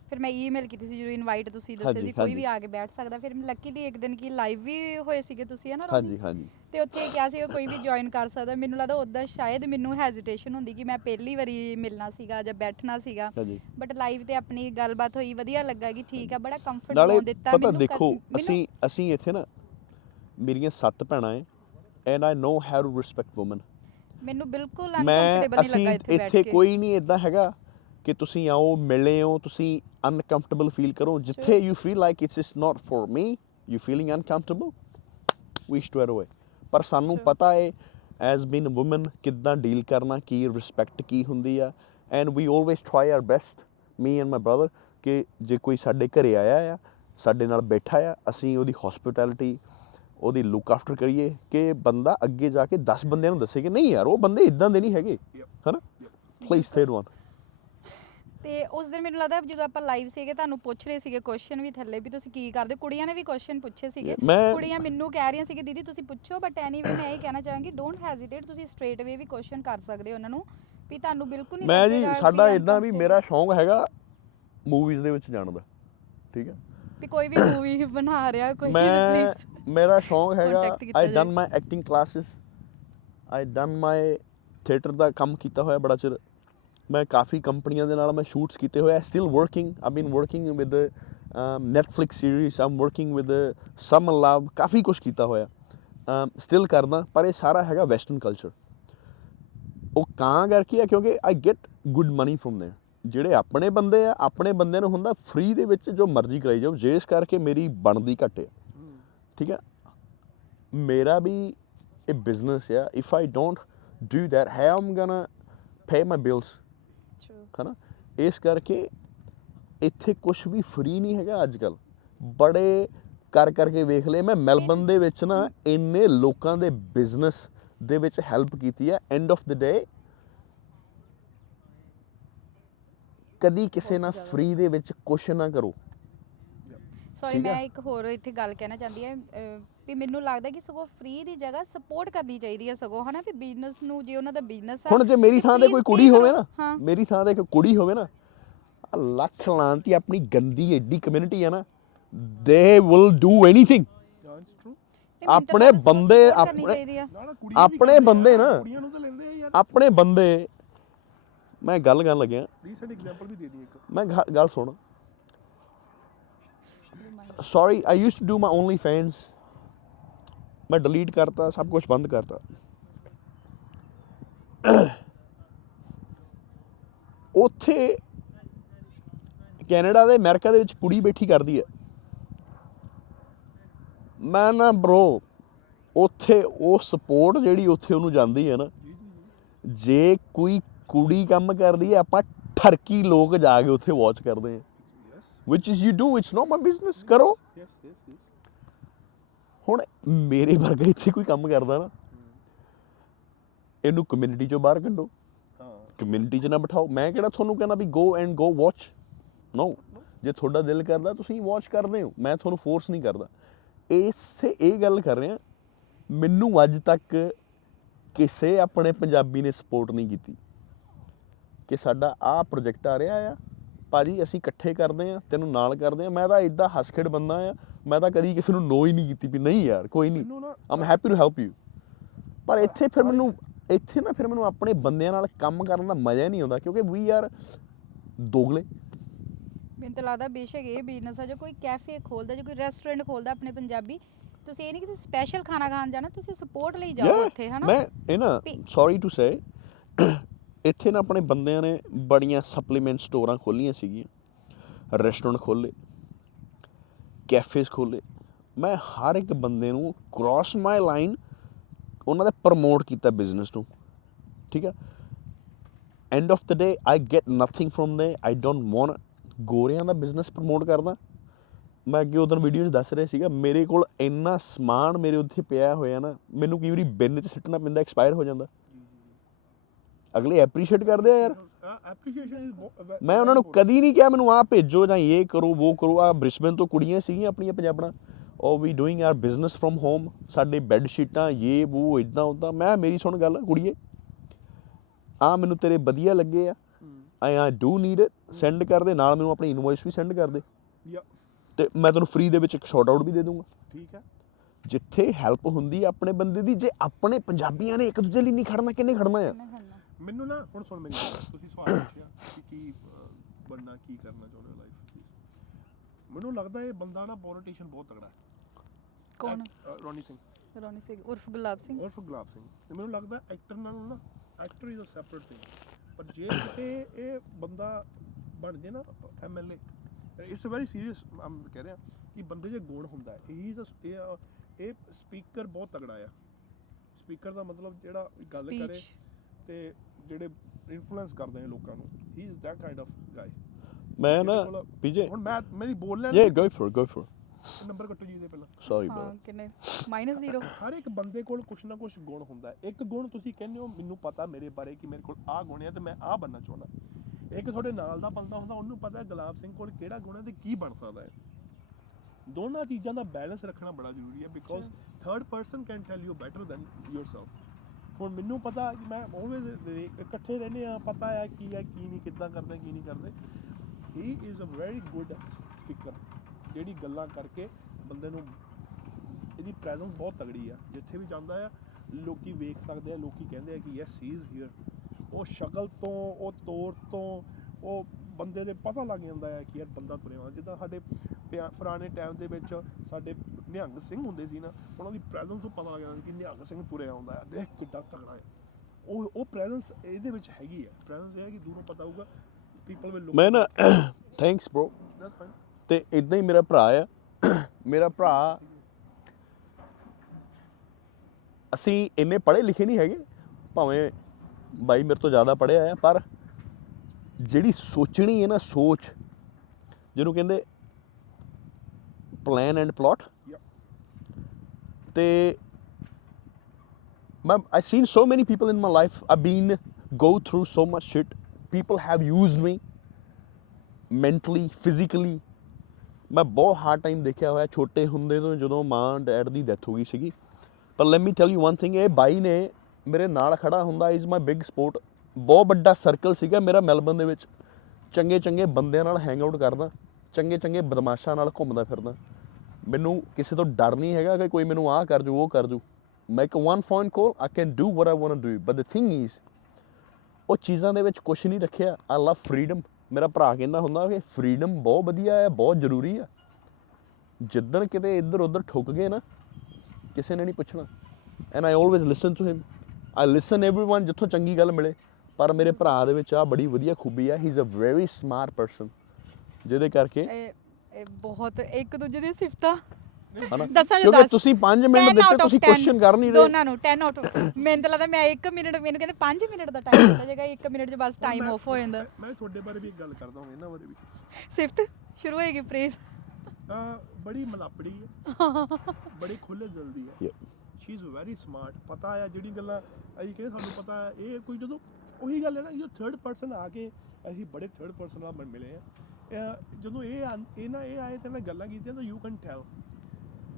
ਫਿਰ ਮੈਂ ਈਮੇਲ ਕੀਤੀ ਸੀ ਜਦੋਂ ਇਨਵਾਈਟ ਤੁਸੀਂ ਦੱਸਿਆ ਸੀ ਕੋਈ ਵੀ ਆ ਕੇ ਬੈਠ ਸਕਦਾ, ਫਿਰ ਲੱਕੀਲੀ ਇੱਕ ਦਿਨ ਕੀ ਲਾਈਵ ਵੀ ਹੋਏ ਸੀਗੇ ਤੁਸੀਂ, ਹੈ ਨਾ? ਹਾਂਜੀ ਤੇ ਉੱਥੇ ਕਿਹਾ ਸੀਗਾ ਕੋਈ ਵੀ ਜੁਆਇਨ ਕਰ ਸਕਦਾ। ਮੈਨੂੰ ਲੱਗਦਾ ਉੱਦਾਂ ਸ਼ਾਇਦ ਮੈਨੂੰ ਹੈਜ਼ਿਟੇਸ਼ਨ ਹੁੰਦੀ ਕਿ ਮੈਂ ਪਹਿਲੀ ਵਾਰੀ ਮਿਲਣਾ ਸੀਗਾ ਜਾਂ ਬੈਠਣਾ ਸੀਗਾ, ਬਟ ਲਾਈਵ ਤੇ ਆਪਣੀ ਗੱਲਬਾਤ ਹੋਈ, ਵਧੀਆ ਲੱਗਾ ਕਿ ਠੀਕ ਆ, ਬੜਾ ਕੰਫਰਟ ਜ਼ੋਨ ਦਿੱਤਾ ਮੈਨੂੰ। ਦੇਖੋ ਅਸੀਂ ਇੱਥੇ ਨਾ ਮੇਰੀਆਂ 7 ਭੈਣਾਂ ਐ and I know how to respect woman. ਮੈਨੂੰ ਬਿਲਕੁਲ ਅਨਕੰਫਰਟੇਬਲ ਨਹੀਂ ਲੱਗਾ ਇੱਥੇ ਬੈਠ ਕੇ। ਇੱਥੇ ਕੋਈ ਨਹੀਂ ਇਦਾਂ ਹੈਗਾ ਕਿ ਤੁਸੀਂ ਆਓ ਮਿਲੇ ਹੋ, ਤੁਸੀਂ ਅਨਕੰਫਰਟੇਬਲ ਫੀਲ ਕਰੋ। ਜਿੱਥੇ you feel like it's not for me, you feeling uncomfortable, we stay away. ਪਰ ਸਾਨੂੰ ਪਤਾ ਹੈ ਐਜ਼ ਬੀਨ ਵੂਮਨ ਕਿੱਦਾਂ ਡੀਲ ਕਰਨਾ, ਕੀ ਰਿਸਪੈਕਟ ਕੀ ਹੁੰਦੀ ਆ, and we always try our best, me and my brother, ਕਿ ਜੇ ਕੋਈ ਸਾਡੇ ਘਰੇ ਆਇਆ ਆ, ਸਾਡੇ ਨਾਲ ਬੈਠਾ ਆ, ਅਸੀਂ ਉਹਦੀ ਹੌਸਪਿਟੈਲਿਟੀ, ਉਹਦੀ ਲੁੱਕ ਆਫਟਰ ਕਰੀਏ ਕਿ ਬੰਦਾ ਅੱਗੇ ਜਾ ਕੇ 10 ਬੰਦਿਆਂ ਨੂੰ ਦੱਸੇ ਕਿ ਨਹੀਂ ਯਾਰ ਉਹ ਬੰਦੇ ਇਦਾਂ ਦੇ ਨਹੀਂ ਹੈਗੇ, ਹੈ ਨਾ? Please third one. ਤੇ ਉਸ ਦਿਨ ਮੈਨੂੰ ਲੱਗਦਾ ਜਦੋਂ ਆਪਾਂ ਲਾਈਵ ਸੀਗੇ ਤੁਹਾਨੂੰ ਪੁੱਛ ਰਹੇ ਸੀਗੇ ਕੁਐਸਚਨ ਵੀ ਥੱਲੇ ਵੀ ਤੁਸੀਂ ਕੀ ਕਰਦੇ ਹੋ, ਕੁੜੀਆਂ ਨੇ ਵੀ ਕੁਐਸਚਨ ਪੁੱਛੇ ਸੀਗੇ, ਕੁੜੀਆਂ ਮੈਨੂੰ ਕਹਿ ਰਹੀਆਂ ਸੀਗੇ ਦੀਦੀ ਤੁਸੀਂ ਪੁੱਛੋ, ਬਟ ਐਨੀਵੇ ਮੈਂ ਇਹ ਕਹਿਣਾ ਚਾਹਾਂਗੀ ਡੋਂਟ ਹੈਜ਼ਿਟੇਟ, ਤੁਸੀਂ ਸਟ੍ਰੇਟ ਵੇ ਵੀ ਕੁਐਸਚਨ ਕਰ ਸਕਦੇ ਹੋ ਉਹਨਾਂ ਨੂੰ, ਵੀ ਤੁਹਾਨੂੰ ਬਿਲਕੁਲ ਨਹੀਂ ਮੈਂ ਜੀ ਸਾਡਾ ਇਦਾਂ ਵੀ ਮੇਰਾ ਸ਼ੌਂਕ ਹੈਗਾ ਮੂਵੀਜ਼ ਦੇ ਵਿੱਚ ਜਾਣ ਦਾ, ਠੀਕ ਹੈ, ਵੀ ਕੋਈ ਵੀ ਮੂਵੀ ਬਣਾ ਰਿਹਾ ਕੋਈ ਮੇਰਾ ਸ਼ੌਂਕ ਹੈਗਾ। ਆਈ ਡਨ ਮਾਈ ਐਕਟਿੰਗ ਕਲਾਸਿਸ, ਆਈ ਡਨ ਮਾਈ ਥੀਏਟਰ ਦਾ ਕੰਮ ਕੀਤਾ ਹੋਇਆ ਬੜਾ ਚਿਰ, ਮੈਂ ਕਾਫੀ ਕੰਪਨੀਆਂ ਦੇ ਨਾਲ ਮੈਂ ਸ਼ੂਟਸ ਕੀਤੇ ਹੋਏ, still working, I been working with Netflix series, I'm working with some love, ਕਾਫੀ ਕੁਛ ਕੀਤਾ ਹੋਇਆ, ਸਟਿਲ ਕਰਦਾ। ਪਰ ਇਹ ਸਾਰਾ ਹੈਗਾ ਵੈਸਟਰਨ ਕਲਚਰ। ਉਹ ਕਾਂ ਕਰਕੇ ਆ ਕਿਉਂਕਿ I get good money from there. ਜਿਹੜੇ ਆਪਣੇ ਬੰਦੇ ਆ, ਆਪਣੇ ਬੰਦੇ ਨੂੰ ਹੁੰਦਾ ਫ੍ਰੀ ਦੇ ਵਿੱਚ ਜੋ ਮਰਜ਼ੀ ਕਰਾਈ ਜਾਓ, ਜਿਸ ਕਰਕੇ ਮੇਰੀ ਬਣਦੀ ਘੱਟ ਆ, ਠੀਕ ਹੈ। ਮੇਰਾ ਵੀ ਇਹ ਬਿਜ਼ਨਸ ਆ, if I don't do that how Aam ਗੋਨਾ pay my bills, ਹੈ ਨਾ? ਇਸ ਕਰਕੇ ਇੱਥੇ ਕੁਛ ਵੀ ਫ੍ਰੀ ਨਹੀਂ ਹੈਗਾ ਅੱਜ ਕੱਲ੍ਹ। ਬੜੇ ਕਰਕੇ ਵੇਖ ਲਏ, ਮੈਂ ਮੈਲਬਨ ਦੇ ਵਿੱਚ ਨਾ ਇੰਨੇ ਲੋਕਾਂ ਦੇ ਬਿਜ਼ਨਸ ਦੇ ਵਿੱਚ ਹੈਲਪ ਕੀਤੀ ਹੈ। ਐਂਡ ਆਫ ਦ ਡੇ ਕਦੀ ਕਿਸੇ ਨਾਲ ਫ੍ਰੀ ਦੇ ਵਿੱਚ ਕੁਛ ਨਾ ਕਰੋ। ਸੌਰੀ ਮੈਂ ਇੱਕ ਹੋਰ ਇੱਥੇ ਗੱਲ ਕਹਿਣਾ ਚਾਹੁੰਦੀ ਹਾਂ ਵੀ ਮੈਨੂੰ ਲੱਗਦਾ ਕਿ ਸਗੋਂ ਫ੍ਰੀ ਦੀ ਜਗ੍ਹਾ ਸਪੋਰਟ ਕਰਨੀ ਚਾਹੀਦੀ ਹੈ ਸਗੋਂ, ਹਨਾ? ਵੀ ਬਿਜ਼ਨਸ ਨੂੰ, ਜੇ ਉਹਨਾਂ ਦਾ ਬਿਜ਼ਨਸ ਆ, ਹੁਣ ਜੇ ਮੇਰੀ ਥਾਂ ਤੇ ਕੋਈ ਕੁੜੀ ਹੋਵੇ ਨਾ, ਮੇਰੀ ਥਾਂ ਤੇ ਇੱਕ ਕੁੜੀ ਹੋਵੇ ਨਾ, ਲੱਖ ਲਾਂਤੀ ਆਪਣੀ ਗੰਦੀ ਏਡੀ ਕਮਿਊਨਿਟੀ ਆ ਨਾ, ਦੇ ਵਿਲ ਡੂ ਐਨੀਥਿੰਗ। ਆਪਣੇ ਬੰਦੇ ਆਪਣੇ ਬੰਦੇ ਨਾ, ਆਪਣੇ ਬੰਦੇ। ਮੈਂ ਗੱਲ ਕਰਨ ਲੱਗਿਆ, ਰੀਸੈਂਟ ਐਗਜ਼ਾਮਪਲ ਵੀ ਦੇ ਦੀ ਇੱਕ, ਮੈਂ ਗੱਲ ਸੁਣ। Sorry I used to do my OnlyFans, ਮੈਂ ਡਿਲੀਟ ਕਰਤਾ, ਸਭ ਕੁਝ ਬੰਦ ਕਰਤਾ। ਉੱਥੇ ਕੈਨੇਡਾ ਦੇ ਅਮਰੀਕਾ ਦੇ ਵਿੱਚ ਕੁੜੀ ਬੈਠੀ ਕਰਦੀ ਹੈ, ਮੈਂ ਨਾ ਬ్రో ਉੱਥੇ ਉਹ ਸਪੋਰਟ ਜਿਹੜੀ ਉੱਥੇ ਉਹਨੂੰ ਜਾਂਦੀ ਹੈ ਨਾ, ਜੇ ਕੋਈ ਕੁੜੀ ਕੰਮ ਕਰਦੀ ਹੈ ਆਪਾਂ ਠਰਕੀ ਲੋਕ ਜਾ ਕੇ ਉੱਥੇ ਵਾਚ ਕਰਦੇ ਹਾਂ, which is you do, it's not my business, ਕਰੋ। ਹੁਣ ਮੇਰੇ ਵਰਗਾ ਇੱਥੇ ਕੋਈ ਕੰਮ ਕਰਦਾ ਨਾ, ਇਹਨੂੰ ਕਮਿਊਨਿਟੀ ਚੋਂ ਬਾਹਰ ਕੱਢੋ, ਕਮਿਊਨਿਟੀ 'ਚ ਨਾ ਬਿਠਾਓ। ਮੈਂ ਕਿਹੜਾ ਤੁਹਾਨੂੰ ਕਹਿੰਦਾ ਵੀ go watch, no, ਜੇ ਤੁਹਾਡਾ ਦਿਲ ਕਰਦਾ ਤੁਸੀਂ ਵਾਚ ਕਰਦੇ ਹੋ, ਮੈਂ ਤੁਹਾਨੂੰ ਫੋਰਸ ਨਹੀਂ ਕਰਦਾ। ਇੱਥੇ ਇਹ ਗੱਲ ਕਰ ਰਿਹਾ, ਮੈਨੂੰ ਅੱਜ ਤੱਕ ਕਿਸੇ ਆਪਣੇ ਪੰਜਾਬੀ ਨੇ ਸਪੋਰਟ ਨਹੀਂ ਕੀਤੀ ਕਿ ਸਾਡਾ ਆਹ ਪ੍ਰੋਜੈਕਟ ਆ ਰਿਹਾ ਆ ਭਾਜੀ, ਅਸੀਂ ਇਕੱਠੇ ਕਰਦੇ ਹਾਂ, ਤੈਨੂੰ ਨਾਲ ਕਰਦੇ ਹਾਂ। ਮੈਂ ਤਾਂ ਇੱਦਾਂ ਹੱਸਖੇੜ ਬੰਦਾ ਆ, ਮੈਂ ਤਾਂ ਕਦੀ ਕਿਸੇ ਨੂੰ ਨੋ ਹੀ ਨਹੀਂ ਕੀਤੀ ਵੀ ਨਹੀਂ ਯਾਰ ਕੋਈ ਨਹੀਂ, ਆਮ ਹੈਪੀ ਟੂ ਹੈਲਪ ਯੂ। ਪਰ ਇੱਥੇ ਫਿਰ ਮੈਨੂੰ ਆਪਣੇ ਬੰਦਿਆਂ ਨਾਲ ਕੰਮ ਕਰਨ ਦਾ ਮਜ਼ਾ ਨਹੀਂ ਆਉਂਦਾ, ਕਿਉਂਕਿ ਵੀ ਯਾਰ ਦੋਗਲੇ। ਮੈਨੂੰ ਤਾਂ ਲੱਗਦਾ ਬੇਸ਼ੱਕ ਇਹ ਬਿਜ਼ਨਸ ਆ, ਜੋ ਕੋਈ ਕੈਫੇ ਖੋਲਦਾ, ਜੋ ਕੋਈ ਰੈਸਟੋਰੈਂਟ ਖੋਲਦਾ ਆਪਣੇ ਪੰਜਾਬੀ, ਤੁਸੀਂ ਇਹ ਨਹੀਂ ਕਿ ਤੁਸੀਂ ਸਪੈਸ਼ਲ ਖਾਣਾ ਖਾਣ ਜਾਣਾ, ਤੁਸੀਂ ਸਪੋਰਟ ਲਈ ਜਾਓ ਉੱਥੇ, ਹਨਾ। ਮੈਂ ਇਹ ਨਾ ਸੌਰੀ ਟੂ ਸੇ, ਇੱਥੇ ਨਾ ਆਪਣੇ ਬੰਦਿਆਂ ਨੇ ਬੜੀਆਂ ਸਪਲੀਮੈਂਟ ਸਟੋਰਾਂ ਖੋਲ੍ਹੀਆਂ ਸੀਗੀਆਂ, ਰੈਸਟੋਰੈਂਟ ਖੋਲ੍ਹੇ, ਕੈਫੇਜ਼ ਖੋਲ੍ਹੇ। ਮੈਂ ਹਰ ਇੱਕ ਬੰਦੇ ਨੂੰ ਕ੍ਰੋਸ ਮਾਈ ਲਾਈਨ ਉਹਨਾਂ ਦਾ ਪ੍ਰਮੋਟ ਕੀਤਾ ਬਿਜ਼ਨਸ ਨੂੰ, ਠੀਕ ਆ। End of the day I get nothing from ਦੇ, ਆਈ ਡੋਂਟ ਵਾਂਟ। ਗੋਰਿਆਂ ਦਾ ਬਿਜ਼ਨਸ ਪ੍ਰਮੋਟ ਕਰਦਾ, ਮੈਂ ਅੱਗੇ ਉਦੋਂ ਵੀਡੀਓ 'ਚ ਦੱਸ ਰਿਹਾ ਸੀਗਾ, ਮੇਰੇ ਕੋਲ ਇੰਨਾ ਸਮਾਨ ਮੇਰੇ ਉੱਥੇ ਪਿਆ ਹੋਇਆ ਨਾ, ਮੈਨੂੰ ਕਈ ਵਾਰੀ ਬਿੰਨ 'ਚ ਸਿੱਟਣਾ ਪੈਂਦਾ, ਐਕਸਪਾਇਰ ਹੋ ਜਾਂਦਾ। ਅਗਲੇ ਐਪਰੀਸ਼ੀਏਟ ਕਰਦੇ ਆ ਯਾਰ। ਮੈਂ ਉਹਨਾਂ ਨੂੰ ਕਦੀ ਨਹੀਂ ਕਿਹਾ ਮੈਨੂੰ ਆਹ ਭੇਜੋ ਜਾਂ ਇਹ ਕਰੋ ਉਹ ਕਰੋ। ਆਹ ਬ੍ਰਿਸਬਨ ਤੋਂ ਕੁੜੀਆਂ ਸੀਗੀਆਂ ਆਪਣੀਆਂ ਪੰਜਾਬਣਾਂ, ਉਹ ਵੀ doing our business from home, ਸਾਡੇ ਬੈੱਡ ਸ਼ੀਟਾਂ ਇਹ ਵੋ ਇੱਦਾਂ ਉੱਦਾਂ। ਮੈਂ ਮੇਰੀ ਸੁਣ ਗੱਲ ਕੁੜੀਏ, ਆਹ ਮੈਨੂੰ ਤੇਰੇ ਵਧੀਆ ਲੱਗੇ ਆ, I do need it, send ਕਰ ਦੇ, ਨਾਲ ਮੈਨੂੰ ਆਪਣੀ ਇਨਵੋਇਸ ਵੀ ਸੈਂਡ ਕਰ ਦੇ, ਤੇ ਮੈਂ ਤੈਨੂੰ ਫ੍ਰੀ ਦੇ ਵਿੱਚ ਇੱਕ ਸ਼ਾਰਟ ਆਊਟ ਵੀ ਦੇ ਦੂੰਗਾ। ਠੀਕ ਹੈ, ਜਿੱਥੇ ਹੈਲਪ ਹੁੰਦੀ ਆਪਣੇ ਬੰਦੇ ਦੀ। ਜੇ ਆਪਣੇ ਪੰਜਾਬੀਆਂ ਨੇ ਇੱਕ ਦੂਜੇ ਲਈ ਨਹੀਂ ਖੜਨਾ, ਕਿੰਨੇ ਖੜਨਾ ਆ? ਮੈਨੂੰ ਨਾ ਹੁਣ ਸੁਣ ਮੇਰੀ ਗੱਲ, ਤੁਸੀਂ ਸਵਾਲ ਪੁੱਛਿਆ ਕਿ ਕੀ ਬਣਨਾ, ਕੀ ਕਰਨਾ ਚਾਹੁੰਦੇ ਹੋ ਲਾਈਫ 'ਚ। ਮੈਨੂੰ ਲੱਗਦਾ ਇਹ ਬੰਦਾ ਨਾ ਪੋਲੀਟੀਸ਼ੀਅਨ ਬਹੁਤ ਤਗੜਾ ਹੈ। ਕੌਣ? ਰੋਨੀ ਸਿੰਘ ਉਰਫ ਗੁਲਾਬ ਸਿੰਘ। ਤੇ ਮੈਨੂੰ ਲੱਗਦਾ ਐਕਟਰ ਨਾਲ ਨਾ, actor is a separate thing. ਪਰ ਜੇ ਇਹ ਬੰਦਾ ਬਣ ਜੇ ਨਾ MLA, it's a very serious, ਮੈਂ ਕਹਿ ਰਿਹਾ ਕਿ ਬੰਦੇ 'ਚ ਗੁਣ ਹੁੰਦਾ ਹੈ। ਇਹ ਸਪੀਕਰ ਬਹੁਤ ਤਗੜਾ ਆ। ਸਪੀਕਰ ਦਾ ਮਤਲਬ ਜਿਹੜਾ ਗੱਲ ਕਰੇ ਤੇ ਜਿਹੜੇ ਇਨਫਲੂਐਂਸ ਕਰਦੇ ਨੇ ਲੋਕਾਂ ਨੂੰ, ਹੀ ਇਜ਼ ਦੈਟ ਕਾਈਂਡ ਆਫ ਗਾਈ। ਮੈਂ ਨਾ ਪੀਜੇ ਹੁਣ ਮੇਰੀ ਬੋਲ ਲੈਣ ਜੇ ਗੋ ਫॉर ਨੰਬਰ ਕੱਟੋ ਜੀ ਦੇ ਪਹਿਲਾਂ। ਸੌਰੀ ਬ్రో, ਕਿੰਨੇ -0। ਹਰ ਇੱਕ ਬੰਦੇ ਕੋਲ ਕੁਛ ਨਾ ਕੁਛ ਗੁਣ ਹੁੰਦਾ ਹੈ। ਇੱਕ ਗੁਣ ਤੁਸੀਂ ਕਹਿੰਦੇ ਹੋ ਮੈਨੂੰ ਪਤਾ ਮੇਰੇ ਬਾਰੇ ਕਿ ਮੇਰੇ ਕੋਲ ਆਹ ਗੁਣ ਹੈ ਤੇ ਮੈਂ ਆਹ ਬਣਨਾ ਚਾਹੁੰਦਾ। ਇੱਕ ਤੁਹਾਡੇ ਨਾਲ ਦਾ ਬੰਦਾ ਹੁੰਦਾ, ਉਹਨੂੰ ਪਤਾ ਗੁਲਾਬ ਸਿੰਘ ਕੋਲ ਕਿਹੜਾ ਗੁਣ ਹੈ ਤੇ ਕੀ ਬਣ ਸਕਦਾ ਹੈ। ਦੋਨਾਂ ਚੀਜ਼ਾਂ ਦਾ ਬੈਲੈਂਸ ਰੱਖਣਾ ਬੜਾ ਜ਼ਰੂਰੀ ਹੈ, because third person can tell you better then yourself. ਹੁਣ ਮੈਨੂੰ ਪਤਾ ਕਿ ਮੈਂ ਆਲਵੇਜ਼ ਇਕੱਠੇ ਰਹਿੰਦੇ ਆ, ਪਤਾ ਆ ਕੀ ਹੈ ਕੀ ਨਹੀਂ, ਕਿੱਦਾਂ ਕਰਦੇ ਕੀ ਨਹੀਂ ਕਰਦੇ। He is a very good speaker, ਜਿਹੜੀ ਗੱਲਾਂ ਕਰਕੇ ਬੰਦੇ ਨੂੰ, ਇਹਦੀ ਪ੍ਰੈਜ਼ੈਂਸ ਬਹੁਤ ਤਗੜੀ ਆ। ਜਿੱਥੇ ਵੀ ਜਾਂਦਾ ਆ ਲੋਕੀ ਵੇਖ ਸਕਦੇ ਆ, ਲੋਕੀ ਕਹਿੰਦੇ ਆ ਕਿ ਯੈਸ ਹੀ ਇਜ਼ ਹੀਅਰ। ਉਹ ਸ਼ਕਲ ਤੋਂ, ਉਹ ਤੌਰ ਤੋਂ, ਉਹ ਬੰਦੇ ਦੇ ਪਤਾ ਲੱਗ ਜਾਂਦਾ ਹੈ ਕਿ ਯਾਰ ਬੰਦਾ ਤੁਰਿਆ ਹੋਇਆ। ਜਿੱਦਾਂ ਸਾਡੇ ਪੁਰਾਣੇ ਟਾਈਮ ਦੇ ਵਿੱਚ ਸਾਡੇ ਨਿਹੰਗ ਸਿੰਘ ਹੁੰਦੇ ਸੀ ਨਾ, ਉਹਨਾਂ ਦੀ ਪ੍ਰੈਜ਼ੈਂਸ ਤੋਂ ਪਤਾ ਲੱਗ ਜਾਂਦਾ ਸੀ ਕਿ ਨਿਹੰਗ ਸਿੰਘ ਤੁਰਿਆ ਆਉਂਦਾ ਹੈ, ਦੇਖ ਕਿੱਡਾ ਤਗੜਾ ਹੈ। ਉਹ ਪ੍ਰੈਜ਼ੈਂਸ ਇਹਦੇ ਵਿੱਚ ਹੈਗੀ ਹੈ। ਪ੍ਰੈਜ਼ੈਂਸ ਇਹ ਹੈ ਕਿ ਦੂਰੋਂ ਪਤਾ ਹੋਊਗਾ, ਪੀਪਲ ਵਿਲ ਲੁੱਕ। ਮੈਂ ਨਾ ਥੈਂਕਸ ਬ్రో। ਤੇ ਇਦਾਂ ਹੀ ਮੇਰਾ ਭਰਾ ਆ, ਮੇਰਾ ਭਰਾ, ਅਸੀਂ ਇੰਨੇ ਪੜ੍ਹੇ ਲਿਖੇ ਨਹੀਂ ਹੈਗੇ, ਭਾਵੇਂ ਬਾਈ ਮੇਰੇ ਤੋਂ ਜ਼ਿਆਦਾ ਪੜ੍ਹਿਆ ਆ, ਪਰ ਜਿਹੜੀ ਸੋਚਣੀ ਹੈ ਨਾ, ਸੋਚ ਜਿਹਨੂੰ ਕਹਿੰਦੇ ਪਲਾਨ ਐਂਡ ਪਲਾਟ, ਤੇ I seen so many people in my life. I've go through so much shit. People have used me mentally, physically. ਮੈਂ ਬਹੁਤ ਹਾਰਡ ਟਾਈਮ ਦੇਖਿਆ ਹੋਇਆ ਛੋਟੇ ਹੁੰਦੇ ਤੋਂ, ਜਦੋਂ ਮਾਂ ਡੈਡ ਦੀ ਡੈਥ ਹੋ ਗਈ ਸੀਗੀ। ਪਰ let me tell you one thing, ਇਹ ਬਾਈ ਨੇ ਮੇਰੇ ਨਾਲ ਖੜਾ ਹੁੰਦਾ, ਇਜ਼ ਮਾਈ ਬਿਗ ਸਪੋਰਟ। ਬਹੁਤ ਵੱਡਾ ਸਰਕਲ ਸੀਗਾ ਮੇਰਾ ਮੈਲਬਨ ਦੇ ਵਿੱਚ, ਚੰਗੇ ਬੰਦਿਆਂ ਨਾਲ ਹੈਂਗ ਆਊਟ ਕਰਦਾ, ਚੰਗੇ ਬਦਮਾਸ਼ਾਂ ਨਾਲ ਘੁੰਮਦਾ ਫਿਰਦਾ। ਮੈਨੂੰ ਕਿਸੇ ਤੋਂ ਡਰ ਨਹੀਂ ਹੈਗਾ ਕਿ ਕੋਈ ਮੈਨੂੰ ਆਹ ਕਰ ਜੂ ਉਹ ਕਰ ਜੂ। ਮੈਂ ਇੱਕ one phone call, I can do what I want to do. But the thing is, ਉਹ ਚੀਜ਼ਾਂ ਦੇ ਵਿੱਚ ਕੁਛ ਨਹੀਂ ਰੱਖਿਆ। I love freedom. ਮੇਰਾ ਭਰਾ ਕਹਿੰਦਾ ਹੁੰਦਾ ਕਿ ਫਰੀडम ਬਹੁਤ ਵਧੀਆ ਹੈ, ਬਹੁਤ ਜ਼ਰੂਰੀ ਆ। ਜਿੱਦਣ ਕਿਤੇ ਇੱਧਰ ਉੱਧਰ ਠੁੱਕ ਗਏ ਨਾ, ਕਿਸੇ ਨੇ ਨਹੀਂ ਪੁੱਛਣਾ। And I always listen to him, I listen everyone, ਜਿੱਥੋਂ ਚੰਗੀ ਗੱਲ ਮਿਲੇ। ਪਰ ਮੇਰੇ ਭਰਾ ਦੇ ਵਿੱਚ ਆ ਬੜੀ ਵਧੀਆ ਖੂਬੀ ਆ, he is a very smart person, ਜਿਹਦੇ ਕਰਕੇ ਇਹ ਬਹੁਤ ਇੱਕ ਦੂਜੇ ਦੀ ਸਿਫਤਾਂ ਹਨਾ ਦੱਸਾਂ ਜੋ ਕਿਉਂਕਿ ਦੱਸ। ਤੁਸੀਂ 5 ਮਿੰਟ 10 ਦਿੱਤੇ out of ਤੁਸੀਂ 10 ਕੁਐਸਚਨ ਕਰ ਨਹੀਂ ਰਹੇ ਦੋਨਾਂ ਨੂੰ 10 ਆਊਟ ਮੈਨੂੰ ਤਾਂ ਲੱਗਦਾ ਮੈਂ 1 ਮਿੰਟ ਮੈਨੂੰ ਕਹਿੰਦੇ 5 ਮਿੰਟ ਦਾ ਟਾਈਮ ਦਿੱਤਾ ਜਾਏਗਾ 1 ਮਿੰਟ 'ਚ ਬਸ ਟਾਈਮ ਆਫ ਹੋ ਜਾਂਦਾ ਮੈਂ ਤੁਹਾਡੇ ਬਾਰੇ ਵੀ ਇੱਕ ਗੱਲ ਕਰਦਾ ਹਾਂ ਇਹਨਾਂ ਬਾਰੇ ਵੀ ਸਿਫਤ ਸ਼ੁਰੂ ਹੋਏਗੀ ਪ੍ਰੇਜ਼ ਬੜੀ ਮਲਾਪੜੀ ਹੈ ਬੜੀ ਖੁੱਲੇ ਦਿਲ ਦੀ ਹੈ ਸ਼ੀ ਇਜ਼ ਵੈਰੀ ਸਮਾਰਟ ਪਤਾ ਆ ਜਿਹੜੀ ਗੱਲਾਂ ਅਸੀਂ ਕਹਿੰਦੇ ਸਾਨੂੰ ਪਤਾ ਹੈ ਇਹ ਕੋਈ ਜਦੋਂ ਉਹੀ ਗੱਲ ਹੈ ਨਾ ਜੋ ਥਰਡ ਪਰਸਨ ਆ ਕੇ ਅਸੀਂ ਬੜੇ ਥਰਡ ਪਰਸਨ ਨਾਲ ਮਿਲੇ ਆ ਜਦੋਂ ਇਹ ਆਏ ਤੇ ਮੈਂ ਗੱਲਾਂ ਕੀਤੀਆਂ ਤਾਂ you can tell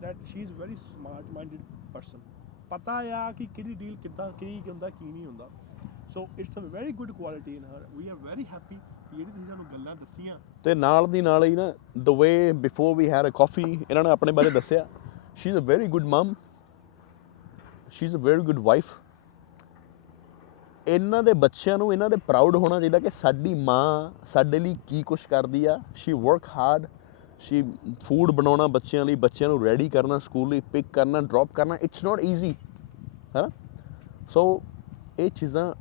that she is very smart minded person ਪਤਾ ਆ ਕਿ ਕਿਹੜੀ ਡੀਲ ਕਿੱਦਾਂ ਕੀ ਹੁੰਦਾ ਕੀ ਨਹੀਂ ਹੁੰਦਾ so it's a very good quality in her we are very happy ਜਿਹੜੀ ਤੁਸੀਂ ਸਾਨੂੰ ਗੱਲਾਂ ਦੱਸੀਆਂ ਤੇ ਨਾਲ ਦੀ ਨਾਲ ਹੀ ਨਾ the way before we had a coffee ਇਹਨਾਂ ਨੇ ਆਪਣੇ ਬਾਰੇ ਦੱਸਿਆ she is a very good mom she is a very good wife ਇਹਨਾਂ ਦੇ ਬੱਚਿਆਂ ਨੂੰ ਇਹਨਾਂ ਦੇ ਪ੍ਰਾਊਡ ਹੋਣਾ ਚਾਹੀਦਾ ਕਿ ਸਾਡੀ ਮਾਂ ਸਾਡੇ ਲਈ ਕੀ ਕੁਛ ਕਰਦੀ ਆ she work hard she food ਬਣਾਉਣਾ ਬੱਚਿਆਂ ਲਈ ਬੱਚਿਆਂ ਨੂੰ ਰੈਡੀ ਕਰਨਾ ਸਕੂਲ ਲਈ ਪਿਕ ਕਰਨਾ ਡ੍ਰੌਪ ਕਰਨਾ ਇਟਸ ਨਾਟ ਈਜ਼ੀ ਹੈ ਨਾ ਸੋ ਇਹ ਚੀਜ਼ਾਂ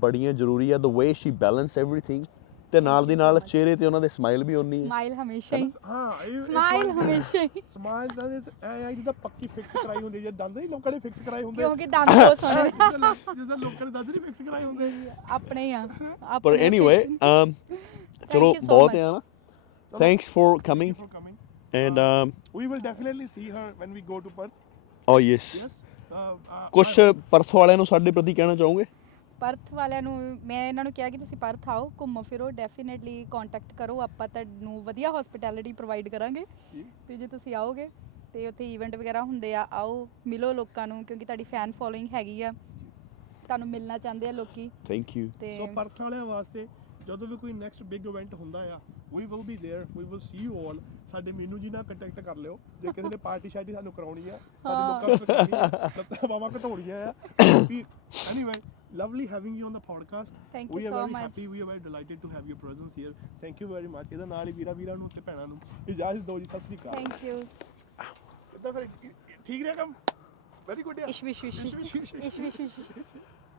ਬੜੀਆਂ ਜ਼ਰੂਰੀ ਆ the way she balance everything ਤੇ ਨਾਲ ਦੀ ਨਾਲ ਚਿਹਰੇ ਤੇ ਉਹਨਾਂ ਦੇ ਸਮਾਈਲ ਵੀ ਉਨੀ ਹੈ ਸਮਾਈਲ ਹਮੇਸ਼ਾ ਹੀ ਹਾਂ ਸਮਾਈਲ ਹਮੇਸ਼ਾ ਹੀ ਸਮਾਈਲ ਦਾ ਐ ਜਿੱਦਾਂ ਪੱਕੀ ਫਿਕਸ ਕਰਾਈ ਹੁੰਦੀ ਜੇ ਦੰਦ ਹੀ ਲੋਕਾਂ ਨੇ ਫਿਕਸ ਕਰਾਏ ਹੁੰਦੇ ਕਿਉਂਕਿ ਦੰਦ ਬਹੁਤ ਸੋਹਣੇ ਨੇ। ਜਿੱਦਾਂ ਲੋਕਾਂ ਨੇ ਦੰਦ ਨਹੀਂ ਫਿਕਸ ਕਰਾਏ ਹੁੰਦੇ ਆਪਣੇ ਹੀ ਆ ਪਰ ਆਪਣੇ ਐਨੀਵੇ ਚਲੋ you so ਬਹੁਤ much. ਹੈ ਨਾ thanks for coming for coming and we will definitely see her when we go to Perth oh yes yes ਕੁਛ ਪਰਥ ਵਾਲਿਆਂ ਨੂੰ ਸਾਡੇ ਪ੍ਰਤੀ ਕਹਿਣਾ ਚਾਹੋਗੇ ਪਰਥ ਵਾਲਿਆਂ ਨੂੰ ਮੈਂ ਇਹਨਾਂ ਨੂੰ ਕਿਹਾ ਕਿ ਤੁਸੀਂ ਪਰਥ ਆਓ ਘੁੰਮੋ ਫਿਰੋ ਡੈਫੀਨੇਟਲੀ ਕੰਟੈਕਟ ਕਰੋ ਆਪਾਂ ਤੁਹਾਨੂੰ ਵਧੀਆ ਹਸਪਿਟੈਲਿਟੀ ਪ੍ਰੋਵਾਈਡ ਕਰਾਂਗੇ ਤੇ ਜੇ ਤੁਸੀਂ ਆਓਗੇ ਤੇ ਉੱਥੇ ਇਵੈਂਟ ਵਗੈਰਾ ਹੁੰਦੇ ਆ ਆਓ ਮਿਲੋ ਲੋਕਾਂ ਨੂੰ ਕਿਉਂਕਿ ਤੁਹਾਡੀ ਫੈਨ ਫੋਲੋਇੰਗ ਹੈਗੀ ਆ ਤੁਹਾਨੂੰ ਮਿਲਣਾ ਚਾਹੁੰਦੇ ਆ ਲੋਕੀ ਥੈਂਕ ਯੂ ਤੇ ਸੋ ਪਰਥ ਵਾਲਿਆਂ ਵਾਸਤੇ ਜਦੋਂ ਵੀ ਕੋਈ ਨੈਕਸਟ ਬਿਗ ਇਵੈਂਟ ਹੁੰਦਾ ਆ we will be there we will see you all ਸਾਡੇ ਮੀਨੂ ਜੀ ਨਾਲ ਕੰਟੈਕਟ ਕਰ ਲਿਓ ਜੇ ਕਿਸੇ ਨੇ ਪਾਰਟੀ ਸ਼ਾਰਟੀ ਸਾਨੂੰ ਕਰਾਉਣੀ ਆ ਸਾਡੇ ਲੋਕਾਂ ਨੂੰ ਕਰਾਉਣੀ ਆ ਲੱਤਾਂ ਬਾਵਾ ਘਟੋੜੀਆਂ ਆ ਵੀ anyway lovely having you on the podcast Thank we you are so very much. happy we are very delighted to have your presence here thank you very much ਇਹਦਾ ਨਾਲ ਹੀ ਵੀਰਾਂ ਨੂੰ ਤੇ ਭੈਣਾਂ ਨੂੰ ਇਜਾਜ਼ਤ ਦਿਓ ਜੀ ਸਤਿ ਸ੍ਰੀ ਅਕਾਲ ਥੈਂਕ ਯੂ ਕਿੱਦਾਂ ਫਿਰ ਠੀਕ ਰਿਹਾ ਕੰਮ ਵੈਰੀ ਗੁੱਡ ਇਸ਼ ਵਿਸ਼ ਵਿਸ਼ ਇਸ਼ ਵਿਸ਼ ਵਿਸ਼